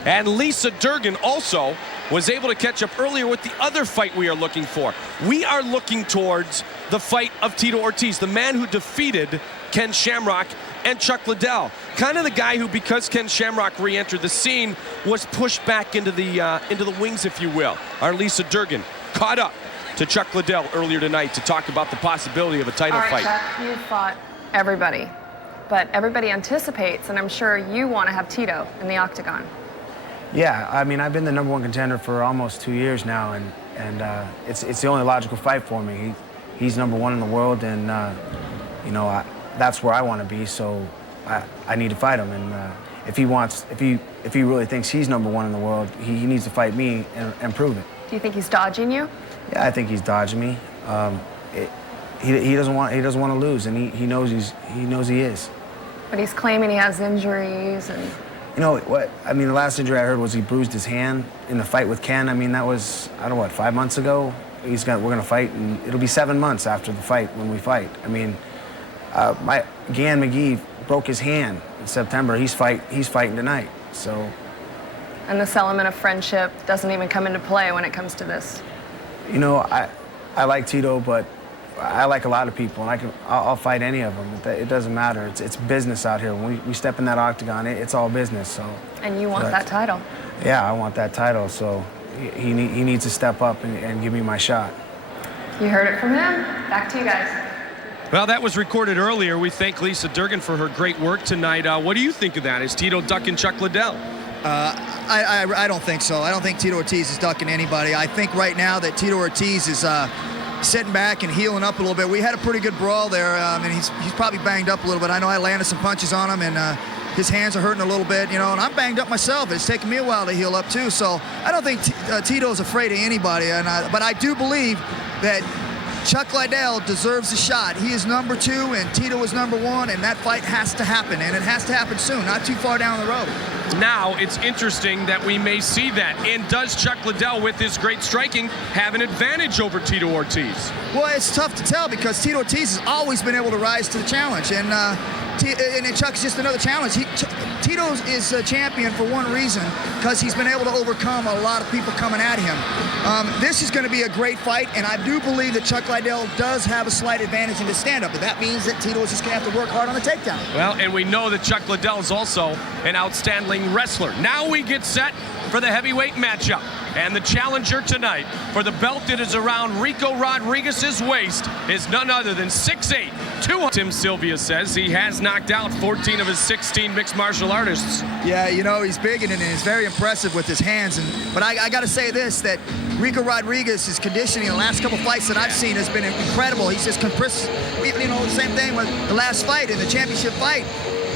And Lisa Durgan also was able to catch up earlier with the other fight we are looking for. We are looking towards the fight of Tito Ortiz, the man who defeated Ken Shamrock and Chuck Liddell. Kind of the guy who, because Ken Shamrock re-entered the scene, was pushed back into the wings, if you will. Our Lisa Durgan caught up to Chuck Liddell earlier tonight to talk about the possibility of a title fight. Chuck, you fought everybody, but everybody anticipates, and I'm sure you want to have Tito in the octagon. Yeah, I mean, I've been the #1 contender for almost 2 years now, and it's the only logical fight for me. He's #1 in the world, and you know, that's where I want to be. So I need to fight him, and if he really thinks he's #1 in the world, he needs to fight me and prove it. Do you think he's dodging you? Yeah, I think he's dodging me. He doesn't want to lose, and he knows he is. But he's claiming he has injuries and. You know what? I mean, the last injury I heard was he bruised his hand in the fight with Ken. I mean, that was, I don't know, what, 5 months ago? We're gonna fight, and it'll be 7 months after the fight when we fight. I mean, Gan McGee broke his hand in September. He's fighting tonight. So. And this element of friendship doesn't even come into play when it comes to this. You know, I like Tito, but I like a lot of people, and I'll fight any of them. It doesn't matter. It's business out here. When we step in that octagon, it's all business. So. And you want that title. Yeah, I want that title. So he needs to step up and give me my shot. You heard it from him. Back to you guys. Well, that was recorded earlier. We thank Lisa Durgan for her great work tonight. What do you think of that? Is Tito ducking Chuck Liddell? I don't think so. I don't think Tito Ortiz is ducking anybody. I think right now that Tito Ortiz is sitting back and healing up a little bit. We had a pretty good brawl there, and he's probably banged up a little bit. I know I landed some punches on him, and his hands are hurting a little bit, you know, and I'm banged up myself. It's taken me a while to heal up too, so I don't think Tito's afraid of anybody, but I do believe that Chuck Liddell deserves a shot. He is number 2 and Tito is number 1, and that fight has to happen, and it has to happen soon, not too far down the road. Now, it's interesting that we may see that. And does Chuck Liddell, with his great striking, have an advantage over Tito Ortiz? Well, it's tough to tell because Tito Ortiz has always been able to rise to the challenge, and Chuck's just another challenge. Tito is a champion for one reason, because he's been able to overcome a lot of people coming at him. This is going to be a great fight, and I do believe that Chuck Liddell does have a slight advantage in the stand-up, but that means that Tito is just going to have to work hard on the takedown. Well, and we know that Chuck Liddell is also an outstanding wrestler. Now we get set for the heavyweight matchup. And the challenger tonight for the belt that is around Rico Rodriguez's waist is none other than 6'8", 200. Tim Sylvia says he has knocked out 14 of his 16 mixed martial artists. Yeah, you know, he's big and he's very impressive with his hands. But I got to say this, that Rico Rodriguez's conditioning in the last couple fights that I've seen has been incredible. He's just you know, the same thing with the last fight, in the championship fight.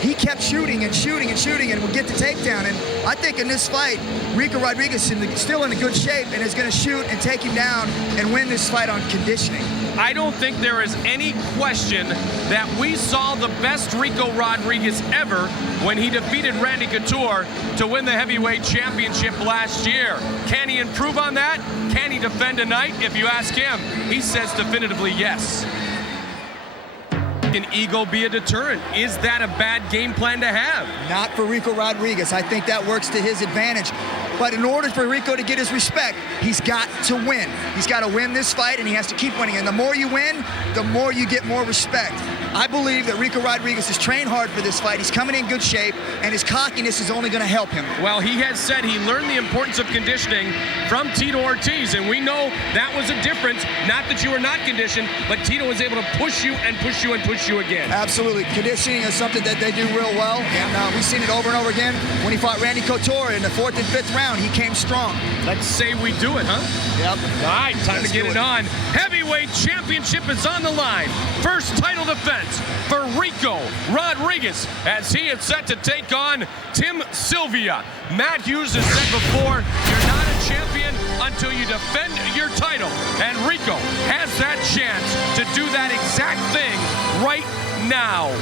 He kept shooting and shooting and shooting and would get the takedown. And I think in this fight, Rico Rodriguez is still in a good shape and is going to shoot and take him down and win this fight on conditioning. I don't think there is any question that we saw the best Rico Rodriguez ever when he defeated Randy Couture to win the heavyweight championship last year. Can he improve on that? Can he defend tonight? If you ask him, he says definitively yes. Can ego be a deterrent? Is that a bad game plan to have? Not for Rico Rodriguez. I think that works to his advantage. But in order for Rico to get his respect, he's got to win. He's got to win this fight, and he has to keep winning. And the more you win, the more you get more respect. I believe that Rico Rodriguez has trained hard for this fight. He's coming in good shape, and his cockiness is only going to help him. Well, he has said he learned the importance of conditioning from Tito Ortiz, and we know that was a difference. Not that you were not conditioned, but Tito was able to push you and push you and push you again. Absolutely. Conditioning is something that they do real well, and we've seen it over and over again. When he fought Randy Couture in the 4th and 5th round, he came strong. Let's say we do it, huh? Yep. All right, time to get it on. Heavyweight championship is on the line. First title defense for Rico Rodriguez as he is set to take on Tim Sylvia. Matt Hughes has said before, you're not a champion until you defend your title. And Rico has that chance to do that exact thing right now.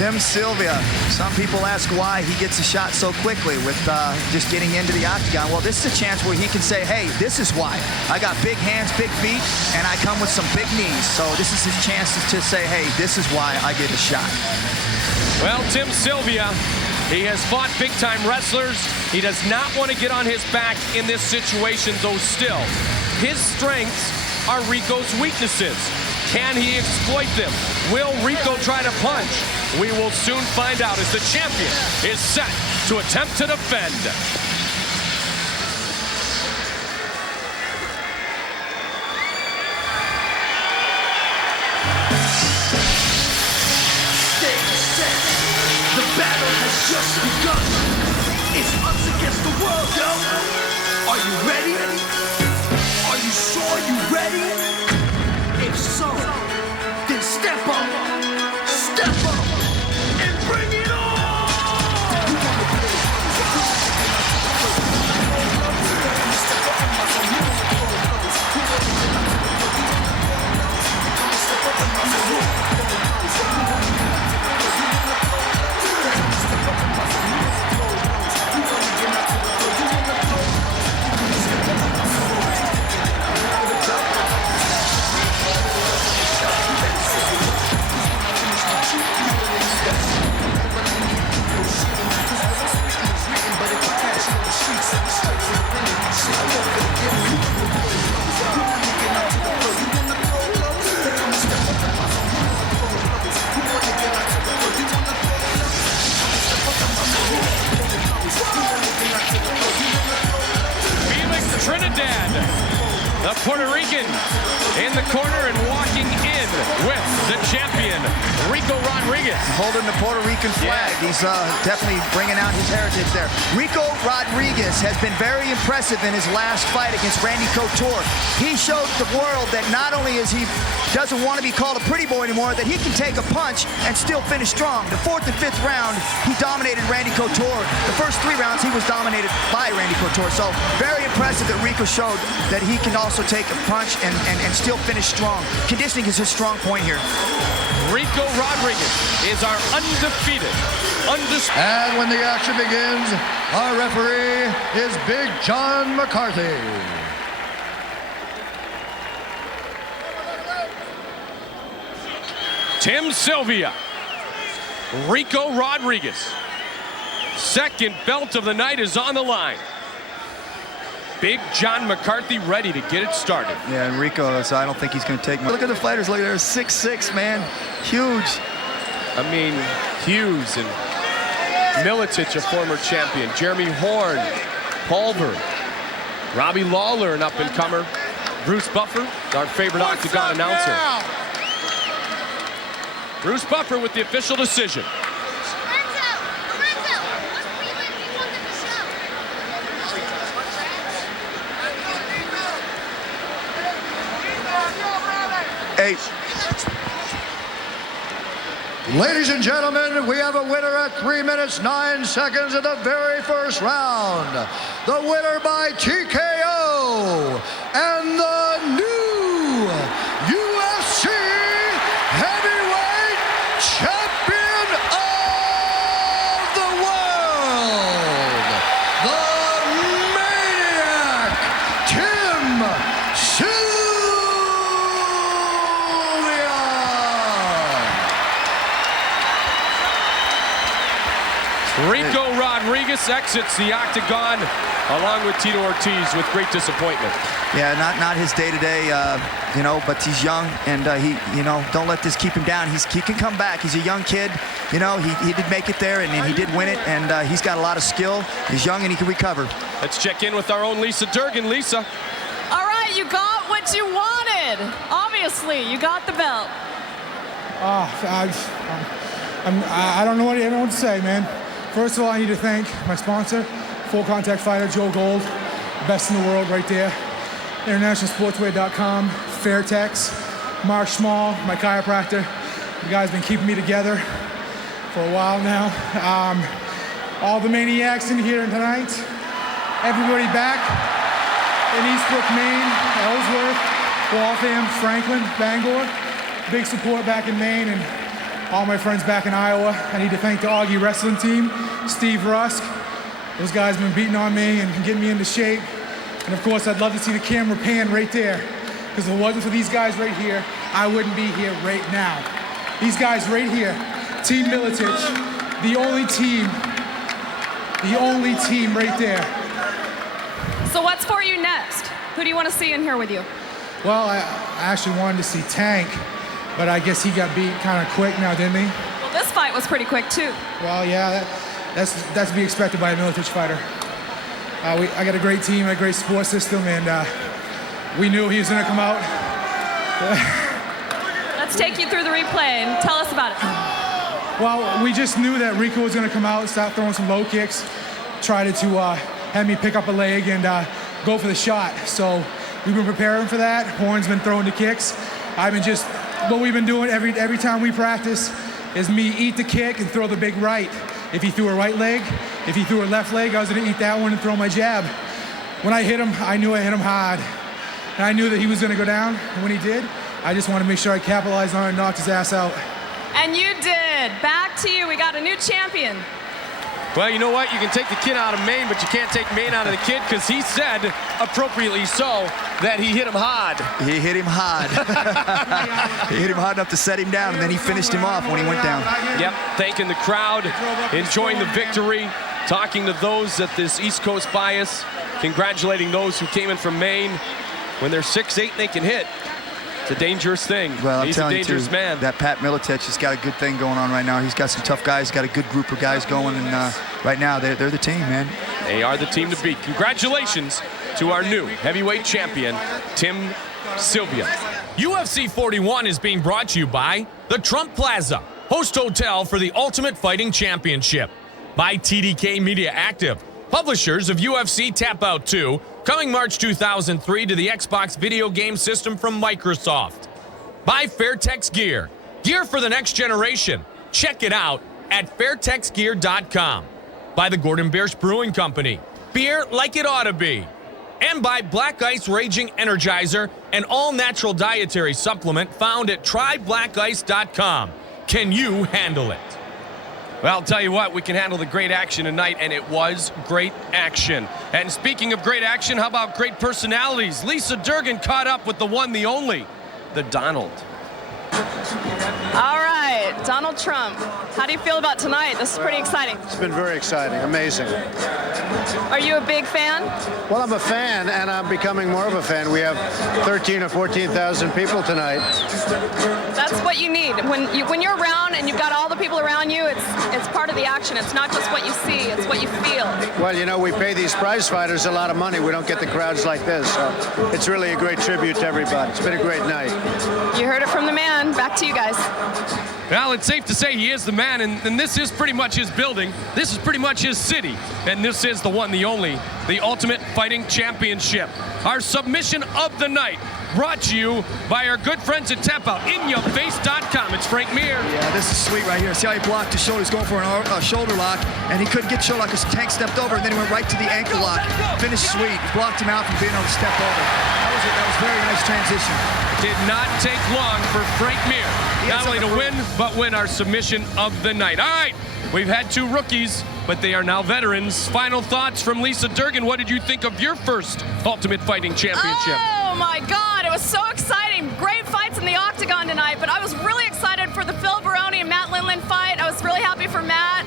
Tim Sylvia, some people ask why he gets a shot so quickly with just getting into the octagon. Well, this is a chance where he can say, hey, this is why. I got big hands, big feet, and I come with some big knees. So this is his chance to say, hey, this is why I get a shot. Well, Tim Sylvia, he has fought big-time wrestlers. He does not want to get on his back in this situation, though still. His strengths are Rico's weaknesses. Can he exploit them? Will Rico try to punch? We will soon find out as the champion is set to attempt to defend. Stay set. The battle has just begun. It's us against the world, yo. Are you ready? Are you sure you ready? If so, then step up. Step up. And bring it on! Puerto Rican in the corner and walking in with the champion, Rico Rodriguez. Holding the Puerto Rican flag. Yeah. He's definitely bringing out his heritage there. Rico Rodriguez has been very impressive in his last fight against Randy Couture. He showed the world that not only is he doesn't want to be called a pretty boy anymore, that he can take a punch and still finish strong. The 4th and 5th round, he dominated Randy Couture. The first 3 rounds, he was dominated by Randy Couture. So very impressive that Rico showed that he can also take a punch and still finish strong. Conditioning is his strong point here. Rico Rodriguez is our undefeated. And when the action begins, our referee is Big John McCarthy. Tim Sylvia, Rico Rodriguez. Second belt of the night is on the line. Big John McCarthy ready to get it started. Yeah, and Rico, so I don't think he's going to take much. Look at the fighters. Look at there, 6'6", man. Huge. I mean, Hughes and Miletich, a former champion. Jeremy Horn, Pulver, Robbie Lawler, an up-and-comer. Bruce Buffer, our favorite Octagon announcer. Now? Bruce Buffer with the official decision. Ladies and gentlemen, we have a winner at 3 minutes 9 seconds of the very first round. The winner by TKO and the new UFC heavyweight champion of the world, the Maniac, Tim Sylvia. Rico Rodriguez exits the Octagon along with Tito Ortiz with great disappointment. Yeah, not his day-to-day, you know, but he's young, and he, you know, don't let this keep him down. He can come back. He's a young kid. You know, he did make it there, and he did win it, and he's got a lot of skill. He's young, and he can recover. Let's check in with our own Lisa Durgan. Lisa. All right, you got what you wanted. Obviously, you got the belt. I don't know what to say, man. First of all, I need to thank my sponsor, Full Contact Fighter, Joe Gold, best in the world right there. InternationalSportswear.com, Fairtex, Mark Schmall, my chiropractor. You guys been keeping me together for a while now. All the maniacs in here tonight, everybody back in Eastbrook, Maine, Ellsworth, Waltham, Franklin, Bangor. Big support back in Maine, and all my friends back in Iowa. I need to thank the Augie wrestling team, Steve Rusk. Those guys have been beating on me and getting me into shape. And of course, I'd love to see the camera pan right there, because if it wasn't for these guys right here, I wouldn't be here right now. These guys right here, Team Miletich, the only team right there. So what's for you next? Who do you want to see in here with you? Well, I actually wanted to see Tank, but I guess he got beat kind of quick now, didn't he? Well, this fight was pretty quick, too. Well, yeah, that's to be expected by a Miletich fighter. I got a great team, a great support system, and we knew he was going to come out. Let's take you through the replay and tell us about it. Well, we just knew that Rico was going to come out, start throwing some low kicks, try to have me pick up a leg and go for the shot. So we've been preparing for that. Horn's been throwing the kicks. What we've been doing every time we practice is me eat the kick and throw the big right. If he threw a right leg, if he threw a left leg, I was going to eat that one and throw my jab. When I hit him, I knew I hit him hard. And I knew that he was going to go down. And when he did, I just wanted to make sure I capitalized on it and knocked his ass out. And you did. Back to you. We got a new champion. Well, you know what? You can take the kid out of Maine, but you can't take Maine out of the kid, because he said, appropriately so, that he hit him hard. He hit him hard. He hit him hard enough to set him down, and then he finished him off when he went down. Yep, thanking the crowd, enjoying the victory, talking to those at this East Coast bias, congratulating those who came in from Maine. When they're 6'8", they can hit. It's a dangerous thing. Well, he's a dangerous man. That Pat Miletich has got a good thing going on right now. He's got some tough guys, got a good group of guys going, and right now they're the team, man. They are the team to beat. Congratulations to our new heavyweight champion, Tim Sylvia. UFC 41 is being brought to you by the Trump Plaza, host hotel for the Ultimate Fighting Championship. By TDK Media Active, publishers of UFC Tap Out 2, coming March 2003 to the Xbox video game system from Microsoft. By Fairtex Gear, gear for the next generation. Check it out at fairtexgear.com. By the Gordon Biersch Brewing Company, beer like it ought to be. And by Black Ice Raging Energizer, an all-natural dietary supplement found at trybblackice.com. Can you handle it? Well, I'll tell you what, we can handle the great action tonight, and it was great action. And speaking of great action, how about great personalities? Lisa Durgan caught up with the one, the only, the Donald. All right, Donald Trump. How do you feel about tonight? This is pretty exciting. It's been very exciting, amazing. Are you a big fan? Well, I'm a fan, and I'm becoming more of a fan. We have 13 or 14,000 people tonight. That's what you need. When you're around and you've got all the people around you, it's part of the action. It's not just what you see, it's what you feel. Well, you know, we pay these prize fighters a lot of money. We don't get the crowds like this, so it's really a great tribute to everybody. It's been a great night. You heard it from the man. Back to you guys. Well, it's safe to say he is the man, and this is pretty much his building. This is pretty much his city. And this is the one, the only, the Ultimate Fighting Championship. Our submission of the night brought to you by our good friends at TapOut, inyourface.com. It's Frank Mir. Yeah, this is sweet right here. See how he blocked his shoulder? He's going for a shoulder lock, and he couldn't get shoulder lock because Tank stepped over, and then he went right to the ankle lock. Finished sweet. Blocked him out from being able to step over. That was a very nice transition. Did not take long for Frank Mir. Not only to win, but win our submission of the night. All right, we've had two rookies, but they are now veterans. Final thoughts from Lisa Durgan. What did you think of your first Ultimate Fighting Championship? Oh my God, it was so exciting. Great fights in the octagon tonight, but I was really excited for the Phil Baroni and Matt Lindland fight. I was really happy for Matt.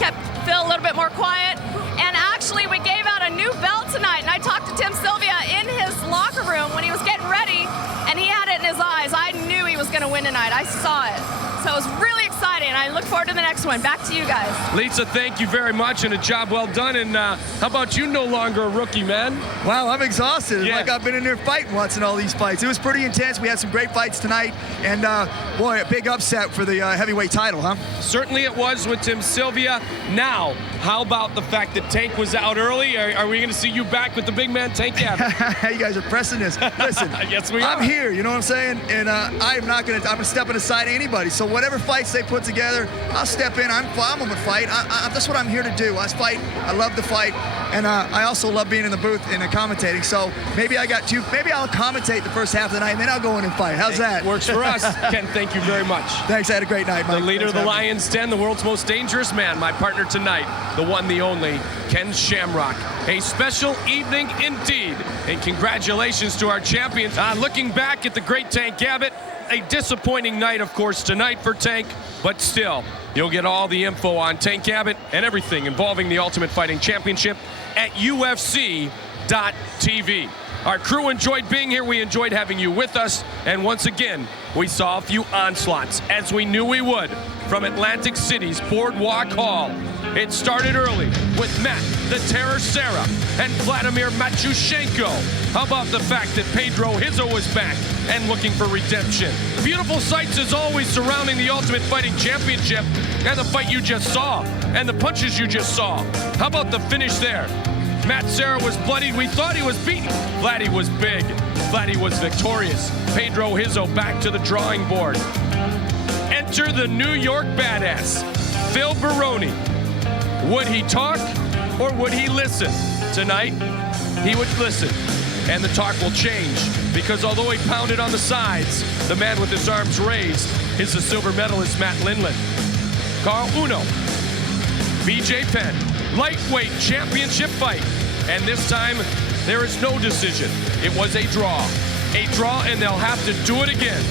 Kept Phil a little bit more quiet. And actually, we gave out a new belt tonight, and I talked to Tim Sylvia in his locker room when he was getting ready, and he had it in his eyes. I knew he was going to win tonight. I saw it. So it was really exciting, and I look forward to the next one. Back to you guys. Lisa, thank you very much, and a job well done. And how about you no longer a rookie, man? Wow, I'm exhausted. Yeah. Like I've been in there fighting once in all these fights. It was pretty intense. We had some great fights tonight, and boy, a big upset for the heavyweight title, huh? Certainly it was with Tim Sylvia. Now, how about the fact that Tank was out early? Are we going to see you back with the big man, Tank Abbott? You guys are pressing this. Listen, yes, we are. I'm here, you know what I'm saying? And I'm stepping aside anybody. So whatever fights they put together, I'll step in. I'm going to fight. That's what I'm here to do. I fight. I love the fight. And I also love being in the booth and commentating. So maybe I'll commentate the first half of the night, and then I'll go in and fight. How's that? Works for us. Ken, thank you very much. Thanks. I had a great night, Mike. The leader of the Lions Den, the world's most dangerous man, my partner tonight, the one, the only, Ken Shamrock. A special evening indeed. And congratulations to our champions. Looking back at the great Tank Abbott, a disappointing night, of course, tonight for Tank, but still, you'll get all the info on Tank Abbott and everything involving the Ultimate Fighting Championship at UFC.tv. Our crew enjoyed being here. We enjoyed having you with us. And once again, we saw a few onslaughts, as we knew we would, from Atlantic City's Boardwalk Hall. It started early with Matt the Terror Serra and Vladimir Matyushenko. How about the fact that Pedro Hizzo was back and looking for redemption? Beautiful sights as always surrounding the Ultimate Fighting Championship and the fight you just saw and the punches you just saw. How about the finish there? Matt Serra was bloodied. We thought he was beaten. Vladdy was big. Vladdy was victorious. Pedro Hizzo back to the drawing board. Enter the New York badass, Phil Baroni. Would he talk or would he listen? Tonight, he would listen. And the talk will change because although he pounded on the sides, the man with his arms raised is the silver medalist, Matt Lindland. Carl Uno, BJ Penn, lightweight championship fight. And this time, there is no decision. It was a draw. A draw, and they'll have to do it again.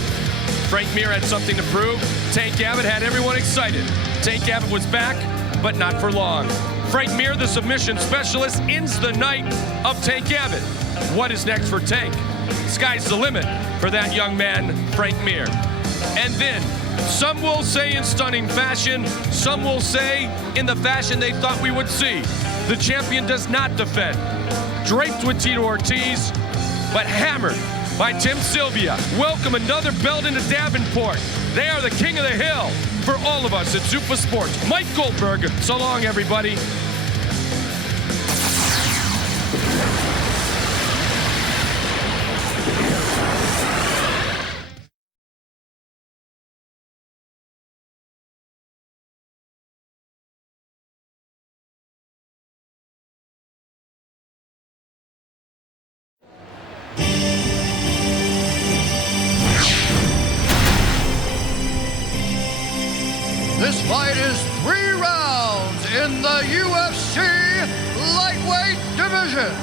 Frank Mir had something to prove. Tank Abbott had everyone excited. Tank Abbott was back, but not for long. Frank Mir, the submission specialist, ends the night of Tank Abbott. What is next for Tank? Sky's the limit for that young man, Frank Mir. And then, some will say in stunning fashion, some will say in the fashion they thought we would see. The champion does not defend. Draped with Tito Ortiz, but hammered by Tim Sylvia. Welcome another belt into Davenport. They are the king of the hill for all of us at Zuffa Sports. Mike Goldberg, so long, everybody. This fight is 3 rounds in the UFC lightweight division.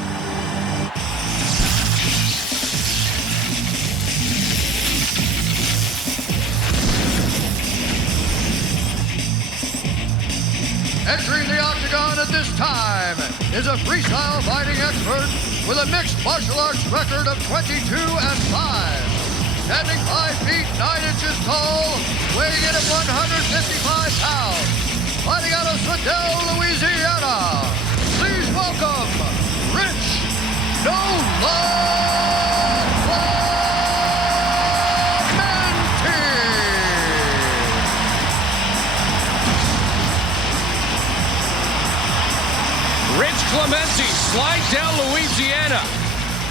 Entering the octagon at this time is a freestyle fighting expert with a mixed martial arts record of 22-5. Standing 5 feet 9 inches tall, weighing in at 155 pounds. Fighting out of Slidell, Louisiana. Please welcome Rich No Love Clemente. Rich Clemente, Slidell, Louisiana.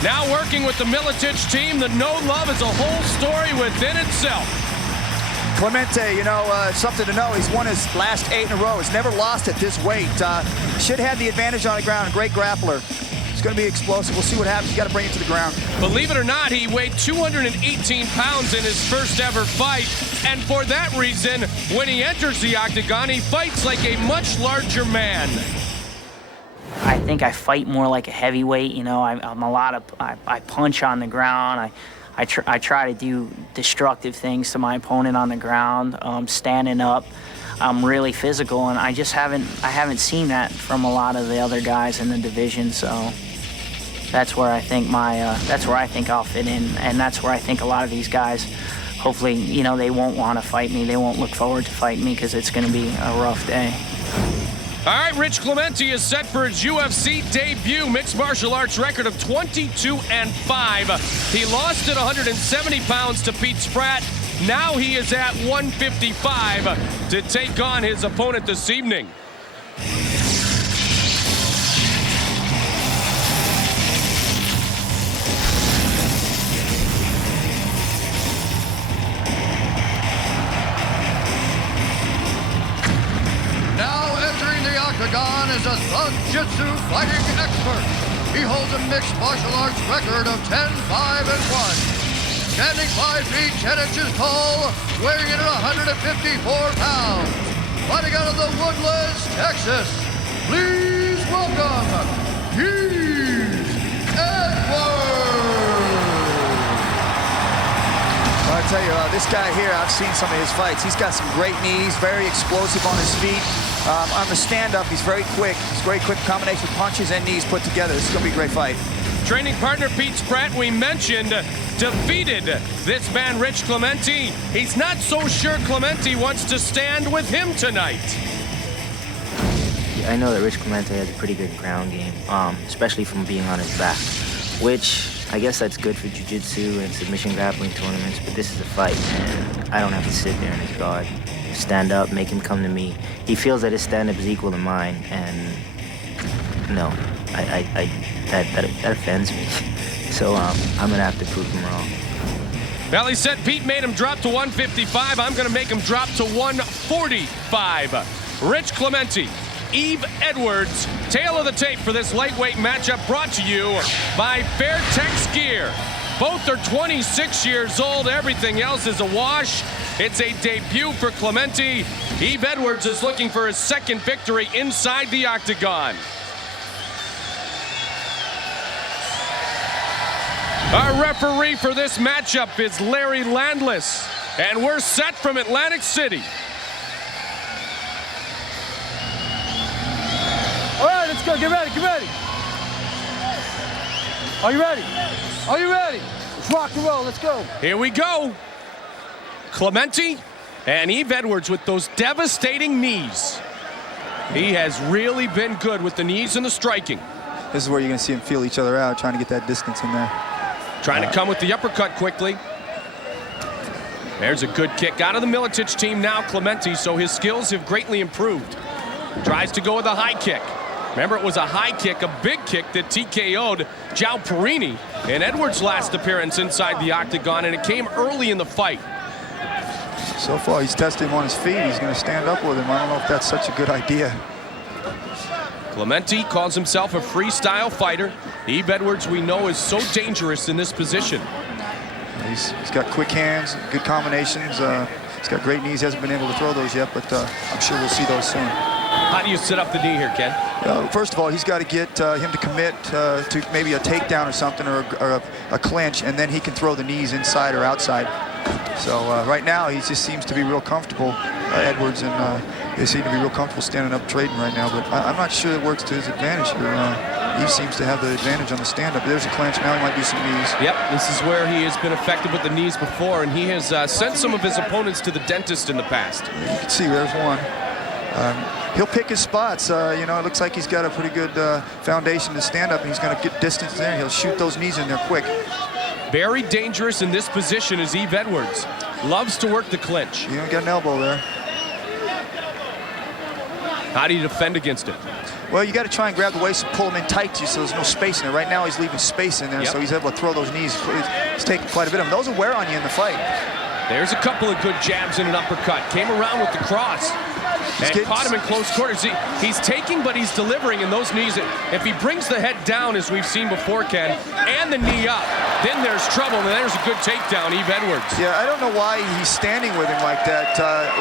Now working with the Miletich team, the No Love is a whole story within itself. Clemente, you know, something to know, he's won his last 8 in a row. He's never lost at this weight. Should have the advantage on the ground. Great grappler. He's going to be explosive. We'll see what happens. You got to bring it to the ground. Believe it or not, he weighed 218 pounds in his first ever fight. And for that reason, when he enters the octagon, he fights like a much larger man. I think I fight more like a heavyweight. You know, I'm a lot of, I punch on the ground. I try to do destructive things to my opponent on the ground, standing up. I'm really physical, and I haven't seen that from a lot of the other guys in the division. So that's where I think that's where I think I'll fit in, and that's where I think a lot of these guys, hopefully, you know, they won't want to fight me. They won't look forward to fighting me because it's going to be a rough day. All right, Rich Clemente is set for his UFC debut. Mixed martial arts record of 22-5. He lost at 170 pounds to Pete Spratt. Now he is at 155 to take on his opponent this evening. Octagon is a Thug Jitsu fighting expert. He holds a mixed martial arts record of 10-5-1. Standing 5 feet 10 inches tall, weighing in at 154 pounds. Fighting out of the Woodlands, Texas. Please welcome Yves Edwards. Well, I tell you, this guy here, I've seen some of his fights. He's got some great knees, very explosive on his feet. On the stand-up, he's very quick. He's very quick combination of punches and knees put together. This is going to be a great fight. Training partner Pete Spratt, we mentioned, defeated this man, Rich Clemente. He's not so sure Clemente wants to stand with him tonight. I know that Rich Clemente has a pretty good ground game, especially from being on his back, which I guess that's good for jiu-jitsu and submission grappling tournaments, but this is a fight, and I don't have to sit there in his guard. Stand up, make him come to me. He feels that his stand-up is equal to mine, and no, that offends me. So I'm gonna have to prove him wrong. Well, he said Pete made him drop to 155. I'm gonna make him drop to 145. Rich Clemente, Yves Edwards, tail of the tape for this lightweight matchup brought to you by Fairtex Gear. Both are 26 years old. Everything else is a wash. It's a debut for Clemente. Yves Edwards is looking for his second victory inside the octagon. Our referee for this matchup is Larry Landless, and we're set from Atlantic City. All right, let's go. Get ready. Get ready. Are you ready? Are you ready? Let's rock and roll. Let's go. Here we go. Clemente and Yves Edwards with those devastating knees. He has really been good with the knees and the striking. This is where you're going to see them feel each other out, trying to get that distance in there. Trying to come with the uppercut quickly. There's a good kick out of the Miletich team now, Clemente, so his skills have greatly improved. Tries to go with a high kick. Remember, it was a high kick, a big kick that TKO'd João Perini in Edwards' last appearance inside the octagon, and it came early in the fight. So far, he's tested him on his feet. He's going to stand up with him. I don't know if that's such a good idea. Clemente calls himself a freestyle fighter. Yves Edwards, we know, is so dangerous in this position. He's got quick hands, good combinations. He's got great knees. He hasn't been able to throw those yet, but I'm sure we'll see those soon. How do you set up the knee here, Ken? First of all, he's got to get him to commit to maybe a takedown or something, or a clinch, and then he can throw the knees inside or outside. So right now, he just seems to be real comfortable, Edwards, and they seem to be real comfortable standing up trading right now, but I'm not sure it works to his advantage here. He seems to have the advantage on the stand-up. There's a clinch. Now he might do some knees. Yep, this is where he has been effective with the knees before, and he has sent some of his opponents to the dentist in the past. You can see there's one. He'll pick his spots. You know, it looks like he's got a pretty good foundation to stand up, and he's going to get distance there. He'll shoot those knees in there quick. Very dangerous in this position is Yves Edwards. Loves to work the clinch. You don't get an elbow there. How do you defend against it? Well, you got to try and grab the waist and pull him in tight to you so there's no space in there. Right now, he's leaving space in there, so he's able to throw those knees. He's taking quite a bit of them. Those will wear on you in the fight. There's a couple of good jabs and an uppercut. Came around with the cross. And caught him in close quarters. He's taking, but he's delivering in those knees. If he brings the head down, as we've seen before, Ken, and the knee up, then there's trouble, and there's a good takedown, Yves Edwards. Yeah, I don't know why he's standing with him like that,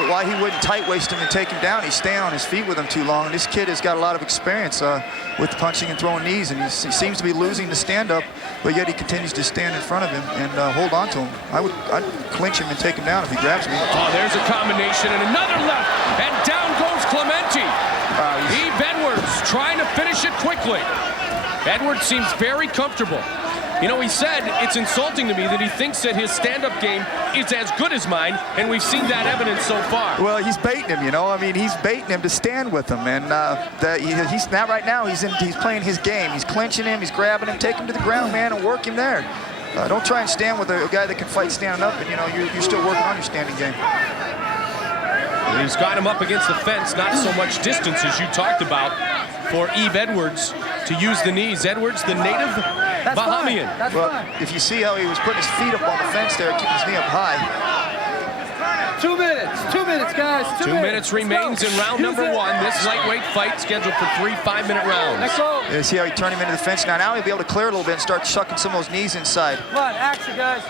why he wouldn't tight waist him and take him down. He's staying on his feet with him too long. This kid has got a lot of experience with punching and throwing knees, and he seems to be losing the stand-up, but yet he continues to stand in front of him and hold on to him. I'd clinch him and take him down if he grabs me. Oh, there's a combination, and another left, and down goes Clemente. Yves Edwards trying to finish it quickly. Edwards seems very comfortable. You know, he said it's insulting to me that he thinks that his stand-up game is as good as mine, and we've seen that evidence so far. Well, he's baiting him, you know. I mean, he's baiting him to stand with him, and he's now right now he's playing his game. He's clinching him, he's grabbing him, take him to the ground, man, and work him there. Don't try and stand with a guy that can fight standing up, and you know you're still working on your standing game. And he's got him up against the fence, not so much distance as you talked about for Yves Edwards to use the knees. Edwards, the native Bahamian. Well, if you see how he was putting his feet up on the fence there, keeping his knee up high. 2 minutes, guys. 2 minutes remains in round number one. This lightweight fight scheduled for 3 5-minute rounds. Let's go. Yeah, see how he turned him into the fence now. Now he'll be able to clear a little bit and start chucking some of those knees inside. Come on, action, guys.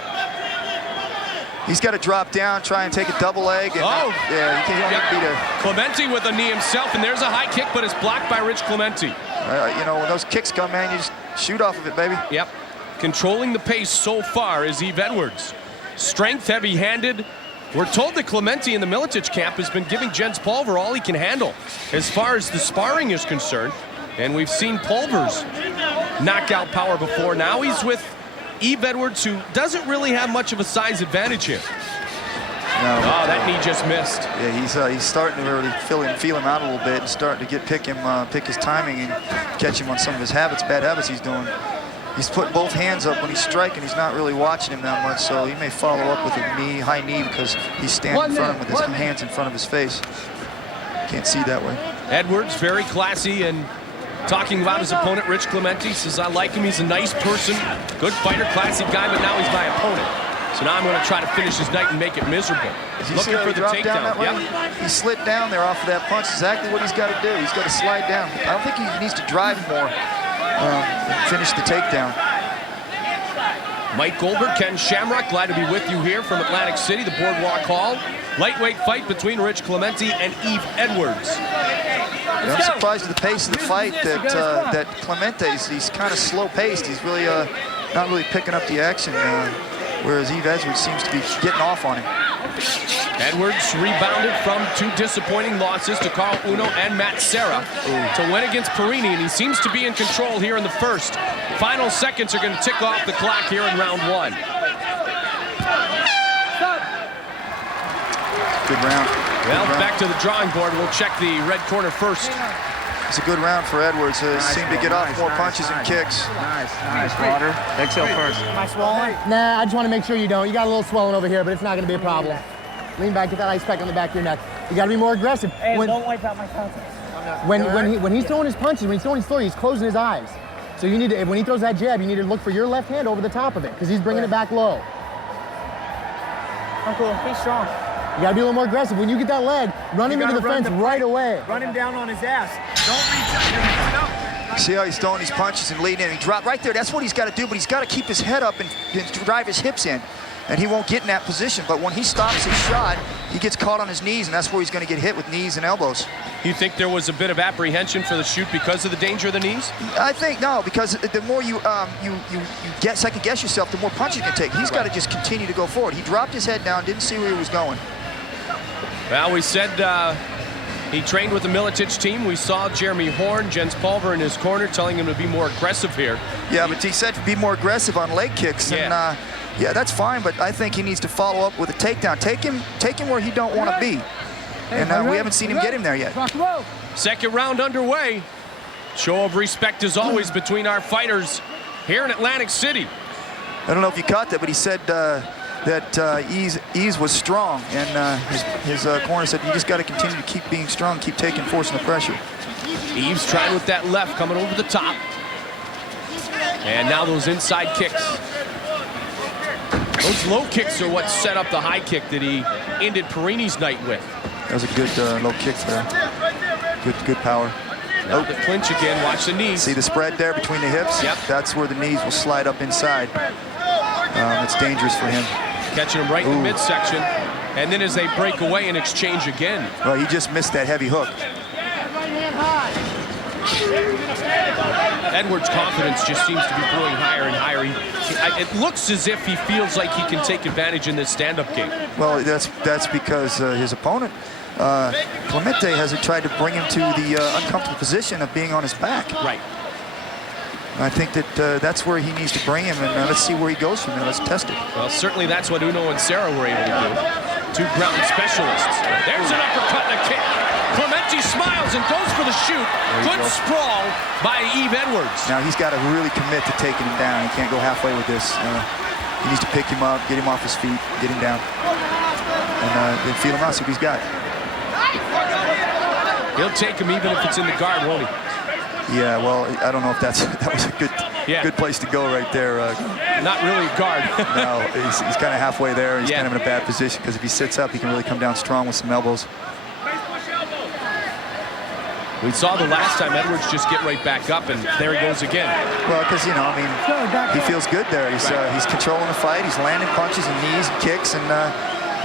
He's got to drop down, try and take a double leg. And yeah, he can't beat it. Clemente with a knee himself, and there's a high kick, but it's blocked by Rich Clemente. You know, when those kicks come, man, you just shoot off of it, baby. Yep. Controlling the pace so far is Yves Edwards. Strength, heavy-handed. We're told that Clemente in the Miletich camp has been giving Jens Pulver all he can handle as far as the sparring is concerned. And we've seen Pulver's knockout power before. Now he's with Yves Edwards, who doesn't really have much of a size advantage here. No, that knee just missed. Yeah, he's starting to really feel him out a little bit and starting to pick his timing and catch him on some of his bad habits he's doing. He's putting both hands up when he's striking. He's not really watching him that much, so he may follow up with a high knee because he's standing in front of him with his hands in front of his face. Can't see that way. Edwards, very classy, and talking about his opponent, Rich Clemente, says, I like him, he's a nice person, good fighter, classy guy, but now he's my opponent. So now I'm going to try to finish his night and make it miserable. Looking for the takedown. Yep. He slid down there off of that punch. Exactly what he's got to do. He's got to slide down. I don't think he needs to drive more and finish the takedown. Mike Goldberg, Ken Shamrock, glad to be with you here from Atlantic City, the Boardwalk Hall. Lightweight fight between Rich Clemente and Yves Edwards. Yeah, I'm surprised at the pace of the fight that Clemente, he's kind of slow-paced. He's really not really picking up the action, whereas Yves Edwards seems to be getting off on him. Edwards rebounded from 2 disappointing losses to Carl Uno and Matt Serra to win against Perini, and he seems to be in control here in the first. Final seconds are going to tick off the clock here in round one. Good round. Well, back to the drawing board. We'll check the red corner first. It's a good round for Edwards. Seemed to get off more punches and kicks. Nice, water. Exhale first. Am I swollen? Nah, I just want to make sure you don't. You got a little swelling over here, but it's not going to be a problem. Lean back, get that ice pack on the back of your neck. You got to be more aggressive. Hey, don't wipe out my contacts. When he's throwing his punches, when he's throwing his throw, he's closing his eyes. So you need to, when he throws that jab, you need to look for your left hand over the top of it, because he's bringing it back low. Uncle, be strong. You got to be a little more aggressive. When you get that leg, run him into the fence right away. Run him down on his ass. Don't reach. See how he's throwing these punches and leading in. He dropped right there. That's what he's got to do, but he's got to keep his head up and drive his hips in. And he won't get in that position. But when he stops his shot, he gets caught on his knees, and that's where he's going to get hit with knees and elbows. You think there was a bit of apprehension for the shoot because of the danger of the knees? I think no, because the more you second guess yourself, the more punches you can take. He's got to just continue to go forward. He dropped his head down, didn't see where he was going. Well, we said he trained with the Miletich team. We saw Jeremy Horn, Jens Pulver in his corner, telling him to be more aggressive here. Yeah, but he said to be more aggressive on leg kicks. Yeah. And, yeah, that's fine, but I think he needs to follow up with a takedown. Take him where he don't want to be. And we haven't seen him get him there yet. Second round underway. Show of respect as always between our fighters here in Atlantic City. I don't know if you caught that, but he said that Ease was strong, and his corner said you just got to continue to keep being strong, keep forcing the pressure. Eves trying with that left, coming over the top. And now those inside kicks. Those low kicks are what set up the high kick that he ended Perini's night with. That was a good low kick there. Good power. Now the clinch again, watch the knees. See the spread there between the hips? Yep. That's where the knees will slide up inside. It's dangerous for him. Catching him right in the midsection. And then as they break away and exchange again. Well, he just missed that heavy hook. Edwards' confidence just seems to be brewing higher and higher. It looks as if he feels like he can take advantage in this stand-up game. Well, that's because his opponent, Clemente, has tried to bring him to the uncomfortable position of being on his back. Right. I think that that's where he needs to bring him, and let's see where he goes from there. Let's test it. Well, certainly that's what Uno and Sarah were able to do. Two ground specialists. There's an uppercut and a kick. Clemente smiles and goes for the shoot. Good sprawl by Yves Edwards. Now he's got to really commit to taking him down. He can't go halfway with this. He needs to pick him up, get him off his feet, get him down, and then feel him out, see what he's got. He'll take him even if it's in the guard, won't he? Yeah, well, I don't know if that was a good place to go right there. Not really a guard. No, he's kind of halfway there. He's kind of in a bad position because if he sits up, he can really come down strong with some elbows. We saw the last time Edwards just get right back up, and there he goes again. Well, because, you know, I mean, he feels good there. He's controlling the fight. He's landing punches and knees and kicks, and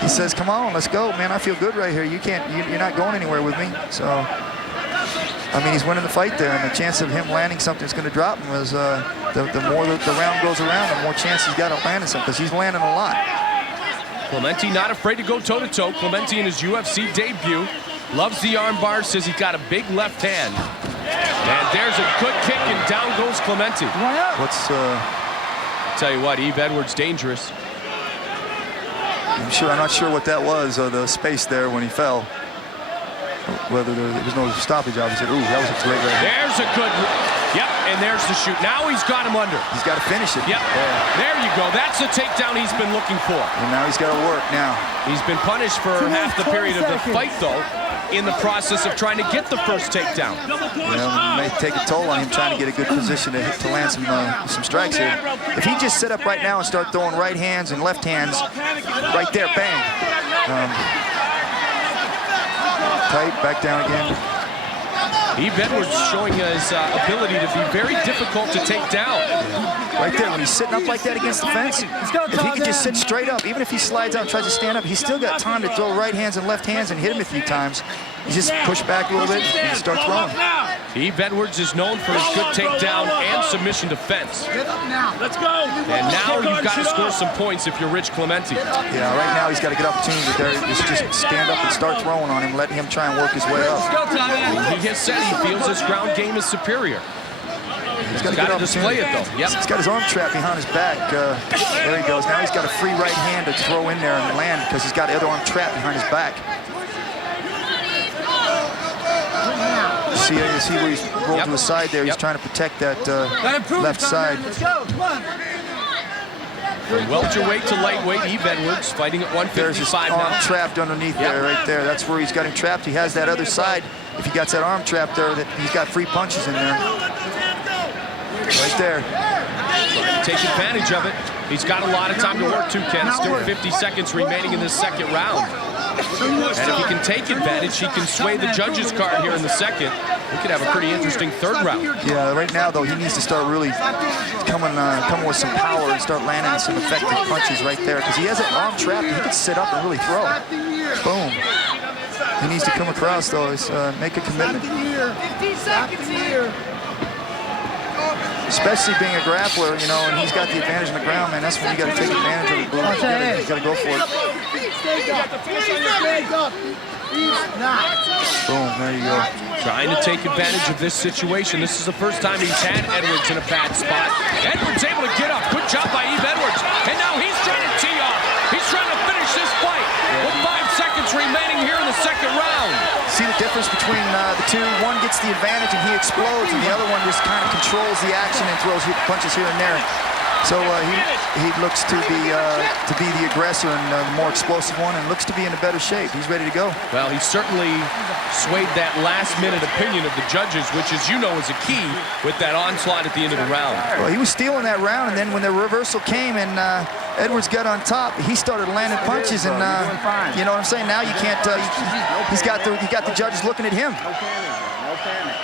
he says, come on, let's go, man. I feel good right here. You're not going anywhere with me. So, I mean, he's winning the fight there, and the chance of him landing something that's going to drop him is the more the round goes around, the more chance he's got of landing something, because he's landing a lot. Clemente not afraid to go toe-to-toe. Clemente in his UFC debut. Loves the arm bar, says he's got a big left hand. And there's a good kick, and down goes Clemente. Tell you what, Yves Edwards dangerous. I'm not sure what that was, the space there when he fell. Whether there was no stoppage, obviously. Ooh, that was a great right hand. There's a good, yep, and there's the shoot. Now he's got him under. He's got to finish it. Yep, there you go. That's the takedown he's been looking for. And now he's got to work now. He's been punished for half the period of the fight, though, in the process of trying to get the first takedown. It may take a toll on him trying to get a good position to land some strikes here. If he just sit up right now and start throwing right hands and left hands, right there, bang. Tight, back down again. Yves Edwards showing his ability to be very difficult to take down. Right there, when he's sitting up like that against the fence, if he can just sit straight up, even if he slides out and tries to stand up, he's still got time to throw right hands and left hands and hit him a few times. You just push back a little bit and start throwing. Yves Edwards is known for his good takedown and submission defense. Let's go. And now you've got to score some points if you're Rich Clemente. Yeah, right now he's got a good opportunity there. Just stand up and start throwing on him, letting him try and work his way up. He has said he feels his ground game is superior. He's got to display it, though. Yep. He's got his arm trap behind his back. There he goes. Now he's got a free right hand to throw in there and land because he's got the other arm trapped behind his back. see where he's rolled to his side there. He's trying to protect that left side. Let's go, come on. From welterweight to lightweight, Eve Edwards fighting at 155 There's his arm trapped underneath there, right there. That's where he's got him trapped. He has that other side. If he got that arm trapped there, that he's got free punches in there. Right there. Take advantage of it. He's got a lot of time to work too, Ken. Still 50 seconds remaining in this second round. And if he can take advantage, he can sway the judges' card here in the second. We could have a pretty interesting third round. Yeah, right now, though, he needs to start really coming with some power and start landing some effective punches right there. Because he has an arm trapped, and he can sit up and really throw. Boom. He needs to come across, though, make a commitment. 15 seconds here. Especially being a grappler, you know, and he's got the advantage on the ground, man. That's when you got to take advantage of it, bro. You got to go for it. Boom, there you go. Trying to take advantage of this situation. This is the first time he's had Edwards in a bad spot. Edwards able to get up. Good job by Eve Edwards. And now he's trying to tee off. He's trying to finish this fight with 5 seconds remaining here in the second round. See the difference between the two? One gets the advantage and he explodes, and the other one just kind of controls the action and throws punches here and there. So he looks to be the aggressor and the more explosive one, and looks to be in a better shape. He's ready to go. Well, he certainly swayed that last-minute opinion of the judges, which, as you know, is a key with that onslaught at the end of the round. Well, he was stealing that round, and then when the reversal came and Edwards got on top, he started landing punches, and you know what I'm saying? Now you can't. He's got the judges looking at him. No panic.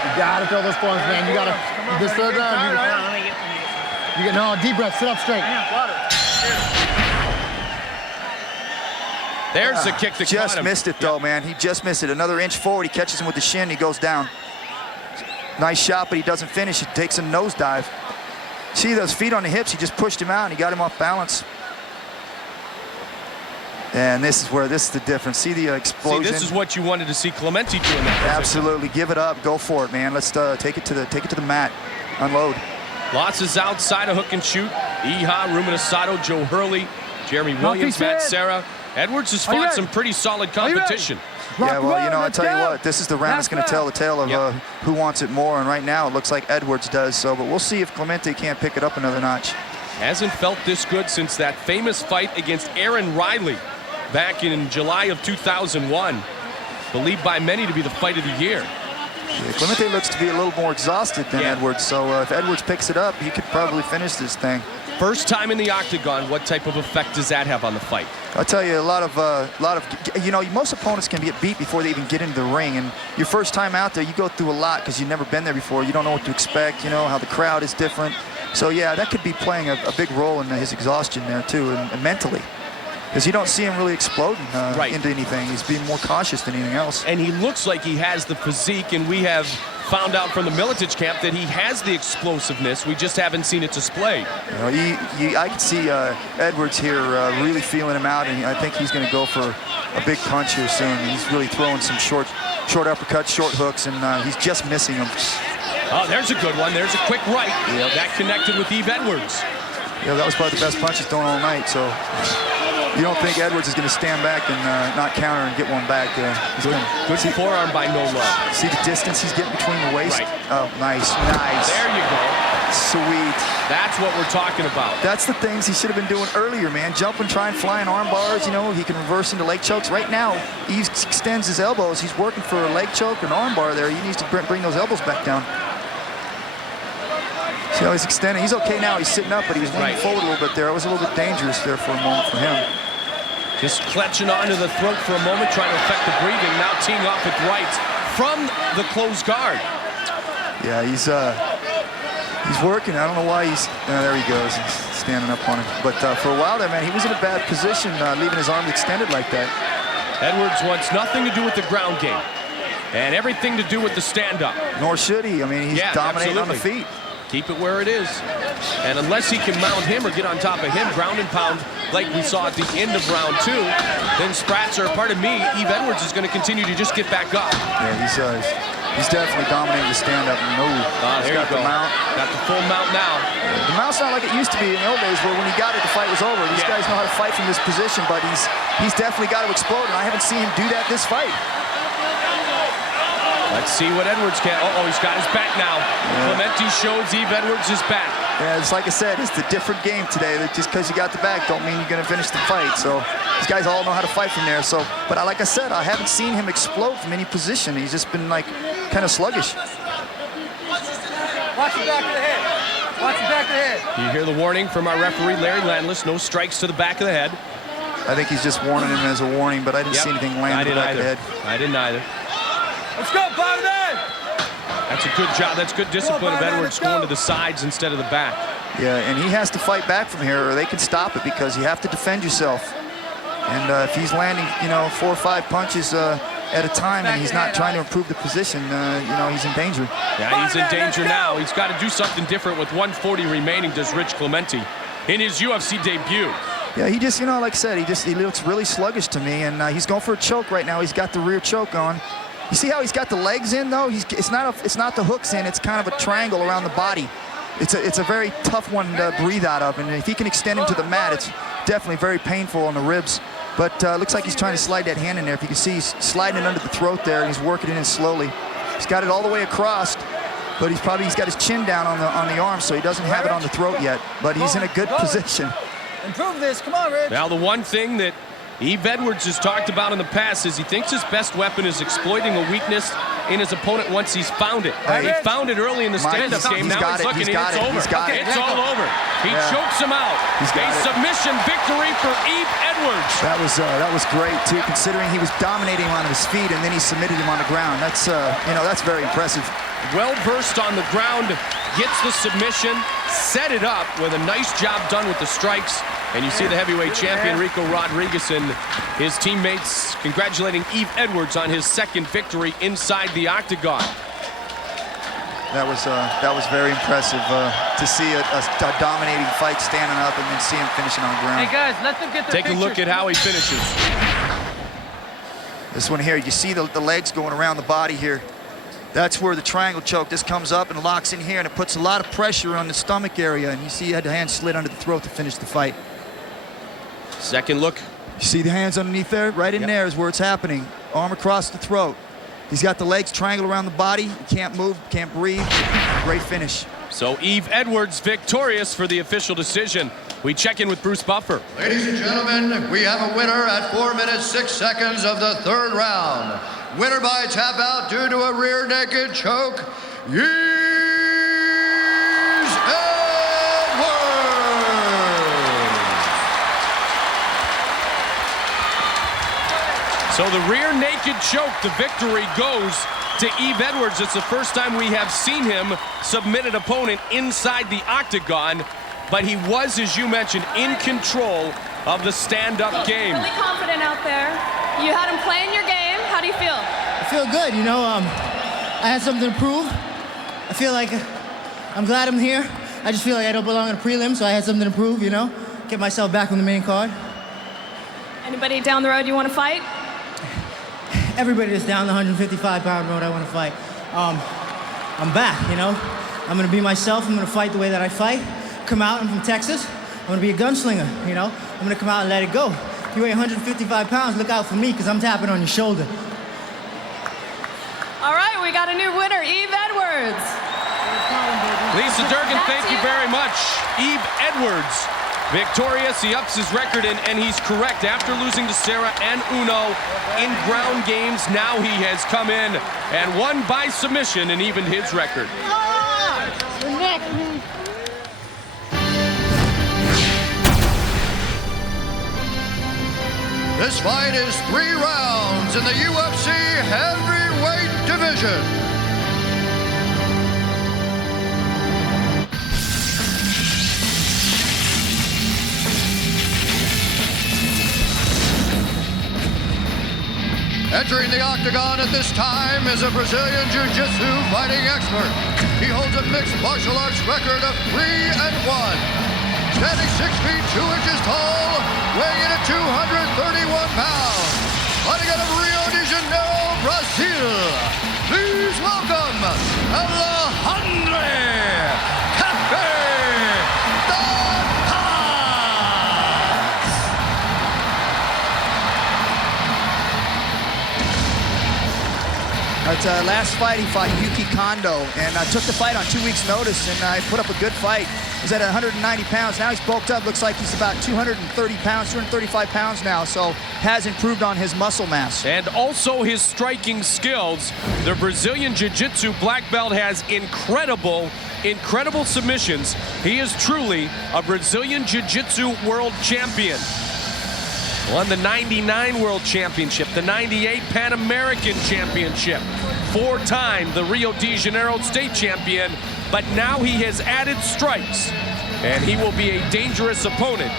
You gotta throw those punches, man. You gotta just throw down. You get no deep breath. Sit up straight. There's the kick that just missed it, though, man. He just missed it. Another inch forward. He catches him with the shin. He goes down. Nice shot, but he doesn't finish. He takes a nosedive. See those feet on the hips? He just pushed him out, and he got him off balance. And this is the difference. See the explosion? See, this is what you wanted to see Clemente do in that position. Absolutely. Give it up. Go for it, man. Let's take it to the mat. Unload. Losses outside of hook and shoot. Iha, Ruben Asado, Joe Hurley, Jeremy Williams, Matt Serra. Edwards has fought some pretty solid competition. Yeah, well, you know, I tell you what, this is the round that's going to tell the tale of who wants it more, and right now it looks like Edwards does. So, but we'll see if Clemente can't pick it up another notch. Hasn't felt this good since that famous fight against Aaron Riley back in July of 2001. Believed by many to be the fight of the year. Yeah, Clemente looks to be a little more exhausted than Edwards, so if Edwards picks it up, he could probably finish this thing. First time in the octagon, what type of effect does that have on the fight? I'll tell you, a lot of, you know, most opponents can get beat before they even get into the ring, and your first time out there, you go through a lot because you've never been there before. You don't know what to expect, you know, how the crowd is different. So yeah, that could be playing a big role in his exhaustion there too, and mentally. Because you don't see him really exploding into anything. He's being more cautious than anything else. And he looks like he has the physique, and we have found out from the Miletich camp that he has the explosiveness. We just haven't seen it displayed. You know, I can see Edwards here really feeling him out, and I think he's going to go for a big punch here soon. He's really throwing some short uppercuts, short hooks, and he's just missing them. Oh, there's a good one. There's a quick right. That connected with Eve Edwards. Yeah, that was probably the best punch he's thrown all night, so you don't think Edwards is going to stand back and not counter and get one back. Good forearm by No Love. See the distance he's getting between the waist? Right. Oh, nice. There you go. Sweet. That's what we're talking about. That's the things he should have been doing earlier, man. Jumping, trying, flying arm bars, you know, he can reverse into leg chokes. Right now, he extends his elbows. He's working for a leg choke or an arm bar there. He needs to bring those elbows back down. See how he's extending? He's okay now. He's sitting up, but he was leaning forward a little bit there. It was a little bit dangerous there for a moment for him. Just clutching onto the throat for a moment, trying to affect the breathing. Now teeing off with rights from the closed guard. Yeah, he's working. I don't know why he's... there he goes. He's standing up on him. But for a while there, man, he was in a bad position, leaving his arms extended like that. Edwards wants nothing to do with the ground game and everything to do with the stand-up. Nor should he. I mean, he's dominating on the feet. Keep it where it is. And unless he can mount him or get on top of him, ground and pound, like we saw at the end of round 2, then Spratzer, pardon me, Eve Edwards is going to continue to just get back up. Yeah, He's definitely dominating the stand-up. No, There you go. Got the full mount now. The mount's not like it used to be in the old days where when he got it, the fight was over. These guys know how to fight from this position, but he's definitely got to explode, and I haven't seen him do that this fight. Let's see what Edwards can. Uh-oh, he's got his back now. Clemente shows Yves Edwards his back. Yeah, it's like I said, it's a different game today. Just because you got the back don't mean you're going to finish the fight. So these guys all know how to fight from there. So, but like I said, I haven't seen him explode from any position. He's just been like kind of sluggish. Watch the back of the head. Watch the back of the head. You hear the warning from our referee, Larry Landless. No strikes to the back of the head. I think he's just warning him as a warning, but I didn't see anything land to the back of the head. I didn't either. Let's go, bottom end. That's a good job. That's good discipline of Edwards going to the sides instead of the back. Yeah, and he has to fight back from here or they can stop it because you have to defend yourself. And if he's landing, 4 or 5 punches at a time and he's not trying to improve the position, he's in danger. Yeah, he's in danger now. He's got to do something different with 140 remaining, does Rich Clemente, in his UFC debut. Yeah, he just, like I said, he looks really sluggish to me, and he's going for a choke right now. He's got the rear choke on. You see how he's got the legs in, though? It's not the hooks in. It's kind of a triangle around the body. It's a very tough one to breathe out of, and if he can extend him to the mat, it's definitely very painful on the ribs. But looks like he's trying to slide that hand in there. If you can see, he's sliding it under the throat there, and he's working it in slowly. He's got it all the way across, but he's got his chin down on the arm, so he doesn't have it on the throat yet. But he's in a good position. Improve this. Come on, Rich. Now, the one thing that Yves Edwards has talked about in the past is he thinks his best weapon is exploiting a weakness in his opponent once he's found it. He found it early in the stand-up game. Now he's looking, it's over. It's all over. He chokes him out. A submission victory for Yves Edwards. That was great too, considering he was dominating him on his feet and then he submitted him on the ground. That's that's very impressive. Well versed on the ground, gets the submission, set it up with a nice job done with the strikes. And you see the heavyweight champion, Rico Rodriguez, and his teammates congratulating Yves Edwards on his second victory inside the octagon. That was very impressive to see a dominating fight standing up and then see him finishing on the ground. Hey, guys, let them get their Take a look at how he finishes. This one here, you see the legs going around the body here. That's where the triangle choke, this comes up and locks in here, and it puts a lot of pressure on the stomach area, and you see he had the hand slid under the throat to finish the fight. Second look. You see the hands underneath there? Right in there is where it's happening. Arm across the throat. He's got the legs triangle around the body. He can't move, can't breathe. Great finish. So Yves Edwards victorious for the official decision. We check in with Bruce Buffer. Ladies and gentlemen, we have a winner at 4 minutes, 6 seconds of the third round. Winner by tap out due to a rear naked choke, Yves Edwards. So the rear naked choke, the victory goes to Yves Edwards. It's the first time we have seen him submit an opponent inside the octagon, but he was, as you mentioned, in control of the stand-up game. Really confident out there. You had him playing your game. How do you feel? I feel good, I had something to prove. I feel like I'm glad I'm here. I just feel like I don't belong in a prelim, so I had something to prove, get myself back on the main card. Anybody down the road you want to fight? Everybody that's down the 155-pound road I want to fight. I'm back, I'm going to be myself. I'm going to fight the way that I fight. Come out, I'm from Texas. I'm going to be a gunslinger, I'm going to come out and let it go. If you weigh 155 pounds, look out for me, because I'm tapping on your shoulder. All right, we got a new winner, Yves Edwards. Lisa Durgan, thank you very much. Yves Edwards, victorious. He ups his record, and he's correct. After losing to Serra and Uno in ground games, now he has come in and won by submission and evened his record. This fight is 3 rounds in the UFC heavyweight division. Entering the octagon at this time is a Brazilian Jiu-Jitsu fighting expert. He holds a mixed martial arts record of 3-1. Standing 6 feet 2 inches tall, weighing in at 231 pounds. Fighting out of Rio de Janeiro, Brazil. Please welcome welcome Alejandro Cafe Last fight, he fought Yuki Kondo, and took the fight on 2 weeks' notice, and I put up a good fight. He's at 190 pounds. Now he's bulked up. Looks like he's about 230 pounds, 235 pounds now, so has improved on his muscle mass. And also his striking skills. The Brazilian Jiu-Jitsu black belt has incredible submissions. He is truly a Brazilian Jiu-Jitsu world champion. Won the 99 World Championship, the 98 Pan American Championship, 4-time the Rio de Janeiro State Champion, but now he has added strikes, and he will be a dangerous opponent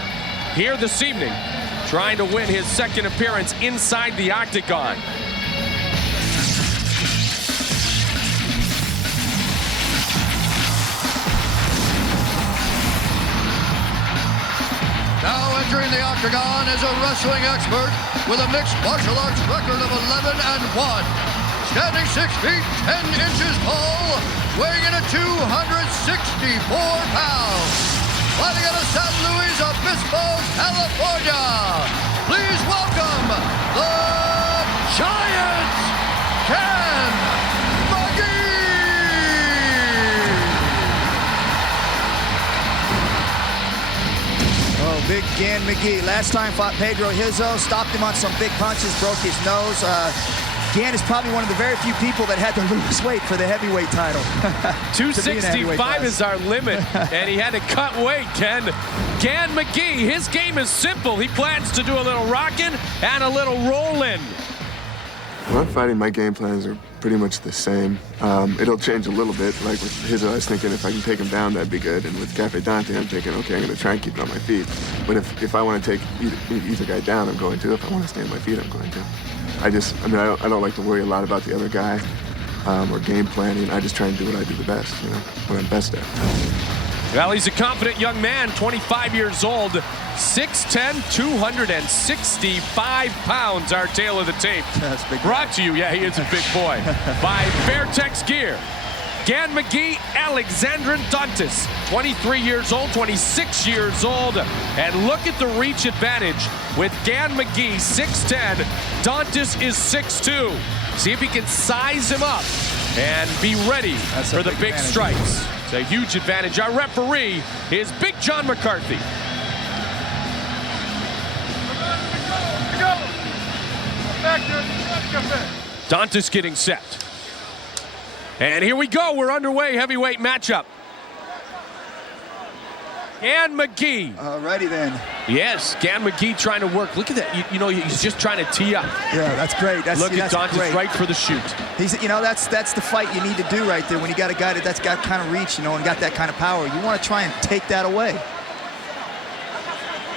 here this evening, trying to win his second appearance inside the octagon. Now entering the octagon is a wrestling expert with a mixed martial arts record of 11-1. Standing 6 feet 10 inches tall, weighing in at 264 pounds. Fighting out of San Luis Obispo, California. Please welcome the Giant, Ken McGee. Oh, big Gan McGee. Last time fought Pedro Hizzo, stopped him on some big punches, broke his nose. Gan is probably one of the very few people that had to lose weight for the heavyweight title. 265 is our limit, and he had to cut weight, Ken. Gan McGee, his game is simple. He plans to do a little rocking and a little rolling. When I'm fighting, my game plans are pretty much the same. It'll change a little bit. Like with Hizzo, I was thinking if I can take him down, that'd be good. And with Cafe Dante, I'm thinking, okay, I'm going to try and keep it on my feet. But if I want to take either guy down, I'm going to. If I want to stay on my feet, I'm going to. I don't like to worry a lot about the other guy or game planning. I just try and do what I do the best, you know, what I'm best at. Well, he's a confident young man, 25 years old, 6'10", 265 pounds, our tale of the tape. That's big. Brought to you, yeah, he is a big boy, by Fairtex Gear. Gan McGee, Alexandrin Dantas, 23 years old, 26 years old. And look at the reach advantage with Gan McGee, 6'10", Dantas is 6'2". See if he can size him up and be ready for the big strikes. It's a huge advantage. Our referee is Big John McCarthy. Dantas getting set. And here we go. We're underway. Heavyweight matchup. Gan McGee. Alrighty then. Yes, Gan McGee trying to work. Look at that. You know, he's just trying to tee up. Yeah, that's great. Look at Dantas right for the shoot. He's, you know, that's the fight you need to do right there when you got a guy that's got kind of reach, you know, and got that kind of power. You want to try and take that away.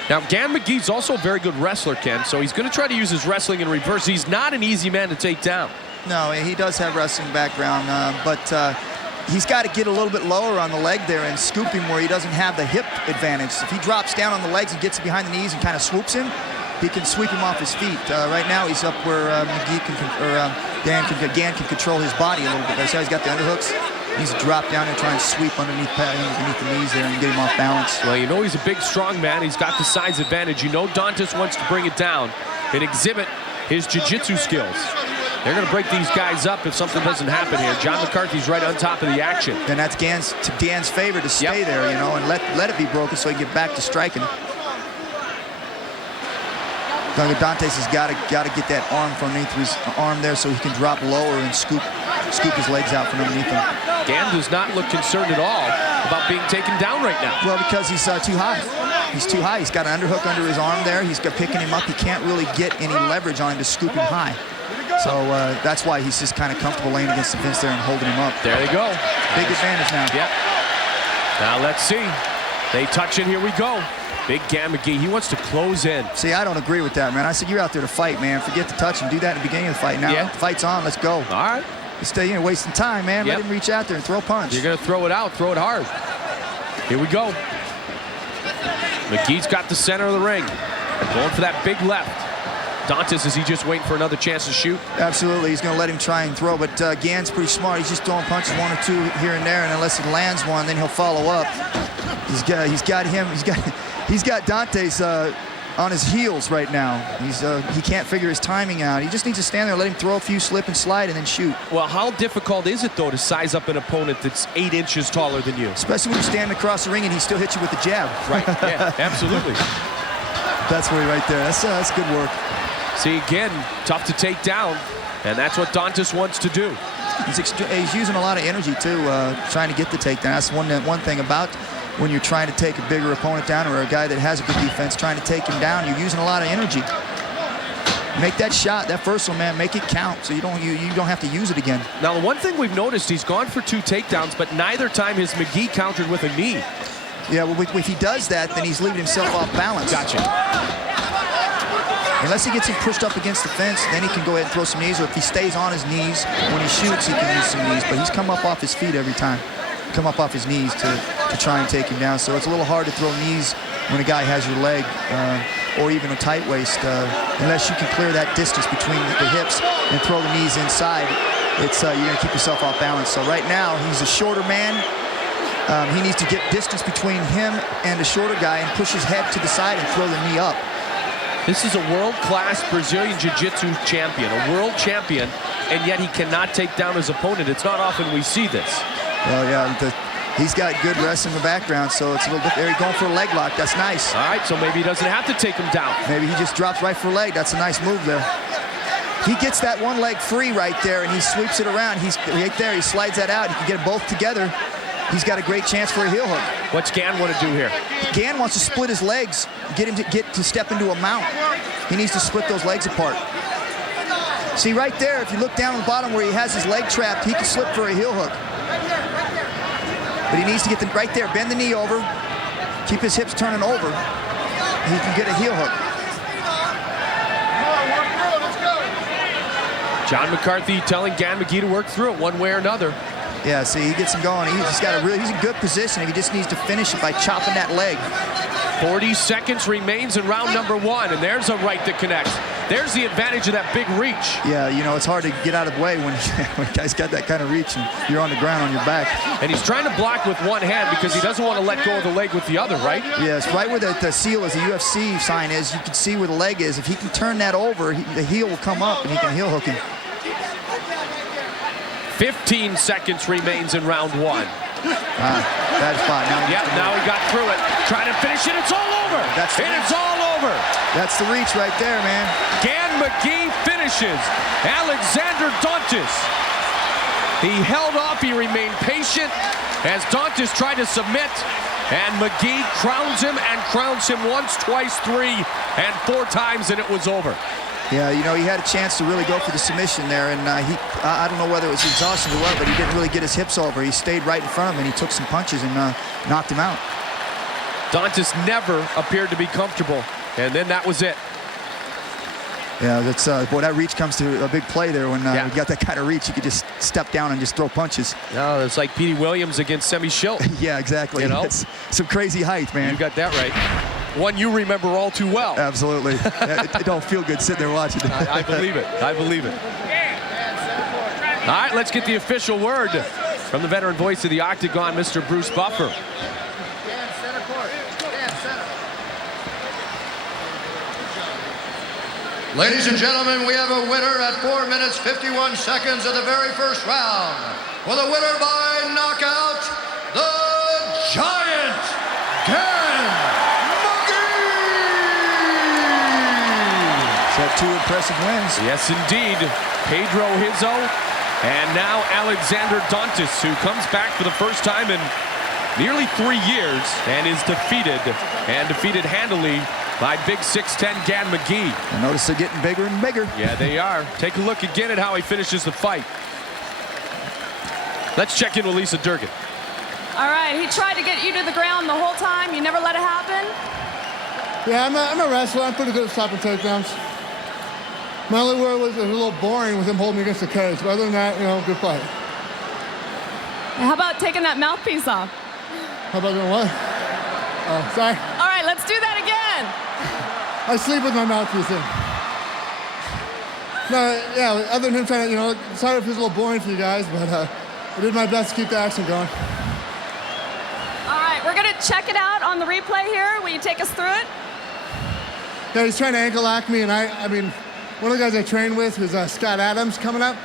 Now, Gan McGee's also a very good wrestler, Ken, so he's going to try to use his wrestling in reverse. He's not an easy man to take down. No, he does have wrestling background, but he's got to get a little bit lower on the leg there and scoop him where he doesn't have the hip advantage. If he drops down on the legs and gets behind the knees and kind of swoops him, he can sweep him off his feet. Right now, he's up where Gan can control his body a little bit. That's how he's got the underhooks. He needs to drop down and try and sweep underneath the knees there and get him off balance. Well, you know he's a big, strong man. He's got the size advantage. You know Dantas wants to bring it down and exhibit his jiu-jitsu skills. They're going to break these guys up if something doesn't happen here. John McCarthy's right on top of the action. And that's Gan's favor to stay there, you know, and let it be broken so he can get back to striking. Dantas has got to get that arm from underneath his arm there so he can drop lower and scoop his legs out from underneath him. Gan does not look concerned at all about being taken down right now. Well, because he's too high. He's too high. He's got an underhook under his arm there. He's picking him up. He can't really get any leverage on him to scoop him high. So that's why he's just kind of comfortable laying against the fence there and holding him up. There they go. Big advantage now. Yep. Now let's see. They touch it. Here we go. Big Gan McGee. He wants to close in. See, I don't agree with that, man. I said you're out there to fight, man. Forget the touch and do that at the beginning of the fight. Now the fight's on. Let's go. All right. Stay in, wasting time, man. Let him reach out there and throw a punch. You're going to throw it out. Throw it hard. Here we go. McGee's got the center of the ring. Going for that big left. Dantas, is he just waiting for another chance to shoot? Absolutely, he's going to let him try and throw, but Gann's pretty smart. He's just throwing punches, 1 or 2 here and there, and unless it lands one, then he'll follow up. He's got Dante's on his heels right now. He can't figure his timing out. He just needs to stand there, let him throw a few, slip and slide, and then shoot. Well, how difficult is it, though, to size up an opponent that's 8 inches taller than you? Especially when you're standing across the ring and he still hits you with the jab. Right, yeah, absolutely. That's right there. That's good work. See, again, tough to take down, and that's what Dantas wants to do. He's using a lot of energy, too, trying to get the takedown. That's one thing about when you're trying to take a bigger opponent down, or a guy that has a good defense, trying to take him down, you're using a lot of energy. Make that shot, that first one, man, make it count, so you don't have to use it again. Now, the one thing we've noticed, he's gone for 2 takedowns, but neither time has McGee countered with a knee. Yeah, well, if he does that, then he's leaving himself off balance. Gotcha. Unless he gets him pushed up against the fence, then he can go ahead and throw some knees, or if he stays on his knees, when he shoots, he can use some knees, but he's come up off his feet every time. Come up off his knees to try and take him down. So it's a little hard to throw knees when a guy has your leg, or even a tight waist, unless you can clear that distance between the hips and throw the knees inside. You're gonna keep yourself off balance. So right now, he's a shorter man. He needs to get distance between him and the shorter guy and push his head to the side and throw the knee up. This is a world-class Brazilian Jiu-Jitsu champion, a world champion, and yet he cannot take down his opponent. It's not often we see this. Well, yeah, he's got good wrestling in the background, so it's a little bit there. He's going for a leg lock. That's nice. All right, so maybe he doesn't have to take him down. Maybe he just drops right for a leg. That's a nice move there. He gets that one leg free right there, and he sweeps it around. He's right there. He slides that out. He can get them both together. He's got a great chance for a heel hook. What's Gann want to do here? Gann wants to split his legs, get him to step into a mount. He needs to split those legs apart. See, right there, if you look down on the bottom where he has his leg trapped, he can slip for a heel hook. But he needs to get them right there. Bend the knee over. Keep his hips turning over. He can get a heel hook. John McCarthy telling Gann McGee to work through it one way or another. Yeah, see, he gets him going. He's in good position. He just needs to finish it by chopping that leg. 40 seconds remains in round number 1, and there's a right that connects. There's the advantage of that big reach. Yeah, you know, it's hard to get out of the way when a guy's got that kind of reach and you're on the ground on your back. And he's trying to block with one hand because he doesn't want to let go of the leg with the other, right? Yes, right where the seal is, the UFC sign is, you can see where the leg is. If he can turn that over, the heel will come up and he can heel hook him. 15 seconds remains in round 1. Bad spot. Now he got through it. Trying to finish it. It's all over. It's all over. That's the reach right there, man. Gann McGee finishes Alexander Dantas. He held off. He remained patient as Dantas tried to submit. And McGee crowns him and crowns him once, twice, 3, and 4 times, and it was over. Yeah, you know, he had a chance to really go for the submission there, and I don't know whether it was exhaustion or what, but he didn't really get his hips over. He stayed right in front of him, and he took some punches and knocked him out. Dantas never appeared to be comfortable, and then that was it. Yeah, that's boy, that reach comes to a big play there when you got that kind of reach. You could just step down and just throw punches. No, it's like Petey Williams against Semi Schilt. Yeah, exactly. You know? It's some crazy height, man. You got that right. One you remember all too well. Absolutely. It don't feel good sitting there watching it. I believe it. I believe it. All right, let's get the official word from the veteran voice of the Octagon, Mr. Bruce Buffer. Ladies and gentlemen, we have a winner at 4 minutes, 51 seconds of the very first round. With a winner by knockout, the Giant, Gann McGee! He's had 2 impressive wins. Yes, indeed. Pedro Hizzo and now Alexander Dantas, who comes back for the first time in nearly 3 years and is defeated handily by big 6'10" Gann McGee. I notice they're getting bigger and bigger. Yeah, they are. Take a look again at how he finishes the fight. Let's check in with Lisa Durgan. All right, he tried to get you to the ground the whole time. You never let it happen? Yeah, I'm a wrestler. I'm pretty good at stopping takedowns. My only word was it was a little boring with him holding me against the cage. But other than that, you know, good fight. How about taking that mouthpiece off? How about doing what? Oh, sorry. All right, let's do that again. I sleep with my mouthpiece in. No, yeah, other than him trying to, sorry if it was a little boring for you guys, but I did my best to keep the action going. All right, we're going to check it out on the replay here. Will you take us through it? Yeah, he's trying to ankle lock me, and I mean, one of the guys I trained with was Scott Adams coming up.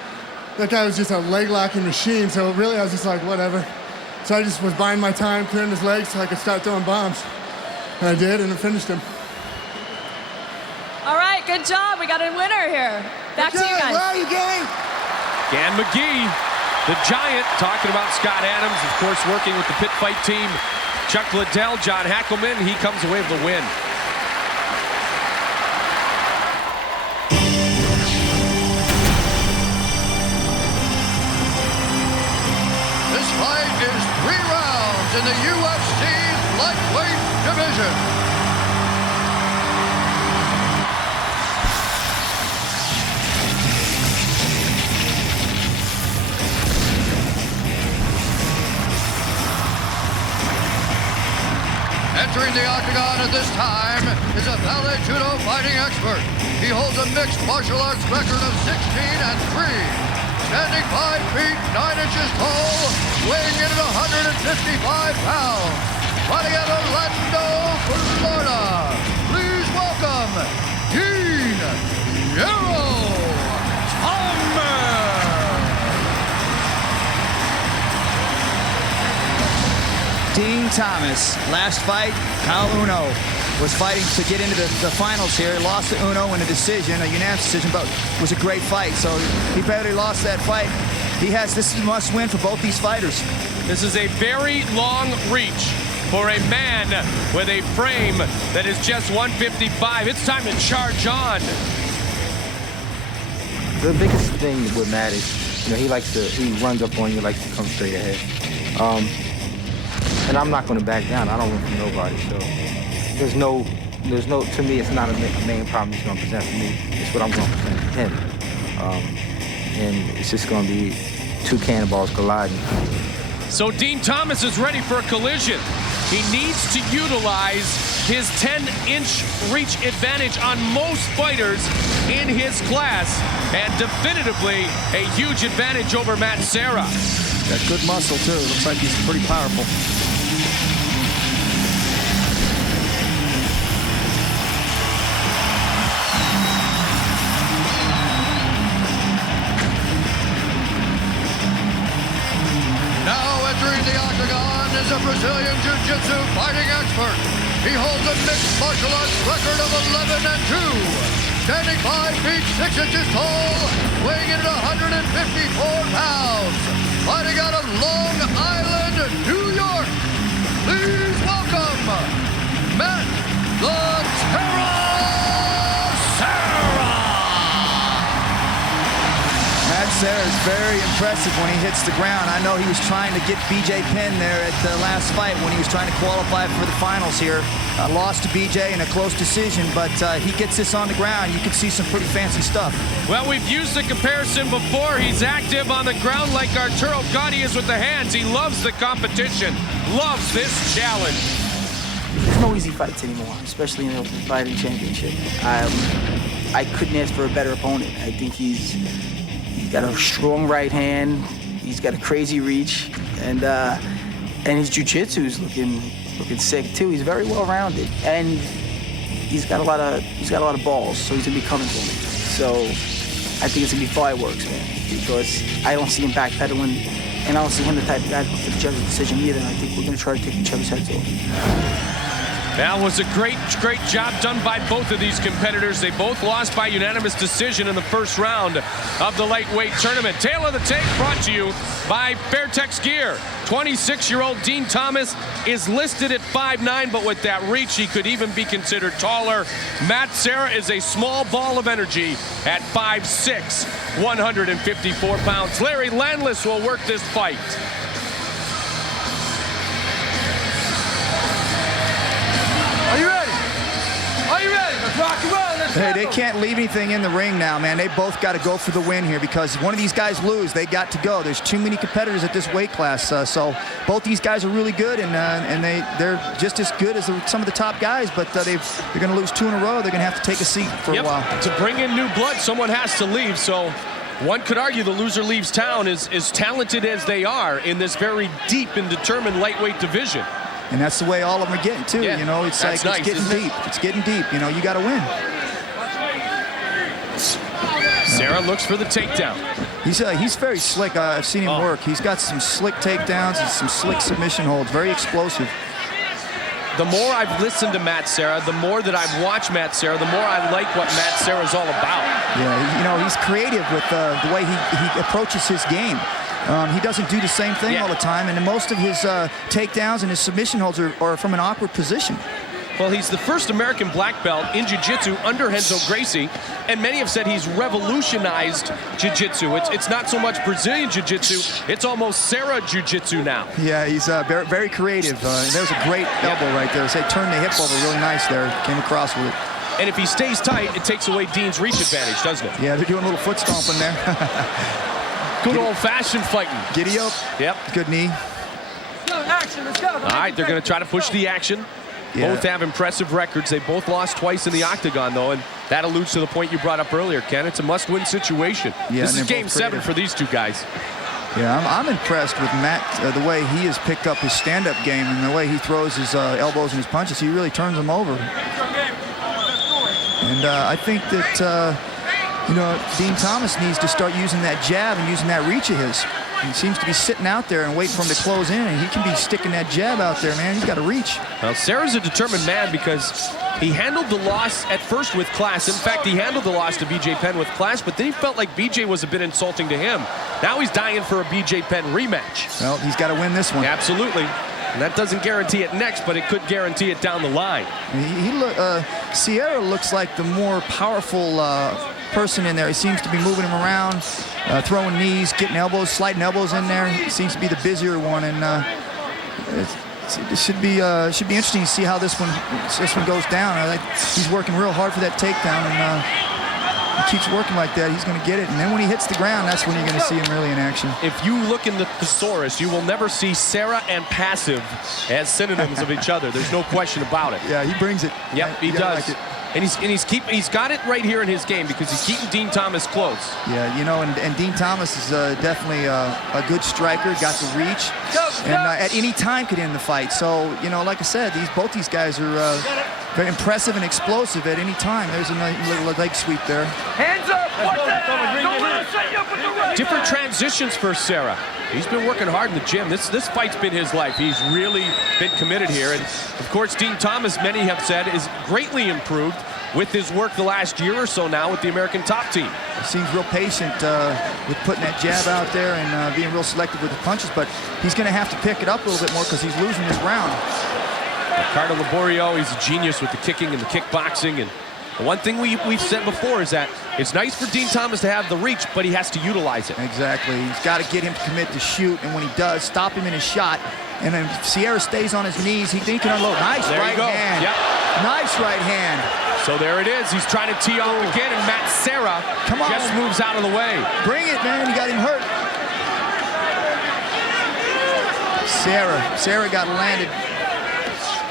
That guy was just a leg locking machine, so really I was just like, whatever. So I just was buying my time, clearing his legs so I could start throwing bombs. And I did, and I finished him. All right, good job. We got a winner here. Back to you guys. Where are you going? Dan McGee, the Giant, talking about Scott Adams, of course, working with the pit fight team. Chuck Liddell, John Hackelman, he comes away with the win. This fight is 3 rounds in the UFC lightweight division. Entering the octagon at this time is a Vale Judo fighting expert. He holds a mixed martial arts record of 16-3. Standing 5 feet 9 inches tall, weighing in at 155 pounds. Fighting out of Orlando, Florida. Please welcome Dean Dean Thomas, last fight, Kyle Uno was fighting to get into the finals here. He lost to Uno in a decision, a unanimous decision, but it was a great fight. So he barely lost that fight. This is a must win for both these fighters. This is a very long reach for a man with a frame that is just 155. It's time to charge on. The biggest thing with Matt is, he runs up on you, likes to come straight ahead. And I'm not going to back down. I don't run from nobody. So there's no, to me, it's not a main problem he's going to present for me. It's what I'm going to present to him. And it's just going to be 2 cannonballs colliding. So Dean Thomas is ready for a collision. He needs to utilize his 10-inch reach advantage on most fighters in his class, and definitively a huge advantage over Matt Serra. Got good muscle, too. Looks like he's pretty powerful. Now entering the octagon is a Brazilian Jiu-Jitsu fighting expert. He holds a mixed martial arts record of 11-2. Standing 5 feet 6 inches tall, weighing in at 154 pounds. Fighting out of Long Island, New York. Please welcome Matt the Terror Serra. Matt Serra is very impressive when he hits the ground. I know he was trying to get BJ Penn there at the last fight when he was trying to qualify for the finals here. Lost to BJ in a close decision, but he gets this on the ground. You can see some pretty fancy stuff. Well, we've used the comparison before. He's active on the ground like Arturo Gatti is with the hands. He loves the competition, loves this challenge. There's no easy fights anymore, especially in the Ultimate Fighting Championship. I couldn't ask for a better opponent. I think he's got a strong right hand. He's got a crazy reach, and his jiu-jitsu is looking sick too. He's very well-rounded, and he's got a lot of balls. So he's gonna be coming for me. So I think it's gonna be fireworks, man, because I don't see him backpedaling, and I don't see him the type of guy to look for the judge's decision either. And I think we're gonna try to take each other's heads off. That was a great job done by both of these competitors. They both lost by unanimous decision in the first round of the lightweight tournament. Tail of the tape brought to you by Fairtex Gear. 26-year-old Dean Thomas is listed at 5'9", but with that reach, he could even be considered taller. Matt Serra is a small ball of energy at 5'6", 154 pounds. Larry Landless will work this fight. Are you ready? Are you ready? Let's rock and roll. Let's Hey, they can't leave anything in the ring now, man. They both got to go for the win here because one of these guys lose, they got to go. There's too many competitors at this weight class, so both these guys are really good, and they're just as good as some of the top guys, but they're going to lose 2 in a row. They're going to have to take a seat for a while. To bring in new blood, someone has to leave, so one could argue the loser leaves town as talented as they are in this very deep and determined lightweight division. And that's the way all of them are getting, too. Yeah, you know, it's like nice, it's getting deep. It's getting deep. You know, you got to win. Serra looks for the takedown. He's very slick. I've seen him work. He's got some slick takedowns and some slick submission holds. Very explosive. The more I've listened to Matt Serra, the more that I've watched Matt Serra, the more I like what Matt Serra's all about. Yeah, you know, he's creative with the way he approaches his game. He doesn't do the same thing all the time, and most of his takedowns and his submission holds are from an awkward position. Well, he's the first American black belt in jiu-jitsu under Renzo Gracie, and many have said he's revolutionized jiu-jitsu. It's not so much Brazilian jiu-jitsu, it's almost Serra jiu-jitsu now. Yeah, he's very, very creative. There's a great elbow right there. Say, turn the hip over really nice there. Came across with it. And if he stays tight, it takes away Dean's reach advantage, doesn't it? Yeah, they're doing a little foot stomping there. Good old-fashioned fighting. Giddy up. Yep. Good knee. Action, let's go. All right, they're going to try to push the action. Yeah. Both have impressive records. They both lost twice in the octagon, though, and that alludes to the point you brought up earlier, Ken. It's a must-win situation. Yeah, this is Game 7 for these two guys. Yeah, I'm impressed with Matt, the way he has picked up his stand-up game and the way he throws his elbows and his punches. He really turns them over. And I think that, you know, Dean Thomas needs to start using that jab and using that reach of his. He seems to be sitting out there and waiting for him to close in, and he can be sticking that jab out there, man. He's got to reach. Well, Serra's a determined man because he handled the loss at first with class. In fact, he handled the loss to BJ Penn with class, but then he felt like BJ was a bit insulting to him. Now he's dying for a BJ Penn rematch. Well, he's got to win this one. Absolutely. And that doesn't guarantee it next, but it could guarantee it down the line. Serra looks like the more powerful person in there. He seems to be moving him around, throwing knees, getting elbows, sliding elbows in there. He seems to be the busier one, and it should be interesting to see how this one goes down. He's working real hard for that takedown, and he keeps working like that, he's going to get it. And then when he hits the ground, that's when you're going to see him really in action. If you look in the thesaurus, you will never see Serra and passive as synonyms of each other. There's no question about it. Yeah, he brings it. Yep, he does. Like, and he's got it right here in his game because he's keeping Dean Thomas close. Yeah, you know, and Dean Thomas is definitely a good striker, got the reach, and at any time could end the fight. So, you know, like I said, both these guys are very impressive and explosive at any time. There's a nice little leg sweep there. Hands up! What's that? Don't let us set you up with the right. Different transitions for Serra. He's been working hard in the gym. This fight's been his life. He's really been committed here. And, of course, Dean Thomas, many have said, is greatly improved with his work the last year or so now with the American top team. He seems real patient with putting that jab out there and being real selective with the punches, but he's going to have to pick it up a little bit more because he's losing this round. Ricardo Laborio, he's a genius with the kicking and the kickboxing. And the one thing we've said before is that it's nice for Dean Thomas to have the reach, but he has to utilize it. Exactly. He's got to get him to commit to shoot, and when he does, stop him in his shot. And then if Serra stays on his knees, he can unload. Nice right hand. Yep. Nice right hand. So there it is. He's trying to tee off again, and Matt Serra just moves out of the way. Bring it, man. You got him hurt. Serra got landed.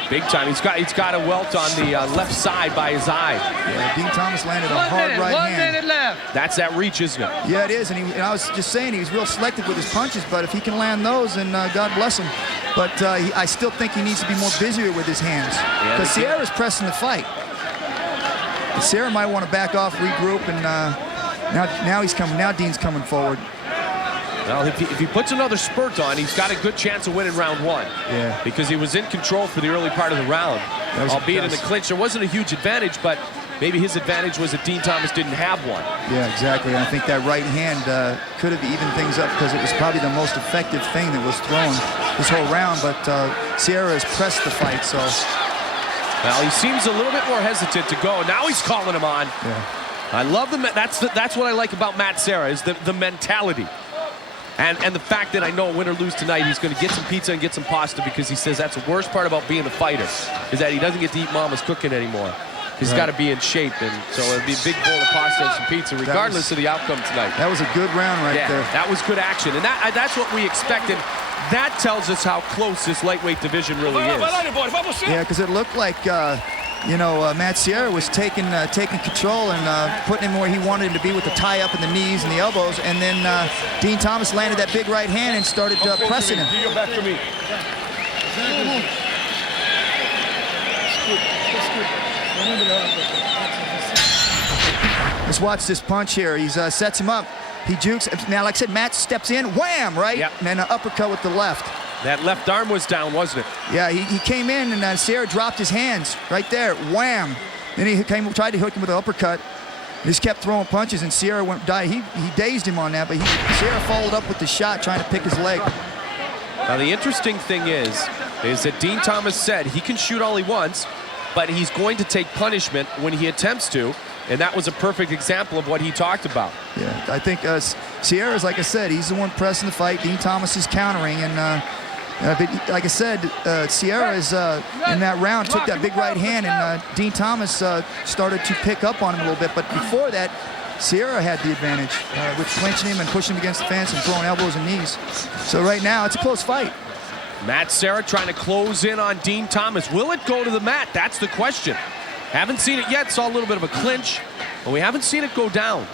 Big time. He's got a welt on the left side by his eye. Yeah, Dean Thomas landed a hard right hand. 1 minute left. That's that reach, isn't it? Yeah, it is. And I was just saying he's real selective with his punches, but if he can land those, then God bless him. But I still think he needs to be more busier with his hands because Serra's pressing the fight. Serra might want to back off, regroup, and now he's coming. Now Dean's coming forward. Well, if he puts another spurt on, he's got a good chance of winning round 1. Yeah. Because he was in control for the early part of the round. Albeit in the clinch, there wasn't a huge advantage, but maybe his advantage was that Dean Thomas didn't have one. Yeah, exactly. I think that right hand could have evened things up because it was probably the most effective thing that was thrown this whole round, but Serra has pressed the fight, so. Well, he seems a little bit more hesitant to go. Now he's calling him on. Yeah. I love that's what I like about Matt Serra is the mentality. And the fact that I know win or lose tonight, he's going to get some pizza and get some pasta because he says that's the worst part about being a fighter is that he doesn't get to eat mama's cooking anymore. He's got to be in shape, and so it'll be a big bowl of pasta and some pizza, regardless of the outcome tonight. That was a good round right there. That was good action, and that's what we expected. That tells us how close this lightweight division really is. Yeah, because it looked like, Matt Serra was taking control and putting him where he wanted him to be with the tie-up in the knees and the elbows, and then Dean Thomas landed that big right hand and started pressing him. You go back to me. Let's watch this punch here. He sets him up. He jukes. Now, like I said, Matt steps in, wham, right? Yep. And then an uppercut with the left. That left arm was down, wasn't it? Yeah, he came in, and Serra dropped his hands right there, wham. Then he tried to hook him with an uppercut. He just kept throwing punches, and Serra he dazed him on that, but Serra followed up with the shot, trying to pick his leg. Now, the interesting thing is that Dean Thomas said he can shoot all he wants, but he's going to take punishment when he attempts to, and that was a perfect example of what he talked about. Yeah, I think Sierra's, like I said, he's the one pressing the fight. Dean Thomas is countering, and but like I said, Sierra is in that round took that big right hand, and Dean Thomas started to pick up on him a little bit. But before that, Sierra had the advantage with clinching him and pushing him against the fence and throwing elbows and knees. So right now, it's a close fight. Matt Serra trying to close in on Dean Thomas. Will it go to the mat? That's the question. Haven't seen it yet. Saw a little bit of a clinch, but we haven't seen it go down.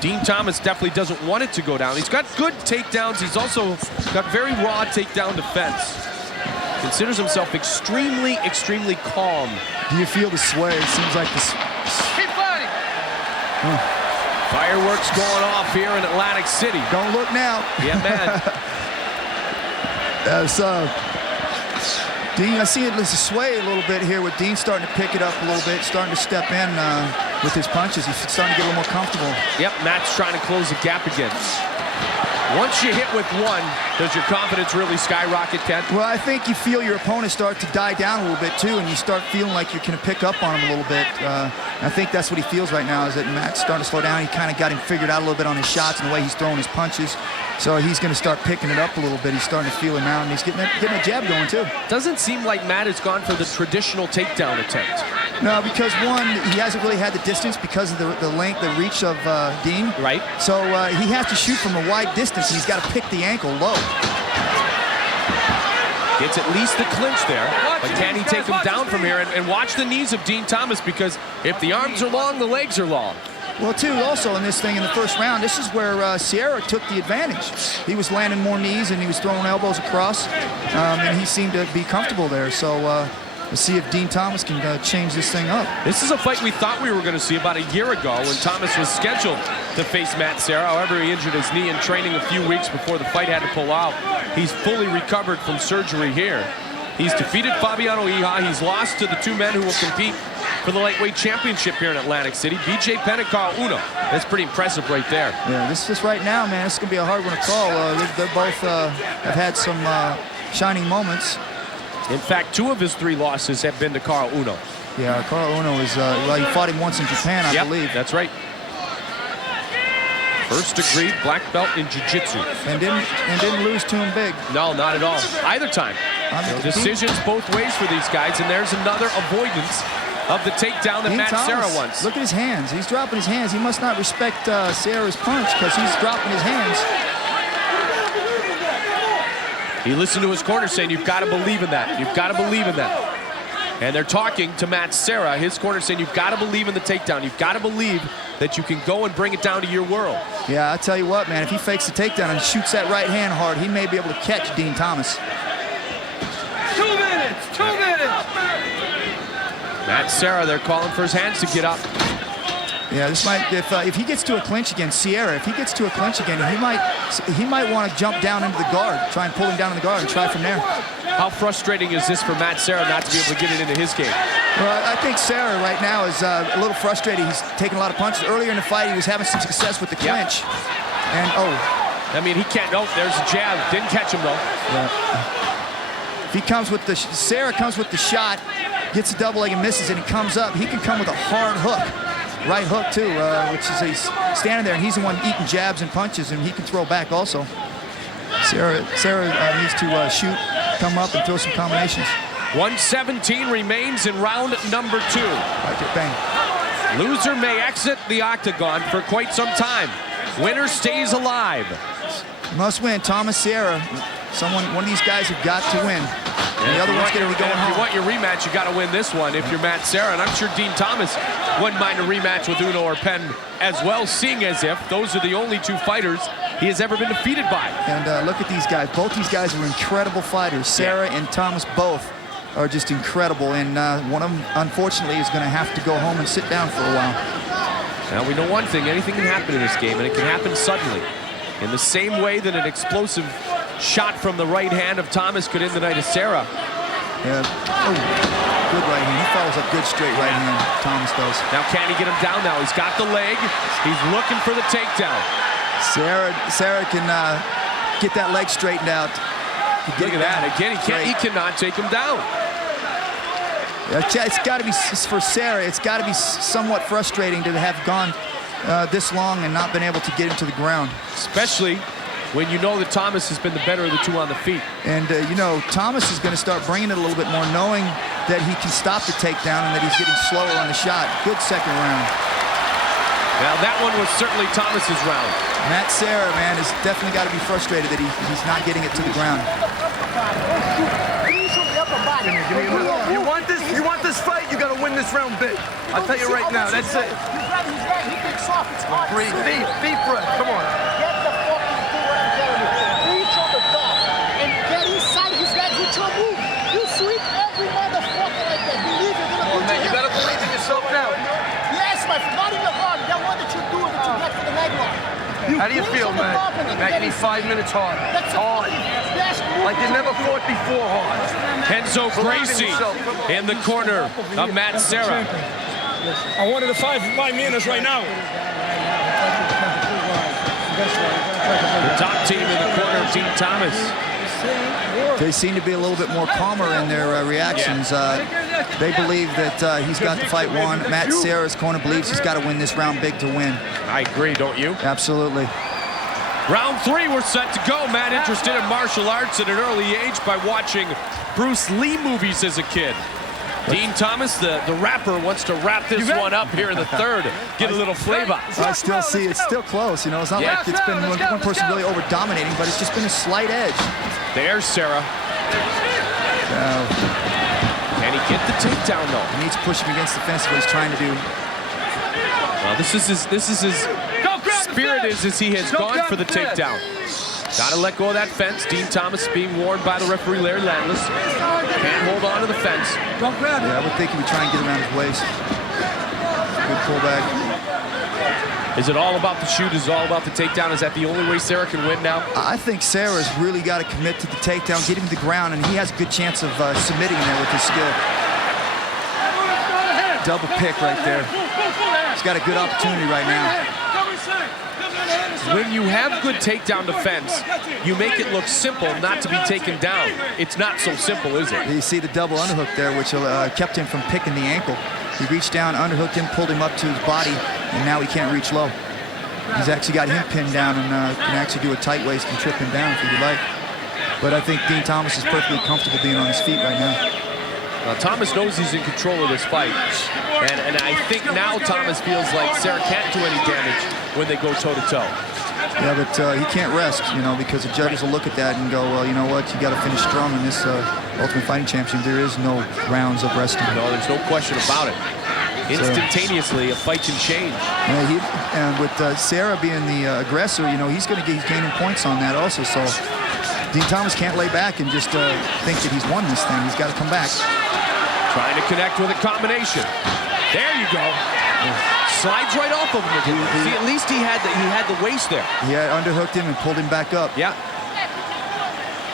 Dean Thomas definitely doesn't want it to go down. He's got good takedowns. He's also got very raw takedown defense. Considers himself extremely, extremely calm. Do you feel the sway? It seems like this. Keep fighting. Fireworks going off here in Atlantic City. Don't look now. Yeah, man. Dean, I see it as a sway a little bit here with Dean starting to pick it up a little bit, starting to step in with his punches. He's starting to get a little more comfortable. Yep, Matt's trying to close the gap again. Once you hit with one, does your confidence really skyrocket, Ken? Well, I think you feel your opponent start to die down a little bit too, and you start feeling like you can pick up on him a little bit. I think that's what he feels right now, is that Matt's starting to slow down. He kind of got him figured out a little bit on his shots and the way he's throwing his punches. So he's going to start picking it up a little bit. He's starting to feel him out, and he's getting a jab going too. Doesn't seem like Matt has gone for the traditional takedown attempt. No, because one, he hasn't really had the distance because of the length, the reach of Dean. Right. So he has to shoot from a wide distance, and he's got to pick the ankle low. Gets at least the clinch there, but can he take him down from here? And watch the knees of Dean Thomas, because if the arms are long, the legs are long. Well, too, also in this thing, in the first round, this is where Sierra took the advantage. He was landing more knees, and he was throwing elbows across, and he seemed to be comfortable there. So let's see if Dean Thomas can change this thing up. This is a fight we thought we were going to see about a year ago when Thomas was scheduled to face Matt Serra. However, he injured his knee in training a few weeks before the fight, had to pull out. He's fully recovered from surgery here. He's defeated Fabiano Iha. He's lost to the two men who will compete for the lightweight championship here in Atlantic City, BJ Penn and Carl Uno. That's pretty impressive right there. Yeah, this right now, man, this is going to be a hard one to call. They both have had some shining moments. In fact, 2 of his 3 losses have been to Carl Uno. Yeah, Carl Uno is, well, he fought him once in Japan, I believe. That's right. First degree black belt in jiu-jitsu. And didn't lose to him big. No, not at all. Either time. Decisions both ways for these guys, and there's another avoidance of the takedown that Matt Serra wants. Look at his hands. He's dropping his hands. He must not respect Serra's punch, because he's dropping his hands. He listened to his corner saying, you've got to believe in that. You've got to believe in that. And they're talking to Matt Serra, his corner, saying, you've got to believe in the takedown. You've got to believe that you can go and bring it down to your world. Yeah, I tell you what, man, if he fakes the takedown and shoots that right hand hard, he may be able to catch Dean Thomas. 2 minutes, 2 minutes. Matt Serra, they're calling for his hands to get up. Yeah, this might, if he gets to a clinch again, Sierra, if he gets to a clinch again, he might want to jump down into the guard, try and pull him down in the guard and try from there. How frustrating is this for Matt Serra not to be able to get it into his game? Well, I think Serra right now is a little frustrated. He's taking a lot of punches. Earlier in the fight, he was having some success with the clinch. And, I mean, he can't, there's a jab. Didn't catch him, though. Yeah. If he comes with Serra comes with the shot, gets a double leg and misses, and he comes up, he can come with a hard hook. Right hook, too, which is he's standing there, and he's the one eating jabs and punches, and he can throw back also. Serra needs to shoot, come up, and throw some combinations. 1:17 remains in round number 2. Loser may exit the octagon for quite some time. Winner stays alive. Must win. Thomas Serra. One of these guys have got to win. And the other one's going to be going home. If you want your rematch, you got to win this one if you're Matt Serra. And I'm sure Dean Thomas wouldn't mind a rematch with Uno or Penn as well, seeing as if those are the only 2 fighters he has ever been defeated by. And look at these guys. Both these guys are incredible fighters. Serra and Thomas both are just incredible. And one of them, unfortunately, is going to have to go home and sit down for a while. Now, we know one thing. Anything can happen in this game, and it can happen suddenly. In the same way that an explosive shot from the right hand of Thomas could end the night of Serra. Yeah. Oh, good right hand. He follows up good straight right hand. Thomas does. Now, can he get him down now? He's got the leg. He's looking for the takedown. Sarah can get that leg straightened out. Look at that. Again, he cannot take him down. It's got to be, for Serra, it's got to be somewhat frustrating to have gone this long and not been able to get him to the ground. Especially when you know that Thomas has been the better of the 2 on the feet. And, you know, Thomas is going to start bringing it a little bit more, knowing that he can stop the takedown and that he's getting slower on the shot. Good second round. Now, that one was certainly Thomas's round. Matt Serra, man, has definitely got to be frustrated that he's not getting it to the ground. You want this fight, you got to win this round big. I'll tell you right now, that's it. Breathe, deep breath, come on. Get the fucking thing what I'm telling you. Reach on the top and get inside his legs with your move. You sweep every motherfucker like that. Believe you're gonna put Man, you got to believe in yourself now. Yes, my friend, not in the hard. That one that you do that you get for the leg lock. How do you feel, man? Man, you need 5 minutes hard. Hard. Like you never fought before hard. Renzo Gracie in the corner of Matt Serra. I wanted the 5 minutes right now. The top team in the corner of Dean Thomas. They seem to be a little bit more calmer in their reactions. They believe that he's got the fight won. Matt Serra's corner believes he's got to win this round big to win. I agree, don't you? Absolutely. Round 3, we're set to go. Matt interested in martial arts at an early age by watching Bruce Lee movies as a kid. Dean Thomas, the rapper, wants to wrap this one up here in the 3rd. Get a little flavor. I still see it's still close. You know, it's not like it's been one person really over-dominating, but it's just been a slight edge. There's Serra. Can he get the takedown, though? He needs to push him against the fence, what he's trying to do. Well, this is his spirit is he has gone for the takedown. Got to let go of that fence. Dean Thomas being warned by the referee, Larry Landless. Can't hold on to the fence. Yeah, I would think he would try and get around his waist. Good pullback. Is it all about the shoot? Is it all about the takedown? Is that the only way Serra can win now? I think Serra's really got to commit to the takedown, get him to the ground, and he has a good chance of submitting there with his skill. Double pick right there. He's got a good opportunity right now. When you have good takedown defense, you make it look simple not to be taken down. It's not so simple, is it? You see the double underhook there, which kept him from picking the ankle. He reached down, underhooked him, pulled him up to his body, and now he can't reach low. He's actually got him pinned down and can actually do a tight waist and trip him down if he would like. But I think Dean Thomas is perfectly comfortable being on his feet right now. Thomas knows he's in control of this fight. And I think now Thomas feels like Serra can't do any damage when they go toe-to-toe. Yeah, but he can't rest, you know, because the judges will look at that and go, well, you know what, you got to finish strong in this Ultimate Fighting Championship. There is no rounds of resting. No, there's no question about it. Instantaneously, a fight can change. Yeah, and with Serra being the aggressor, you know, he's gaining points on that also. So Dean Thomas can't lay back and just think that he's won this thing. He's got to come back. Trying to connect with a combination. There you go. Slides right off of him. See, at least he had the waist there. He had underhooked him and pulled him back up. Yeah.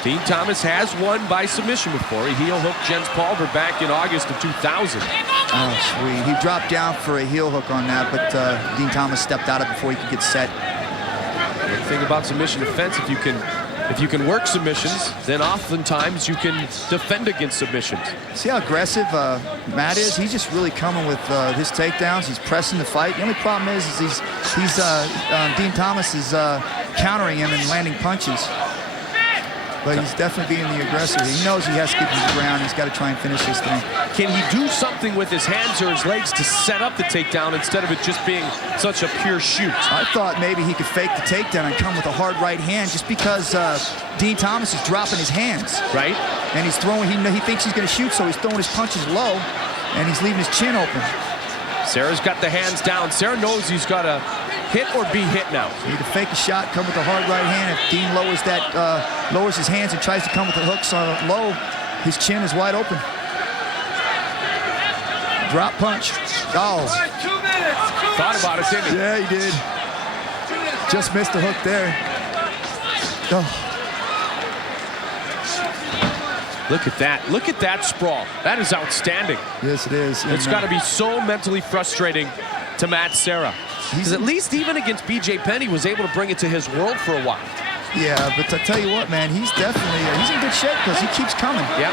Dean Thomas has won by submission before. He heel hooked Jens Palver back in August of 2000. Oh, sweet. He dropped down for a heel hook on that, but Dean Thomas stepped out of it before he could get set. The thing about submission defense, if you can work submissions, then oftentimes you can defend against submissions. See how aggressive Matt is? He's just really coming with his takedowns. He's pressing the fight. The only problem is Dean Thomas is countering him and landing punches. But he's definitely being the aggressor. He knows he has to get to the ground. He's got to try and finish this thing. Can he do something with his hands or his legs to set up the takedown instead of it just being such a pure shoot? I thought maybe he could fake the takedown and come with a hard right hand just because Dean Thomas is dropping his hands. Right. And he's throwing, he thinks he's going to shoot, so he's throwing his punches low, and he's leaving his chin open. Serra's got the hands down. Serra knows he's got to hit or be hit now. You need to fake a shot, come with a hard right hand. If Dean lowers his hands and tries to come with the hooks on low, his chin is wide open. Drop punch. Oh. Thought about it, didn't he? Yeah, he did. Just missed the hook there. Oh. Look at that. Look at that sprawl. That is outstanding. Yes, it is. It's got to be so mentally frustrating to Matt Serra. Because at least even against BJ Penn, he was able to bring it to his world for a while. Yeah, but I tell you what, man, he's definitely, he's in good shape because he keeps coming. Yeah.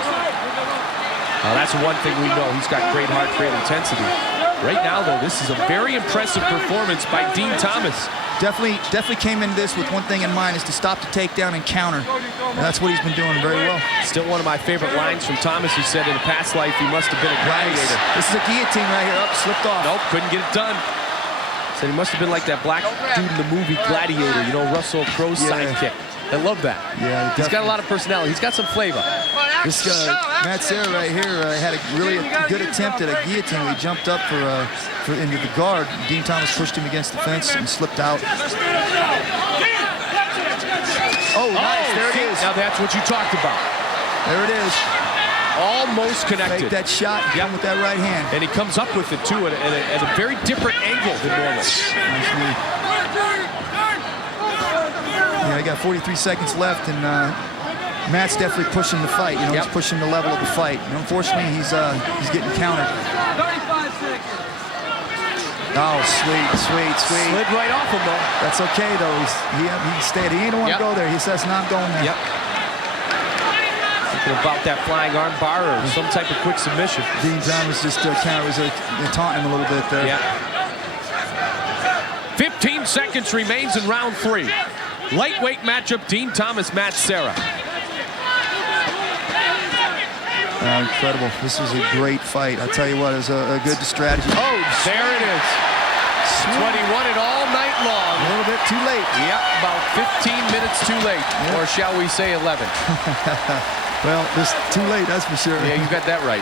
That's one thing we know. He's got great heart, great intensity. Right now, though, this is a very impressive performance by Dean Thomas. Definitely came into this with one thing in mind, is to stop the takedown and counter. And that's what he's been doing very well. Still one of my favorite lines from Thomas. He said in a past life he must have been a gladiator. This is a guillotine right here. Up, slipped off. Nope, couldn't get it done. Said he must have been like that black dude in the movie Gladiator, you know, Russell Crowe's sidekick. I love that. Yeah, he's got a lot of personality. He's got some flavor. This Matt Serra right here had a really good attempt at a guillotine. He jumped up for into the guard. Dean Thomas pushed him against the fence and slipped out. Oh, nice. There it is. Now that's what you talked about. There it is. Almost connected. Fake that shot, come with that right hand. And he comes up with it, too, at a very different angle than normal. Nice knee. Yeah, I got 43 seconds left, and Matt's definitely pushing the fight. You know, he's pushing the level of the fight. And unfortunately, he's getting countered. 35 seconds. Oh, sweet. Slid right off him, though. That's okay, though. He stayed. He ain't want to go there. He says, no, I'm going there. Yep. Thinking about that flying arm bar or some type of quick submission. Dean Thomas just taunting him a little bit there. Yeah. 15 seconds remains in round 3. Lightweight matchup, Dean Thomas, Matt Serra. Incredible. This was a great fight. I tell you what, it was a good strategy. Oh, there it is. 21 it all night long. A little bit too late. Yep, about 15 minutes too late. Yep. Or shall we say 11? Well, this too late, that's for sure. Yeah, you got that right.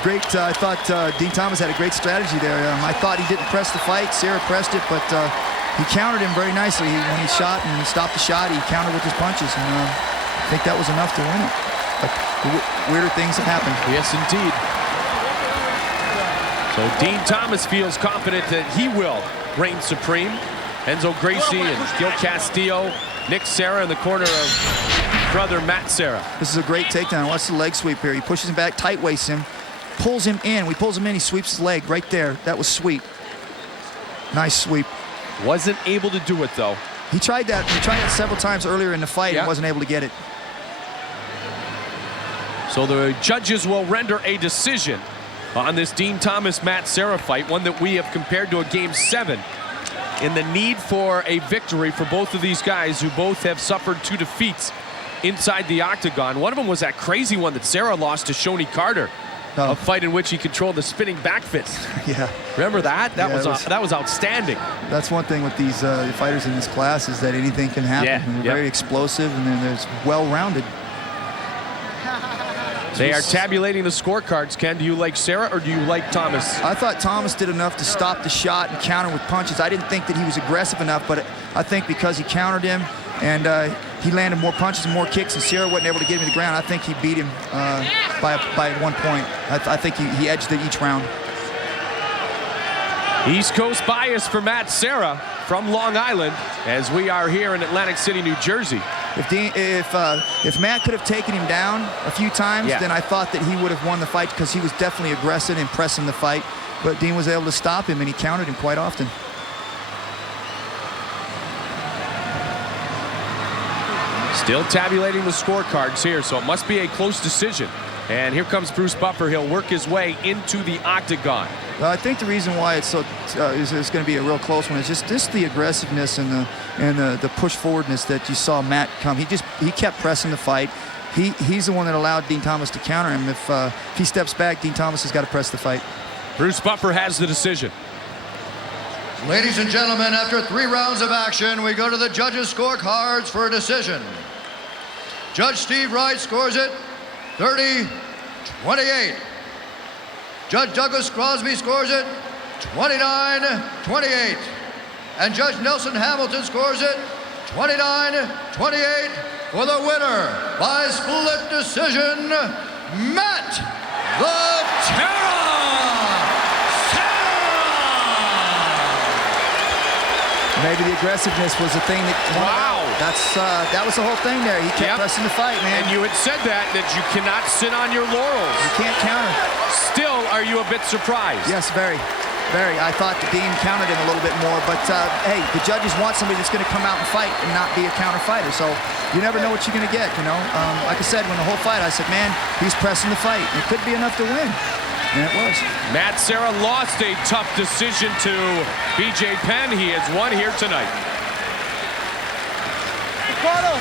Great. I thought Dean Thomas had a great strategy there. I thought he didn't press the fight. Serra pressed it, but he countered him very nicely. When he shot and stopped the shot, he countered with his punches, and I think that was enough to win it. But weirder things have happened. Yes, indeed. So Dean Thomas feels confident that he will reign supreme. Enzo Gracie and Gil Castillo, Nick Serra in the corner of brother Matt Serra. This is a great takedown. Watch the leg sweep here. He pushes him back, tight waists him, pulls him in. When he pulls him in, he sweeps his leg right there. That was sweet. Nice sweep. Wasn't able to do it, though. He tried that. He tried it several times earlier in the fight and wasn't able to get it. So the judges will render a decision on this Dean Thomas-Matt Serra fight, one that we have compared to a Game 7 in the need for a victory for both of these guys who both have suffered 2 defeats inside the octagon. One of them was that crazy one that Serra lost to Shoney Carter, a fight in which he controlled the spinning back fist. Yeah. Remember that? That was outstanding. That's one thing with these fighters in this class is that anything can happen. Yeah. And they're very explosive, and then there's well-rounded. They are tabulating the scorecards. Ken, do you like Serra or do you like Thomas? I thought Thomas did enough to stop the shot and counter with punches. I didn't think that he was aggressive enough, but I think because he countered him and he landed more punches and more kicks and Serra wasn't able to get him to the ground, I think he beat him by 1 point. I think he edged it each round. East Coast bias for Matt Serra from Long Island as we are here in Atlantic City, New Jersey. If Matt could have taken him down a few times, then I thought that he would have won the fight because he was definitely aggressive and pressing the fight. But Dean was able to stop him, and he countered him quite often. Still tabulating the scorecards here, so it must be a close decision. And here comes Bruce Buffer. He'll work his way into the octagon. I think the reason why it's so is going to be a real close one is just the aggressiveness and the push forwardness that you saw Matt come. He kept pressing the fight. He's the one that allowed Dean Thomas to counter him. If he steps back, Dean Thomas has got to press the fight. Bruce Buffer has the decision. Ladies and gentlemen, after 3 rounds of action, we go to the judges' scorecards for a decision. Judge Steve Wright scores it 30-28. Judge Douglas Crosby scores it 29-28. And Judge Nelson Hamilton scores it 29-28 for the winner by split decision, Matt the Terror! Maybe the aggressiveness was the thing that won. Wow. That was the whole thing there. He kept pressing the fight, man. And you had said that you cannot sit on your laurels. You can't counter. Still, are you a bit surprised? Yes, very. Very. I thought that Dean countered him a little bit more, but hey, the judges want somebody that's going to come out and fight and not be a counter fighter. So you never know what you're going to get, you know. Like I said, when the whole fight, I said, man, he's pressing the fight. It could be enough to win. And it was. Matt Serra lost a tough decision to BJ Penn. He has won here tonight. Ricardo.